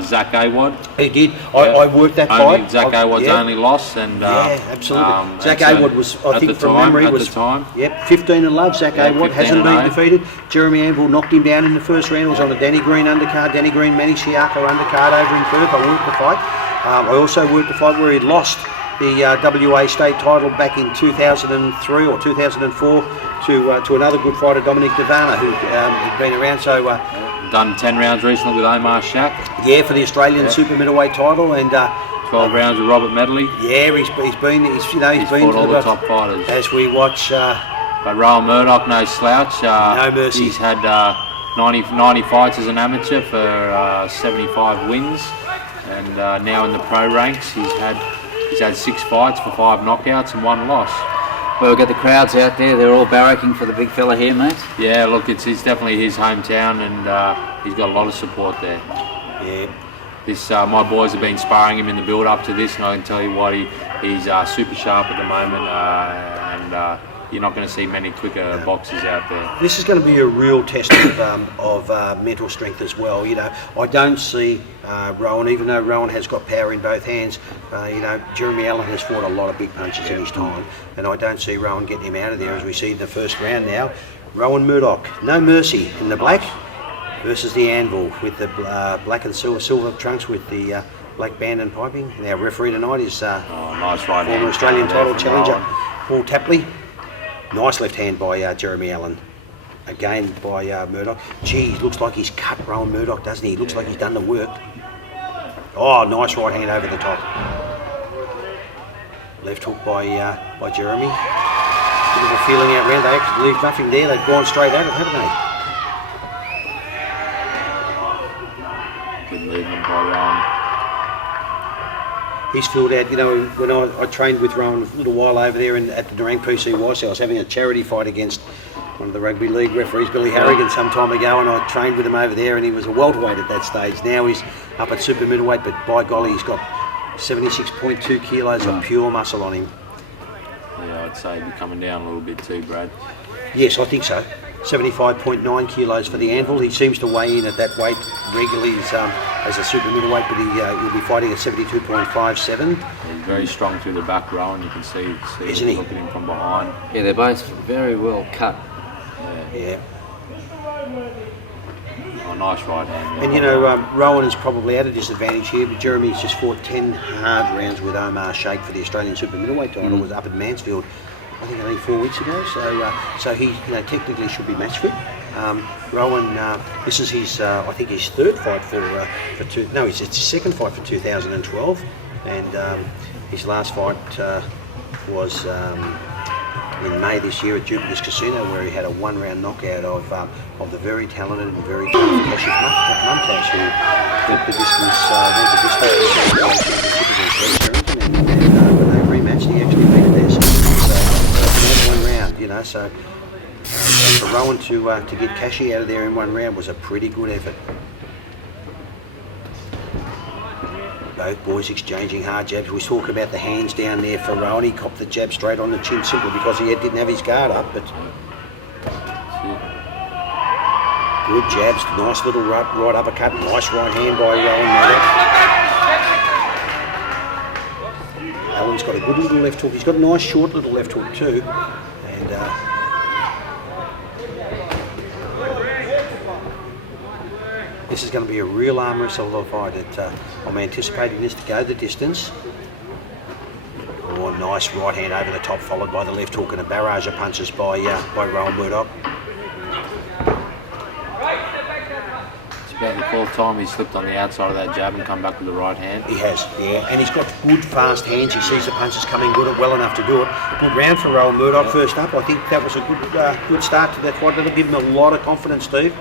Zach Awad. He did. I worked that fight. Zach Awad's only loss, and absolutely. Zach Awad was, I think, from memory, was 15 and love. Zach Awad hasn't been defeated. Jeremy Anvil knocked him down in the first round. It was on a Danny Green undercard. Danny Green, Manny Siaka undercard over in Perth. I worked the fight. I also worked the fight where he lost the WA state title back in 2003 or 2004 to another good fighter, Dominic Devana, who had been around. So done 10 rounds recently with Omar Shak. Yeah, for the Australian super middleweight title, and 12 rounds with Robert Medley. Yeah, he's been fought all the top fighters. As we watch, but Rowan Murdoch, no slouch. No mercy. He's had 90 fights as an amateur for 75 wins, and now in the pro ranks, he's had 6 fights for 5 knockouts and 1 loss. Well, we've got the crowds out there. They're all barracking for the big fella here, mate. Yeah, look, it's definitely his hometown, and he's got a lot of support there. Yeah. This my boys have been sparring him in the build-up to this, and I can tell you what, he's super sharp at the moment, and you're not going to see many quicker boxers out there. This is going to be a real test of mental strength as well. You know, I don't see Rowan, even though Rowan has got power in both hands. Jeremy Allen has fought a lot of big punches in his time, and I don't see Rowan getting him out of there, as we see in the first round now. Rowan Murdoch, no mercy in the black versus the Anvil with the black and silver trunks with the black band and piping. And our referee tonight is nice right former Australian title challenger Paul Tapley. Nice left hand by Jeremy Allen. again by Murdoch. Gee, he looks like he's cut Rowan Murdoch, doesn't he? He looks like he's done the work. Oh, nice right hand over the top. Left hook by Jeremy. Bit of a feeling out round. They actually leave nothing there. They've gone straight at it, haven't they? Good movement by Rowan. He's filled out, you know, when I trained with Rowan a little while over there at the Nerang PCYC, I was having a charity fight against one of the rugby league referees, Billy Harrigan, some time ago, and I trained with him over there, and he was a welterweight at that stage. Now he's up at super middleweight, but by golly, he's got 76.2 kilos of pure muscle on him. Yeah, I'd say he'd be coming down a little bit too, Brad. Yes, I think so. 75.9 kilos for the Anvil. He seems to weigh in at that weight regularly as a super middleweight, but he'll be fighting at 72.57. He's very strong through the back row, and you can see Isn't he? looking at him from behind. Yeah, they're both very well cut. Yeah. Oh, nice right hand. And you know, Rowan is probably at a disadvantage here, but Jeremy's just fought 10 hard rounds with Omar Sheikh for the Australian super middleweight title. Was up at Mansfield, I think only 4 weeks ago. So he, you know, technically should be match fit. Rowan, this is his, I think his third fight it's his second fight for 2012, and his last fight was in May this year at Jupiter's Casino, where he had a one-round knockout of the very talented and very tough Kashi Mumtaz, who went the distance and when they rematched, he actually beat it there. So one round, you know. So for Rowan to get Kashi out of there in one round was a pretty good effort. Both boys exchanging hard jabs. We talk about the hands down there for Rowan. He copped the jab straight on the chin simply because he didn't have his guard up. But good jabs, nice little right uppercut, nice right hand by Rowan. Alan's got a good little left hook. He's got a nice short little left hook too. And this is going to be a real arm wrestle fight. I'm anticipating this to go the distance. Oh, nice right hand over the top, followed by the left hook and a barrage of punches by Rowan Murdoch. It's about the fourth time he's slipped on the outside of that jab and come back with the right hand. He has, yeah, and he's got good fast hands. He sees the punches coming good, well enough to do it. Good round for Rowan Murdoch first up. I think that was a good start to that fight. That'll give him a lot of confidence, Steve.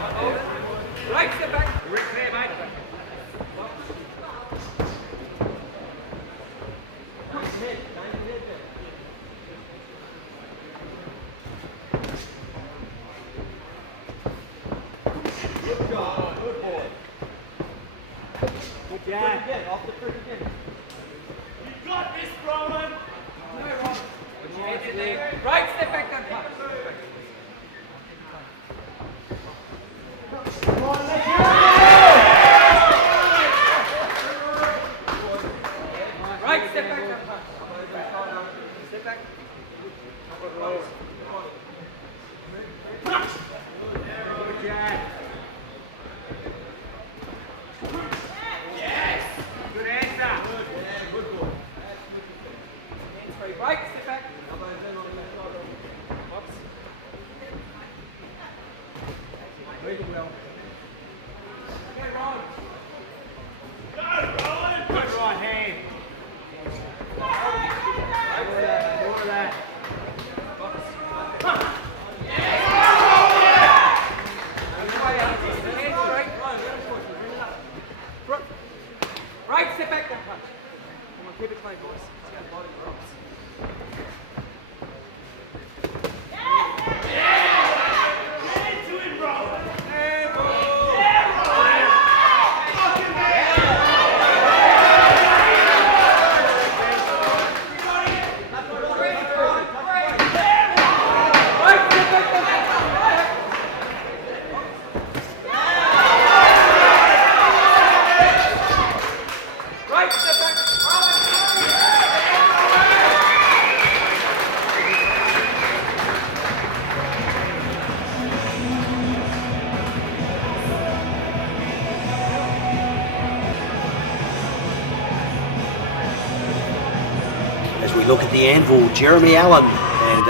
Right, step back then. Right, step back then. Step back. Yes. Good answer. Good ball. Hands free. Right, step back. Really well. Okay, Ron. Go, Ron. Good right hand. More of that. Right, step back, don't punch. Come on, keep it clean, boys. Let's go, body drops. As we look at the Anvil, Jeremy Allen, and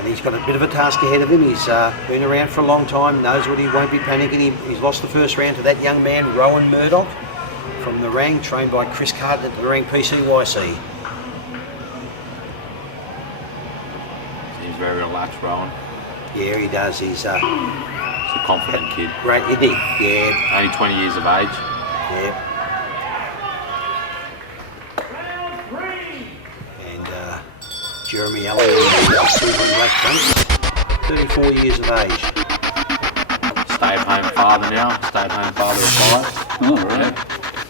And he's got a bit of a task ahead of him. He's been around for a long time, knows what he won't be panicking. He's lost the first round to that young man, Rowan Murdoch, from the Rang, trained by Chris Carter at the Rang PCYC. He's very relaxed, Rowan. Yeah, he does. He's a confident kid. Great, isn't he? Yeah. Only 20 years of age. Yeah. Jeremy Allen, silver and black trunks, 34 years of age. Stay-at-home father now, stay-at-home father of 5. Oh, right. Yeah.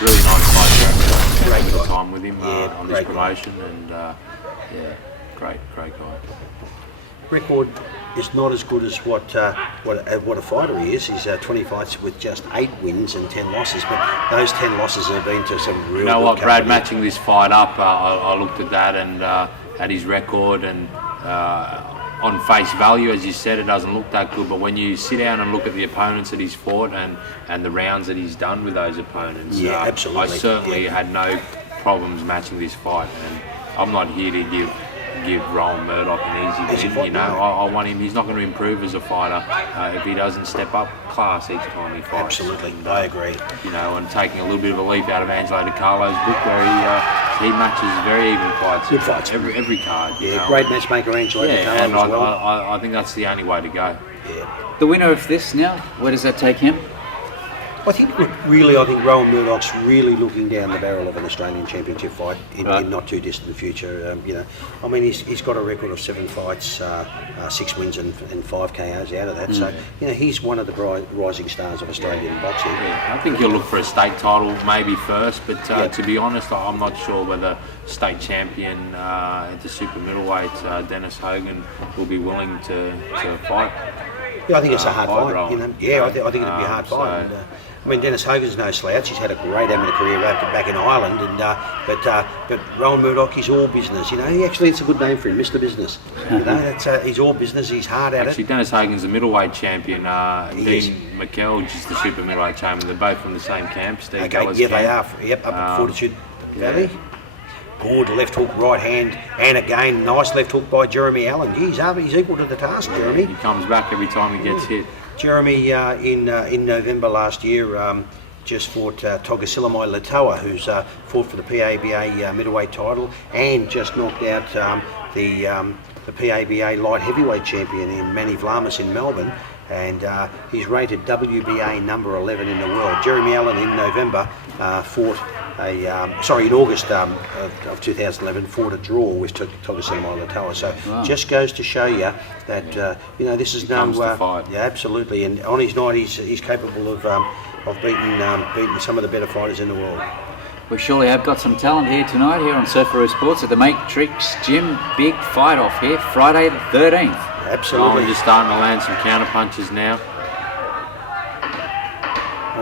Really nice guy, Jeremy. Great Good guy. time with him on this great promotion, and yeah, great guy. Record is not as good as what a fighter he is. He's 20 fights with just 8 wins and 10 losses, but those 10 losses have been to some real. You know good what, Brad? company. Matching this fight up, I looked at that and at his record, and on face value, as you said, it doesn't look that good. But when you sit down and look at the opponents that he's fought and the rounds that he's done with those opponents, yeah, absolutely. I certainly had no problems matching this fight, and I'm not here to give Rowan Murdoch an easy win. You know, I want him. He's not going to improve as a fighter if he doesn't step up class each time he fights. Absolutely, and, I agree. You know, and taking a little bit of a leaf out of Angelo Di Carlo's book, where he matches very even fights. Good fights. Every card. Yeah, you know. great matchmaker Angelo Di Carlo and as well. I think that's the only way to go. Yeah. The winner of this now, where does that take him? I think Rowan Murdoch's really looking down the barrel of an Australian Championship fight in not too distant future. You know, I mean, he's got a record of 7 fights, 6 wins and 5 KOs out of that. So, you know, he's one of the rising stars of Australian boxing. Yeah, I think he'll look for a state title maybe first, but to be honest, I'm not sure whether state champion at the super middleweight Dennis Hogan will be willing to fight. Yeah, I think it's a hard fight. You know? Yeah, I think it'd be a hard fight. So, And, I mean, Dennis Hogan's no slouch. He's had a great amateur career back in Ireland, and but Rowan Murdoch is all business. You know, it's a good name for him, Mr. Business. You know, he's all business. He's hard at actually, it. Dennis Hogan's the middleweight champion. Yes. Dean McKelge is the super middleweight champion. They're both from the same camp. Steve Okay, Galler's yeah, camp. they are. Yep, up at Fortitude Valley. Good left hook, right hand, and again, nice left hook by Jeremy Allen. He's equal to the task, Jeremy. He comes back every time he gets hit. Jeremy, in November last year, just fought Togasilamai Latoa, who's fought for the PABA middleweight title, and just knocked out the PABA light heavyweight champion in Manny Vlamis in Melbourne. And he's rated WBA number 11 in the world. Jeremy Allen in November in August of 2011 fought a draw with Togasilamai Latoa. So just goes to show you that you know, this is no fight. Yeah, absolutely. And on his night, he's capable of beating some of the better fighters in the world. We surely have got some talent here tonight here on Surfaroo Sports at the Matrix Gym. Big fight off here, Friday the 13th. Absolutely. Rowan just starting to land some counter punches now.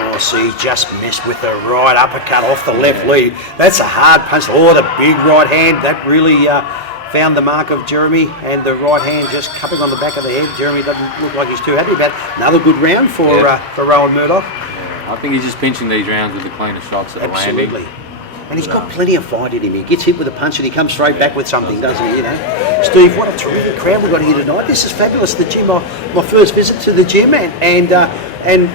Oh, see, just missed with the right uppercut off the left lead. That's a hard punch. Oh, the big right hand. That really found the mark of Jeremy, and the right hand just cupping on the back of the head. Jeremy doesn't look like he's too happy about it. Another good round for Rowan Murdoch. Yeah, I think he's just pinching these rounds with the cleaner shots that are landing. Absolutely. And he's got plenty of fight in him. He gets hit with a punch and he comes straight back with something, doesn't he? You know, Steve, what a terrific crowd we've got here tonight. This is fabulous. The gym, my first visit to the gym, and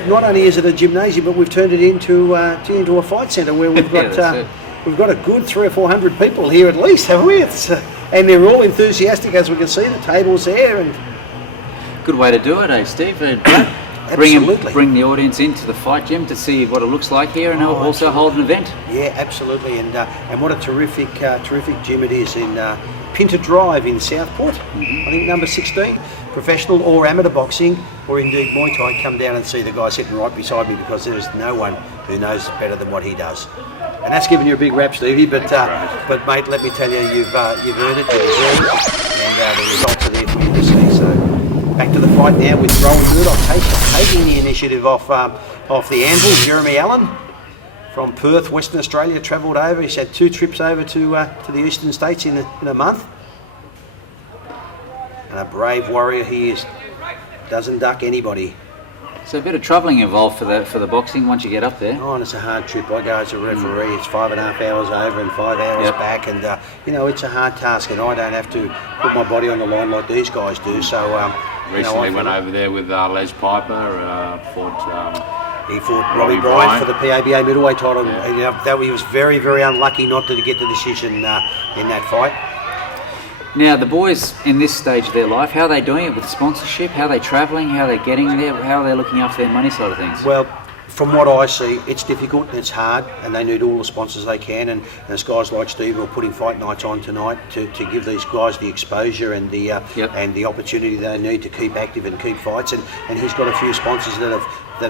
not only is it a gymnasium, but we've turned it into a fight centre where we've got we've got a good 300 or 400 people here at least, haven't we? And they're all enthusiastic, as we can see. The tables there, and good way to do it, eh, Steve? Bring the audience into the fight gym to see what it looks like here, and also hold an event. Yeah, absolutely, and what a terrific gym it is in Pinter Drive in Southport. I think number 16. Professional or amateur boxing, or indeed Muay Thai, come down and see the guy sitting right beside me, because there is no one who knows better than what he does. And that's giving you a big rap, Stevie. But mate, let me tell you, you've earned it, you deserve it, and the results are there for you to see. So. Back to the fight now with Rowan Murdoch taking the initiative off the anvil. Jeremy Allen from Perth, Western Australia, travelled over. He's had 2 trips over to the eastern states in a month. And a brave warrior he is. Doesn't duck anybody. So a bit of travelling involved for the boxing once you get up there. Oh, and it's a hard trip. I go as a referee. It's 5.5 hours over and 5 hours Yep. back, and it's a hard task. And I don't have to put my body on the line like these guys do. So Recently went over there with Les Piper, fought. He fought Robbie Robbie Bryant Bryant for the PABA middleweight title. Yeah. And, he was very, very unlucky not to get the decision in that fight. Now the boys in this stage of their life, how are they doing it with sponsorship? How are they travelling? How are they getting there? How are they looking after their money side of things? Well, from what I see, it's difficult and it's hard, and they need all the sponsors they can. And there's guys like Steve who are putting fight nights on tonight to give these guys the exposure and the and the opportunity they need to keep active and keep fights. And he's got a few sponsors that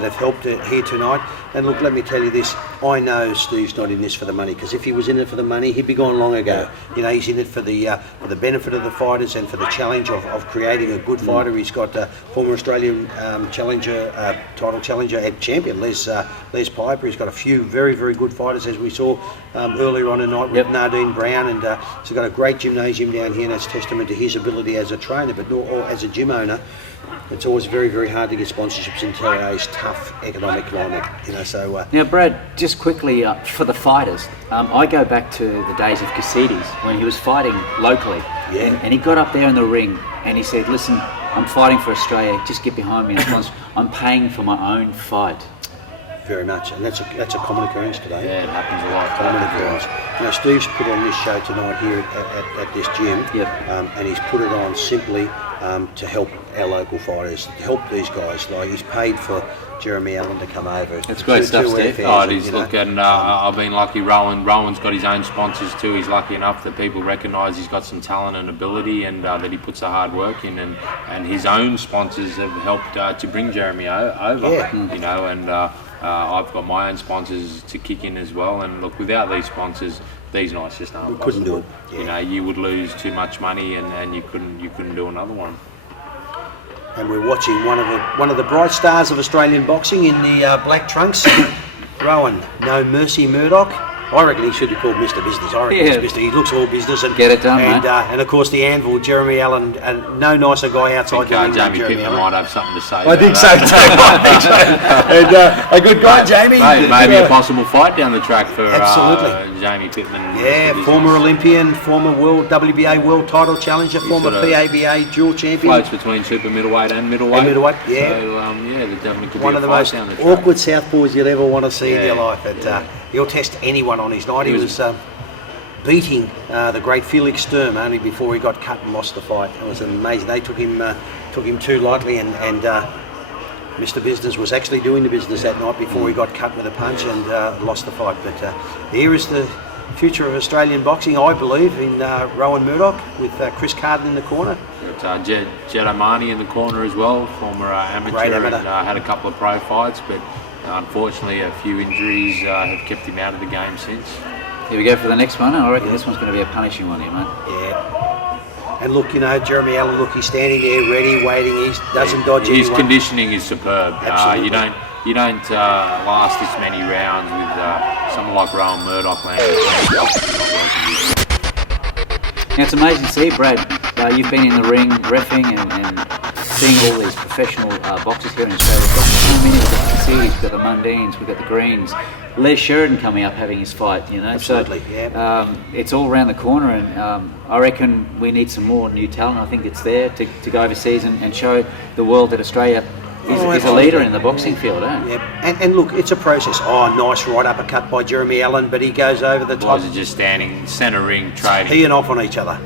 have helped here tonight. And look, let me tell you this: I know Steve's not in this for the money, because if he was in it for the money, he'd be gone long ago. You know, he's in it for the benefit of the fighters and for the challenge of creating a good fighter. He's got former Australian title challenger and champion Les Piper. He's got a few very, very good fighters, as we saw earlier on tonight with Nardine Brown, and he's got a great gymnasium down here, and that's testament to his ability as a trainer, but or as a gym owner. It's always very, very hard to get sponsorships in today's tough economic climate. So now, Brad, just quickly for the fighters, I go back to the days of Cassidy's when he was fighting locally, and he got up there in the ring and he said, "Listen, I'm fighting for Australia. Just get behind me and sponsor. I'm paying for my own fight." Very much, and that's a common occurrence today. Yeah, it happens a lot. Common occurrence. Now, Steve's put on this show tonight here at this gym, and he's put it on simply to help our local fighters, to help these guys. Like, he's paid for Jeremy Allen to come over. That's great stuff, Steve. Oh, it is. Look, and I've been lucky. Rowan's got his own sponsors too. He's lucky enough that people recognise he's got some talent and ability, and that he puts the hard work in. And his own sponsors have helped to bring Jeremy over. You know, and I've got my own sponsors to kick in as well. And look, without these sponsors, these nights just aren't possible. Couldn't do it. Yeah. You know, you would lose too much money, and you couldn't do another one. And we're watching one of the bright stars of Australian boxing in the black trunks, Rowan No Mercy Murdoch. I reckon he should be called Mr. Business. I reckon he's Mr. He looks all business and get it done, mate. And of course the Anvil, Jeremy Allen, and no nicer guy outside the ring than Jamie Jeremy Pittman Allen. might have something to say. I think so too. And a good guy, Jamie. Maybe a possible fight down the track for Absolutely. Jamie Pittman. Yeah, former Olympian, former WBA world title challenger, former PABA dual champion. Floats between super middleweight and middleweight. And middleweight, yeah. So there definitely could One be of the a fight most down the track. awkward southpaws you'd ever want to see in your life. He'll test anyone on his night. He was beating the great Felix Sturm only before he got cut and lost the fight. It was amazing. They took him too lightly, and Mr. Business was actually doing the business that night before he got cut with a punch and lost the fight. But here is the future of Australian boxing, I believe, in Rowan Murdoch with Chris Carden in the corner. Jed Omani in the corner as well, former amateur, and had a couple of pro fights, but unfortunately a few injuries have kept him out of the game since. Here we go for the next one, and I reckon this one's going to be a punishing one here, mate. Yeah. And look, Jeremy Allen, look, he's standing there ready, waiting. He doesn't dodge anyone. His conditioning is superb. Absolutely. You don't last this many rounds with someone like Rowan Murdoch landing. Now it's amazing to see, Brad. You've been in the ring, reffing and seeing all these professional boxers here in Australia. We've got so many. We've got the Seas, we've got the Mundines, we've got the Greens. Les Sheridan coming up having his fight, Absolutely, so, it's all around the corner, and I reckon we need some more new talent. I think it's there to go overseas and show the world that Australia is a leader in the boxing field, eh? Yeah, and look, it's a process. Oh, nice right uppercut by Jeremy Allen, but he goes over the top. Guys are just standing centre ring trading. Teeing off on each other.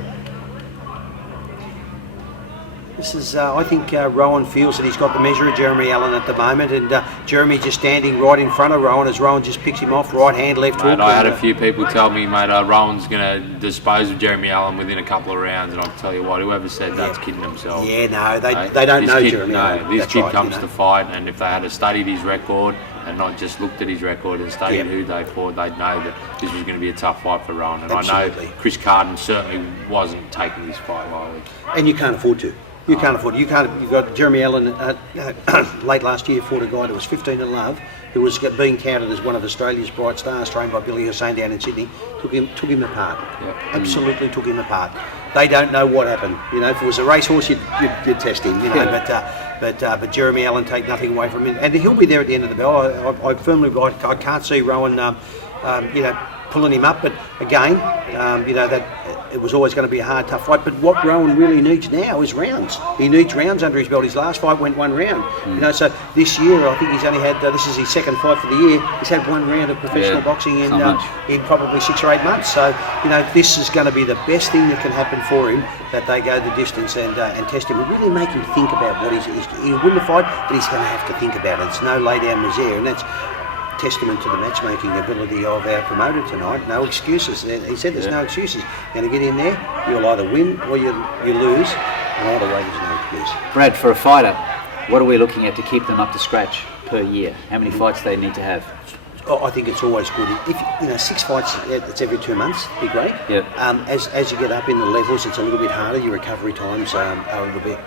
This is, I think Rowan feels that he's got the measure of Jeremy Allen at the moment, and Jeremy just standing right in front of Rowan as Rowan just picks him off, right hand, left hook. I had a few people tell me, mate, Rowan's going to dispose of Jeremy Allen within a couple of rounds, and I'll tell you what, whoever said that's kidding themselves. Yeah, no, they don't know Jeremy Allen. No, this kid comes to fight, and if they had studied his record and not just looked at his record and studied who they fought, they'd know that this was going to be a tough fight for Rowan. And Absolutely. I know Chris Carden certainly wasn't taking this fight lightly. And you can't afford to. You can't afford it. You've got Jeremy Allen late last year fought a guy that was 15 and love, who was being touted as one of Australia's bright stars, trained by Billy Hussein down in Sydney. Took him apart. Yep. Absolutely took him apart. They don't know what happened. If it was a racehorse, you'd test him. But But Jeremy Allen take nothing away from him, and he'll be there at the end of the bell. I firmly, I can't see Rowan, pulling him up. But again, that it was always going to be a hard, tough fight. But what Rowan really needs now is rounds. He needs rounds under his belt. His last fight went 1 round. So this year, I think he's only had. This is his second fight for the year. He's had 1 round of professional boxing in probably 6 or 8 months. So this is going to be the best thing that can happen for him. That they go the distance and test him. And really make him think about what he'll win the fight, but he's going to have to think about it. It's no lay down misère, and that's testament to the matchmaking ability of our promoter tonight. No excuses. He said there's no excuses. You're going to get in there, you'll either win or you lose, and either way there's no excuse. Brad, for a fighter, what are we looking at to keep them up to scratch per year? How many fights they need to have? I think it's always good. If 6 fights, it's every 2 months, be great. Yep. As you get up in the levels, it's a little bit harder. Your recovery times are a little bit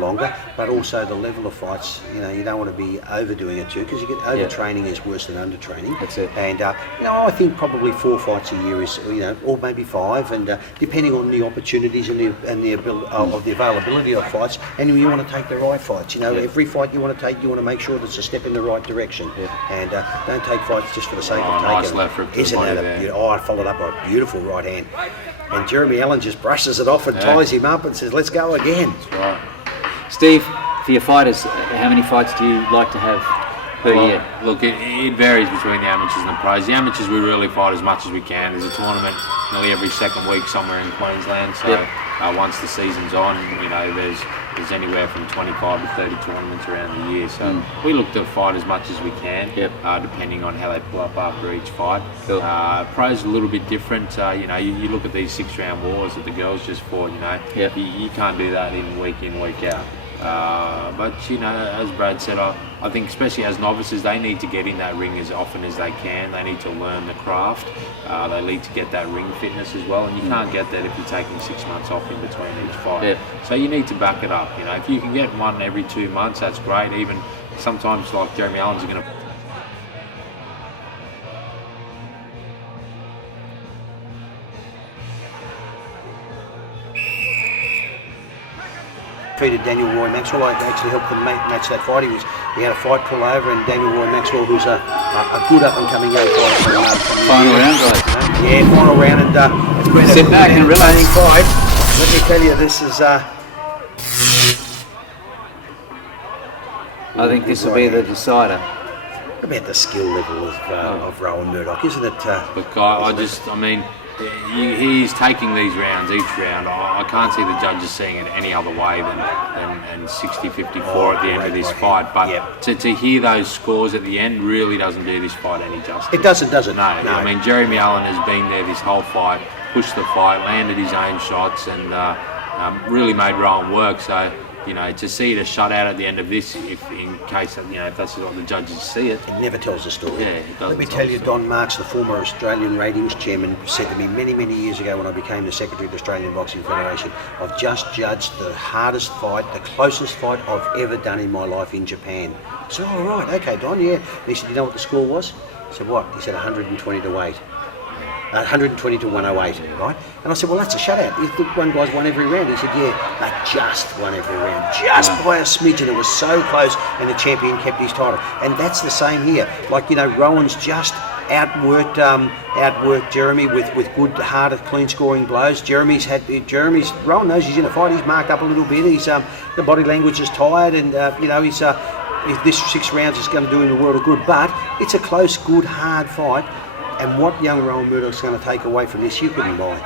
longer, but also the level of fights. You don't want to be overdoing it too, because you get overtraining is worse than undertraining. That's it. And I think probably 4 fights a year is or maybe 5, and depending on the opportunities and the ability of the availability of fights, and you want to take the right fights. Every fight you want to take, you want to make sure that it's a step in the right direction, and don't take fights just for the sake of taking nice them. left hook. Isn't that I followed up a beautiful right hand, and Jeremy Allen just brushes it off and ties him up and says, "Let's go again." That's right. Steve, for your fighters, how many fights do you like to have per year? Look, it varies between the amateurs and the pros. The amateurs, we really fight as much as we can. There's a tournament nearly every second week somewhere in Queensland. So once the season's on, there's anywhere from 25 to 30 tournaments around the year. So we look to fight as much as we can, depending on how they pull up after each fight. Cool. Pros are a little bit different. You look at these 6-round wars that the girls just fought. You can't do that in, week out. But as Brad said, I think especially as novices, they need to get in that ring as often as they can. They need to learn the craft. They need to get that ring fitness as well, and you can't get that if you're taking 6 months off in between each fight. So you need to back it up. If you can get one every 2 months, that's great. Even sometimes, like Jeremy Allen's going to defeated Daniel Roy Maxwell. I actually helped them match that fight. He had a fight pull over, and Daniel Roy Maxwell, who's a good up and coming young fighter. Final round, guys. Yeah, final round, and it's been Sit back and relax. Fight. Let me tell you, this is. I think this will be the decider. About the skill level of Rowan Murdoch, isn't it? Look, he's taking these rounds each round. I can't see the judges seeing it any other way than 60-54 at the end of this fight. But to hear those scores at the end really doesn't do this fight any justice. It doesn't, does it? No. Jeremy Allen has been there this whole fight, pushed the fight, landed his own shots, and really made Rowan work. So, to see it a shutout at the end of this, if that's what the judges see it. It never tells the story. Yeah, it doesn't. Let me tell you, Don Marks, the former Australian ratings chairman, said to me many, many years ago when I became the secretary of the Australian Boxing Federation, I've just judged the hardest fight, the closest fight I've ever done in my life in Japan. I said, "Oh, right, okay, Don, yeah." And he said, "You know what the score was?" I said, "What?" He said, 120 to 8. 120 to 108, right? And I said, "Well, that's a shutout. If the one guy's won every round." He said, "Yeah, they just won every round, just by a smidgen. It was so close, and the champion kept his title." And that's the same here. Rowan's just outworked Jeremy with good, hard, clean scoring blows. Rowan knows he's in a fight. He's marked up a little bit. He's the body language is tired, and this 6 rounds is going to do him the world of good. But it's a close, good, hard fight. And what young Rowan Murdoch's going to take away from this, you couldn't buy.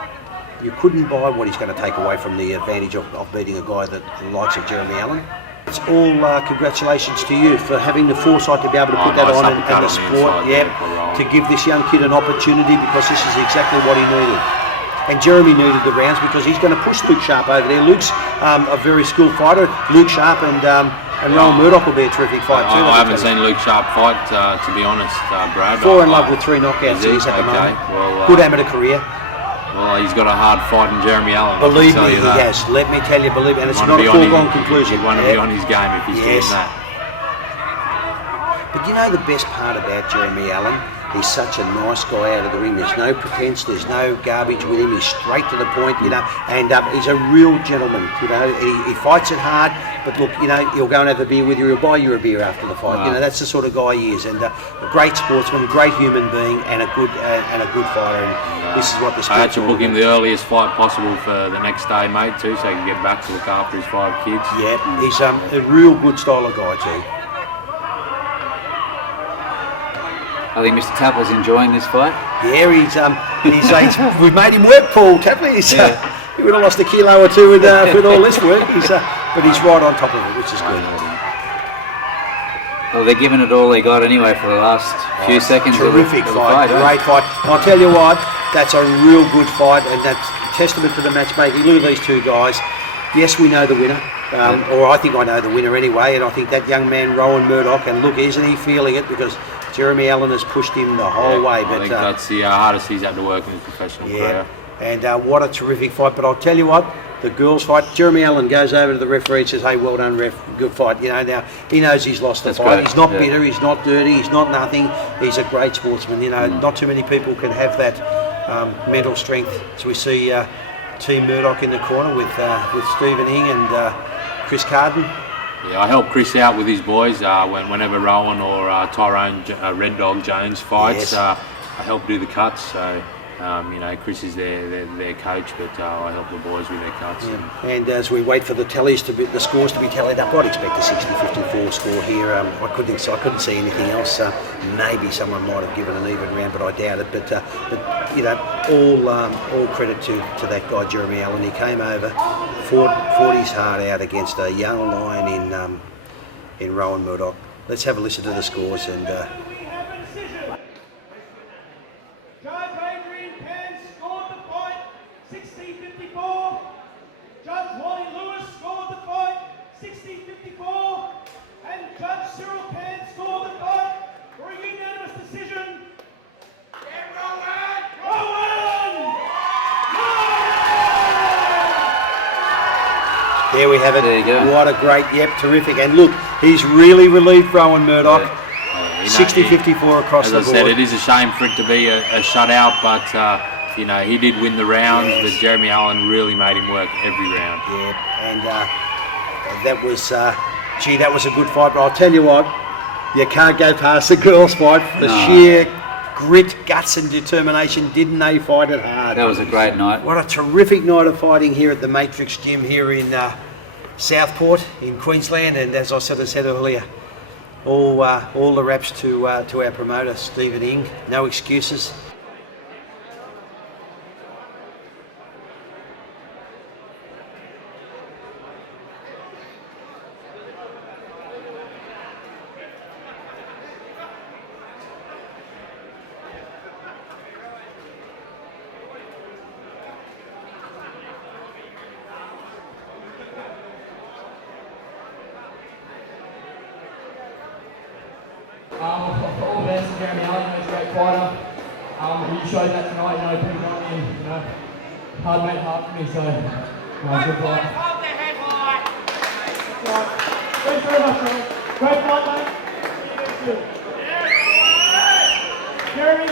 You couldn't buy what he's going to take away from the advantage of beating a guy that the likes of Jeremy Allen. It's all congratulations to you for having the foresight to be able to put that on and the sport, to give this young kid an opportunity, because this is exactly what he needed. And Jeremy needed the rounds because he's going to push Luke Sharp over there. Luke's a very skilled fighter. Luke Sharp and Rowan Murdoch will be a terrific fight too. I haven't seen Luke Sharp fight, to be honest, Brad. 4 in love with 3 knockouts at the moment. Well, good amateur career. Well, he's got a hard fight in Jeremy Allen. Believe me, he has. Let me tell you, and it's not a foregone conclusion. He'd want to be on his game if he's doing that. But the best part about Jeremy Allen he's such a nice guy out of the ring. There's no pretense, there's no garbage with him. He's straight to the point, you know, and he's a real gentleman. You know, he fights it hard, but look, you know, he'll go and have a beer with you. He'll buy you a beer after the fight. Wow. You know, that's the sort of guy he is, and a great sportsman, great human being, and a good fighter. And this is what the I had sport's to all book him about. the earliest flight possible for the next day, mate, too, so he can get back to look after his 5 kids. Yeah, he's a real good style of guy too. I think Mr. Tapple's enjoying this fight. Yeah, we've made him work, Paul Tapley. He would have lost a kilo or two with all this work. But he's right on top of it, which is good. Well, they're giving it all they got anyway for the last few seconds. Terrific of the fight, great fight. I'll tell you what, that's a real good fight, and that's testament to the matchmaking. Look at these two guys. Yes, we know the winner, or I think I know the winner anyway, and I think that young man, Rowan Murdoch, and look, isn't he feeling it? Because Jeremy Allen has pushed him the whole way. But I think that's the hardest he's had to work in his professional career. And what a terrific fight. But I'll tell you what, the girls' fight, Jeremy Allen goes over to the referee and says, hey, well done, ref, good fight. You know, now he knows he's lost the fight. Great. He's not bitter, he's not dirty, he's not nothing. He's a great sportsman. You know, not too many people can have that mental strength. So we see Team Murdoch in the corner with Stephan Ng and Chris Carden. Yeah, I help Chris out with his boys whenever Rowan or Tyrone Red Dog Jones fights. Yes. I help do the cuts, so you know, Chris is their coach, but I help the boys with their cuts. Yeah. And as we wait for the scores to be tallied up, I'd expect a 60-54 score here. I couldn't see anything else. Maybe someone might have given an even round, but I doubt it. But you know, all credit to that guy Jeremy Allen. He came over, fought his heart out against a young lion in Rowan Murdoch. Let's have a listen to the scores and. Judge Wally Lewis scored the fight, 60-54, and Judge Cyril Pan scored the fight for a unanimous decision. Rowan! There we have it. There you go. What a great, terrific. And look, he's really relieved Rowan Murdoch. Yeah. 60-54 across the board. As I said, it is a shame for it to be a shutout, but you know, he did win the rounds, but Jeremy Allen really made him work every round. Yeah, and that was a good fight. But I'll tell you what, you can't go past the girls' fight. The sheer grit, guts and determination. Didn't they fight it hard? That was a great night. What a terrific night of fighting here at the Matrix Gym here in Southport in Queensland. And as I sort of said earlier, all the raps to our promoter, Stephan Ng. No excuses. All the best, Jeremy Allen, he's a great fighter. You showed that tonight, you know, people got me, you know, hard made hard for me, so, good fight. Hold their head high. Thanks very much, Rowan. Great fight, mate. Jeremy.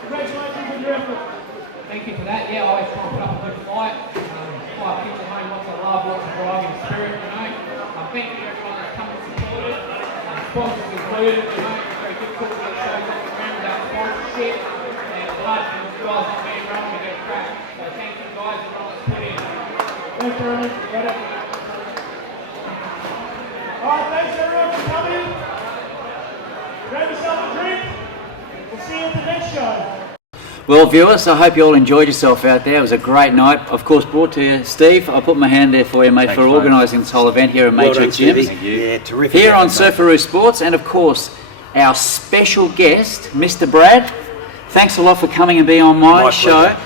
Congratulations on your effort. Thank you for that. Yeah, I always try to put up a good fight. Fight people at home, lots of love, lots of drive and spirit, you know. Thank you to everyone that's come and supported. Sponsors included, you know. It's very difficult to get shows off the ground without sponsorship. And blood and you guys not being wrong, we get a crack. So thank you guys, everyone that's put in. Thanks, Jeremy. Alright, thanks everyone for coming. Grab yourself a drink. We'll see you at the next show. Well, viewers, I hope you all enjoyed yourself out there. It was a great night. Of course, brought to you, Steve. I'll put my hand there for you, mate, for organising this whole event here at Matrix Gyms. Yeah, terrific. Here on Surfaroo Sports, and of course, our special guest, Mr. Brad. Thanks a lot for coming and being on my show. Pleasure.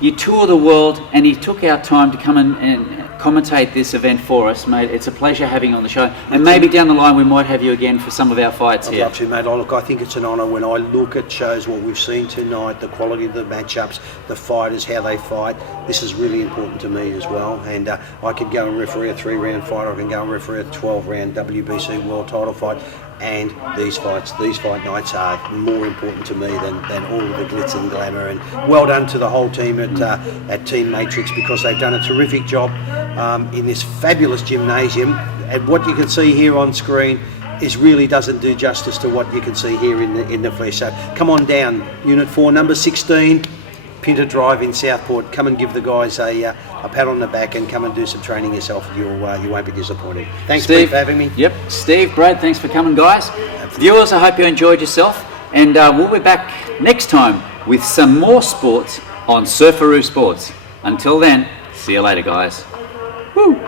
You tour the world, and he took our time to come and commentate this event for us, mate. It's a pleasure having you on the show. And maybe down the line we might have you again for some of our fights I'd here. love to, mate. Look, I think it's an honour when I look at shows, what we've seen tonight, the quality of the matchups, the fighters, how they fight. This is really important to me as well. And I could go and referee a 3-round fight. I can go and referee a 12-round WBC world title fight. And these fight nights are more important to me than all of the glitz and glamour. And well done to the whole team at Team Matrix, because they've done a terrific job in this fabulous gymnasium. And what you can see here on screen really doesn't do justice to what you can see here in the flesh. So come on down, Unit 4, number 16, Pinter Drive in Southport. Come and give the guys a pat on the back and come and do some training yourself. You won't be disappointed. Thanks, Steve, for having me. Yep, Steve, Brad, thanks for coming, guys. Viewers, I hope you enjoyed yourself, and we'll be back next time with some more sports on Surfaroo Sports. Until then, see you later, guys. Woo!